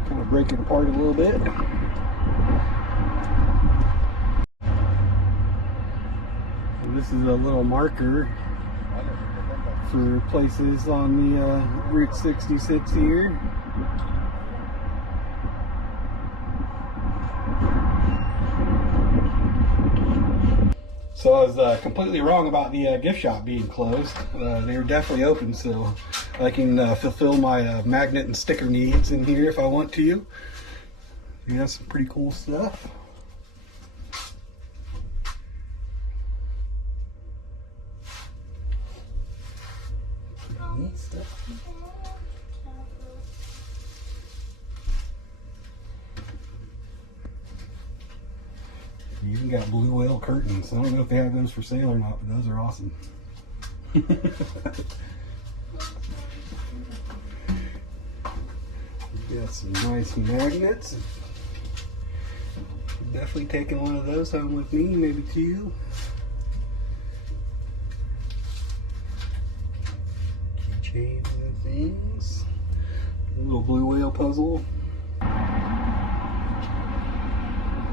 kind of breaking apart a little bit. This is a little marker for places on the Route 66 here. So I was completely wrong about the gift shop being closed. They were definitely open, so I can fulfill my magnet and sticker needs in here if I want to. You have some pretty cool stuff. Pretty neat stuff. You even got blue whale curtains. I don't know if they have those for sale or not, but those are awesome. Got some nice magnets. Definitely taking one of those home with me, maybe two. Keychains and things. A little blue whale puzzle.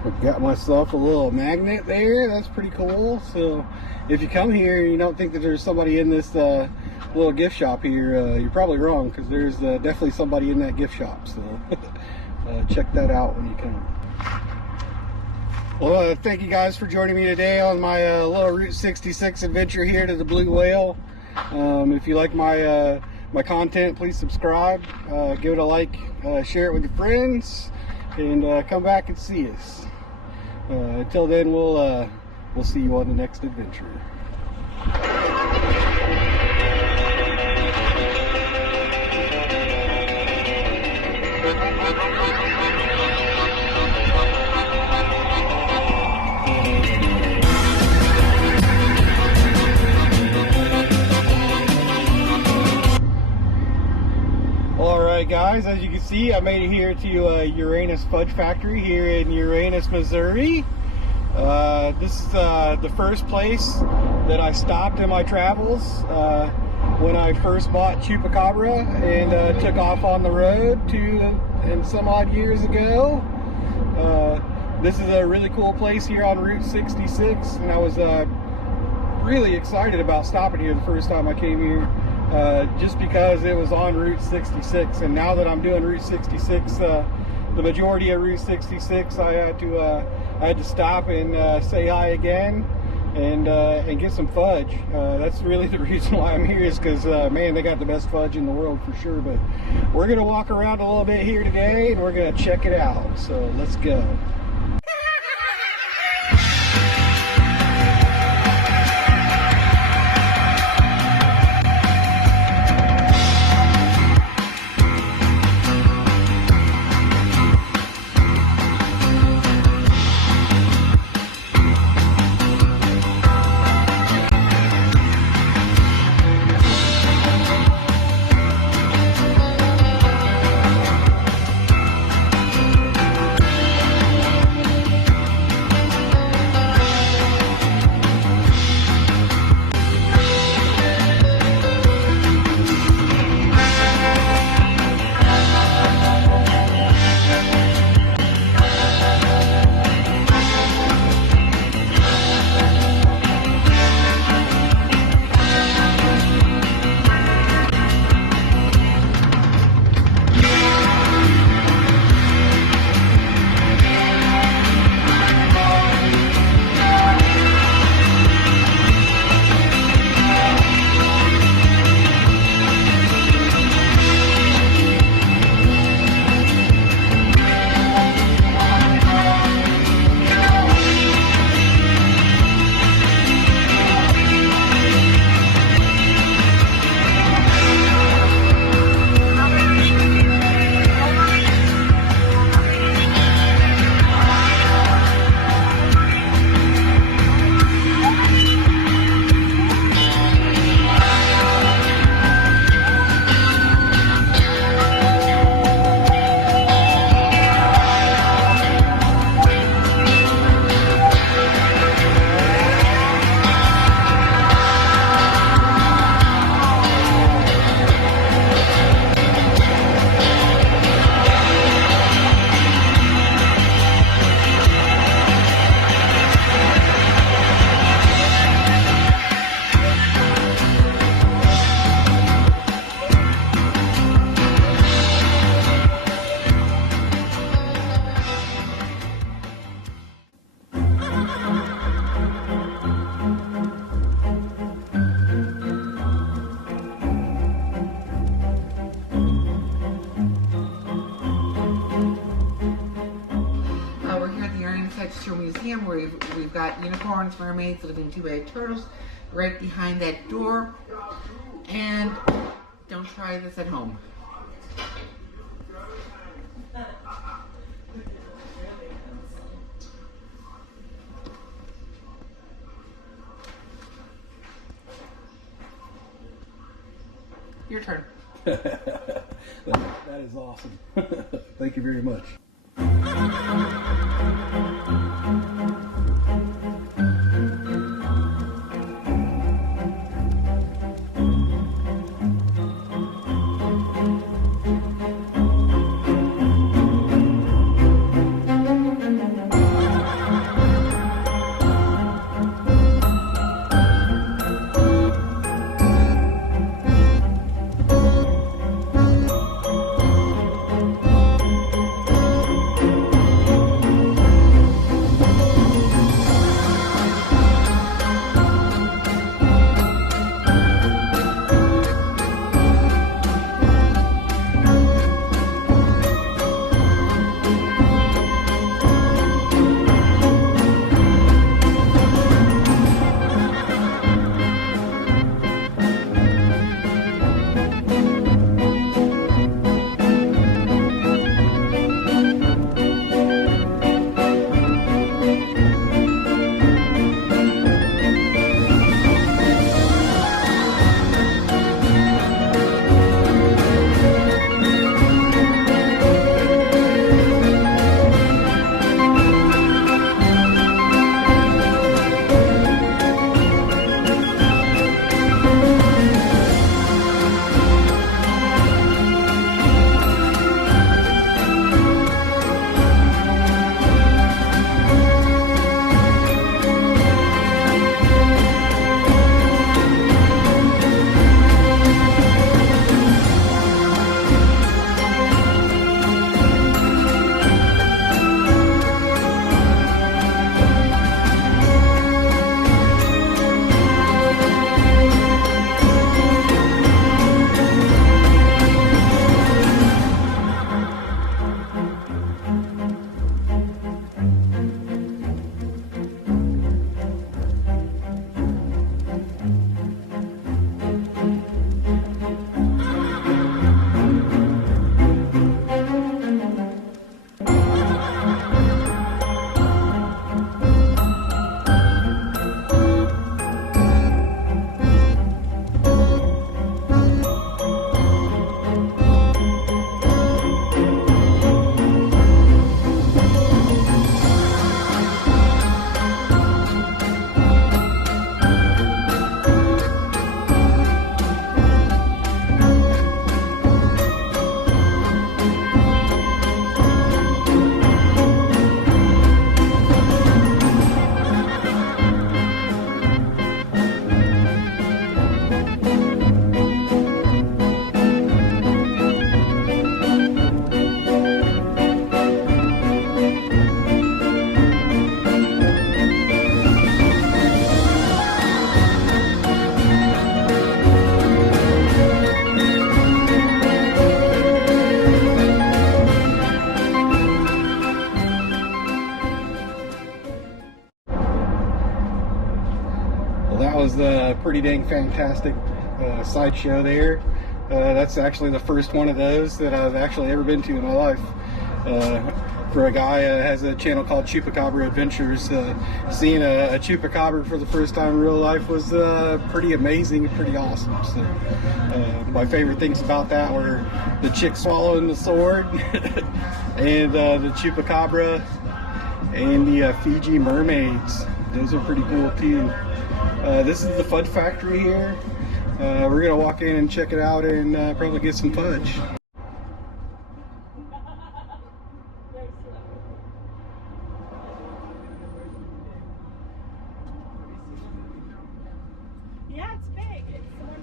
I've got myself a little magnet there. That's pretty cool. So if you come here and you don't think that there's somebody in this little gift shop here, you're probably wrong, because there's definitely somebody in that gift shop. So check that out when you come. Well, thank you guys for joining me today on my little Route 66 adventure here to the Blue Whale. If you like my my content, please subscribe, give it a like, share it with your friends, and come back and see us. Until then, we'll see you on the next adventure. Alright guys, as you can see, I made it here to Uranus Fudge Factory here in Uranus, Missouri. This is the first place that I stopped in my travels when I first bought Chupacabra and took off on the road and some odd years ago. This is a really cool place here on Route 66, and I was really excited about stopping here the first time I came here. Just because it was on Route 66, and now that I'm doing Route 66, the majority of Route 66, I had to stop and say hi again and get some fudge. That's really the reason why I'm here, is because man, they got the best fudge in the world for sure. But we're gonna walk around a little bit here today, and we're gonna check it out. So let's go. Natural Museum where we've got unicorns, mermaids, living two-headed turtles right behind that door. And don't try this at home. Your turn. That is awesome. Thank you very much. That was a pretty dang fantastic sideshow there. That's actually the first one of those that I've actually ever been to in my life. For a guy who has a channel called Chupacabra Adventures, seeing a Chupacabra for the first time in real life was pretty amazing and pretty awesome. So, my favorite things about that were the chick swallowing the sword, and the Chupacabra, and the Fiji mermaids. Those are pretty cool too. This is the Fudge Factory here. We're gonna walk in and check it out and probably get some fudge. Yeah, it's big. It's the one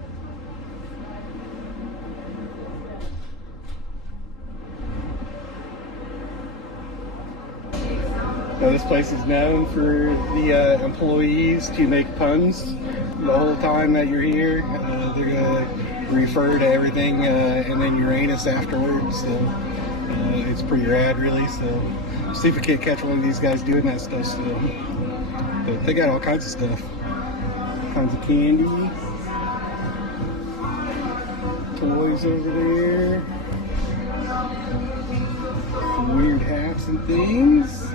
This place is known for the employees to make puns the whole time that you're here. They're gonna refer to everything and then Uranus afterwards. So it's pretty rad, really. So See if we can't catch one of these guys doing that stuff still. But they got all kinds of stuff. All kinds of candy. Toys over there. Some weird hats and things.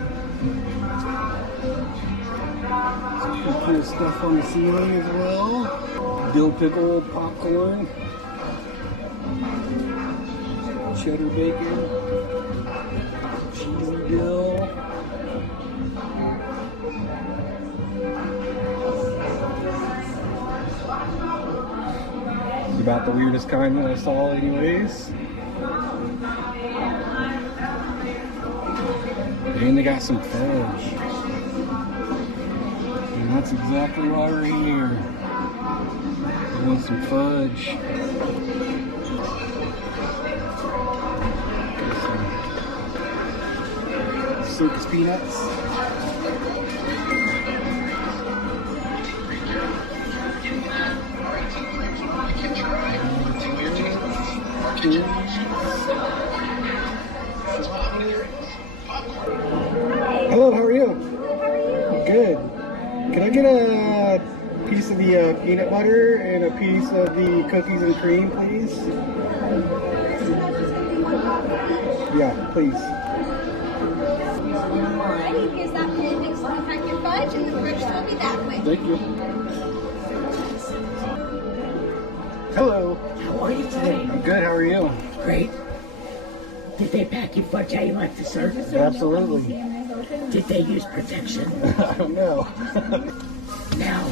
Some pretty cool stuff on the ceiling as well. Dill pickle popcorn. Cheddar bacon. Cheesy dill. It's about the weirdest kind that I saw anyways. And they got some fudge. And that's exactly why we're here. We want some fudge. Got some circus peanuts. Hello, how are you? Good. Can I get a piece of the peanut butter and a piece of the cookies and cream, please? Yeah, please. Alrighty, here's that pen. Next time, pack your fudge, and the register will be that way. Thank you. Hello. How are you today? I'm good, how are you? Great. Did they pack your fudge how you like to serve it? Absolutely. Did they use protection? I don't know. Now,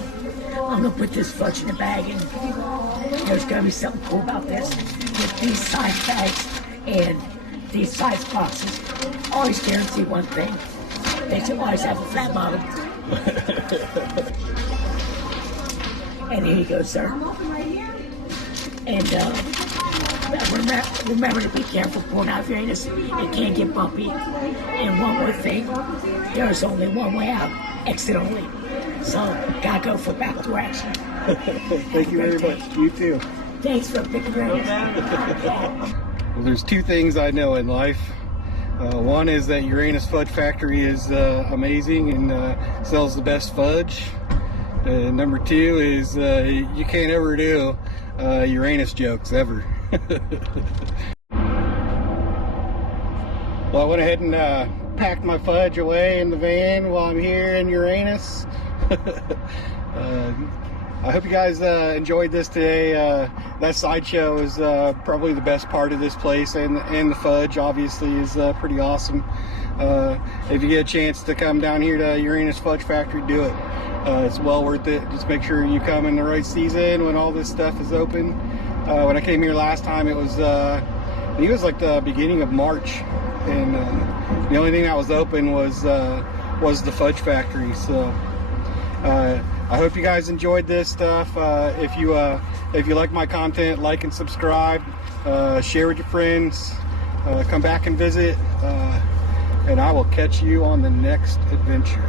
I'm gonna put this fudge in a bag, and there's gonna be something cool about this. With these size bags and these size boxes, always guarantee one thing. They should always have a flat bottom. And here you go, sir. And remember to be careful pouring out your anus. It can get bumpy. And one more thing, there's only one way out, exit only. So, gotta go for back direction. Thank you very much. You too. Thanks for picking your anus. Well, there's two things I know in life. One is that Uranus Fudge Factory is amazing and sells the best fudge. Number two is you can't ever do Uranus jokes, ever. Well, I went ahead and packed my fudge away in the van while I'm here in Uranus. I hope you guys enjoyed this today. That sideshow is probably the best part of this place, and the fudge obviously is pretty awesome. If you get a chance to come down here to Uranus Fudge Factory, do it. It's well worth it. Just make sure you come in the right season when all this stuff is open. When I came here last time, it was I think it was like the beginning of March, and the only thing that was open was the fudge factory. So I hope you guys enjoyed this stuff. If you like my content, like and subscribe, share with your friends, come back and visit, and I will catch you on the next adventure.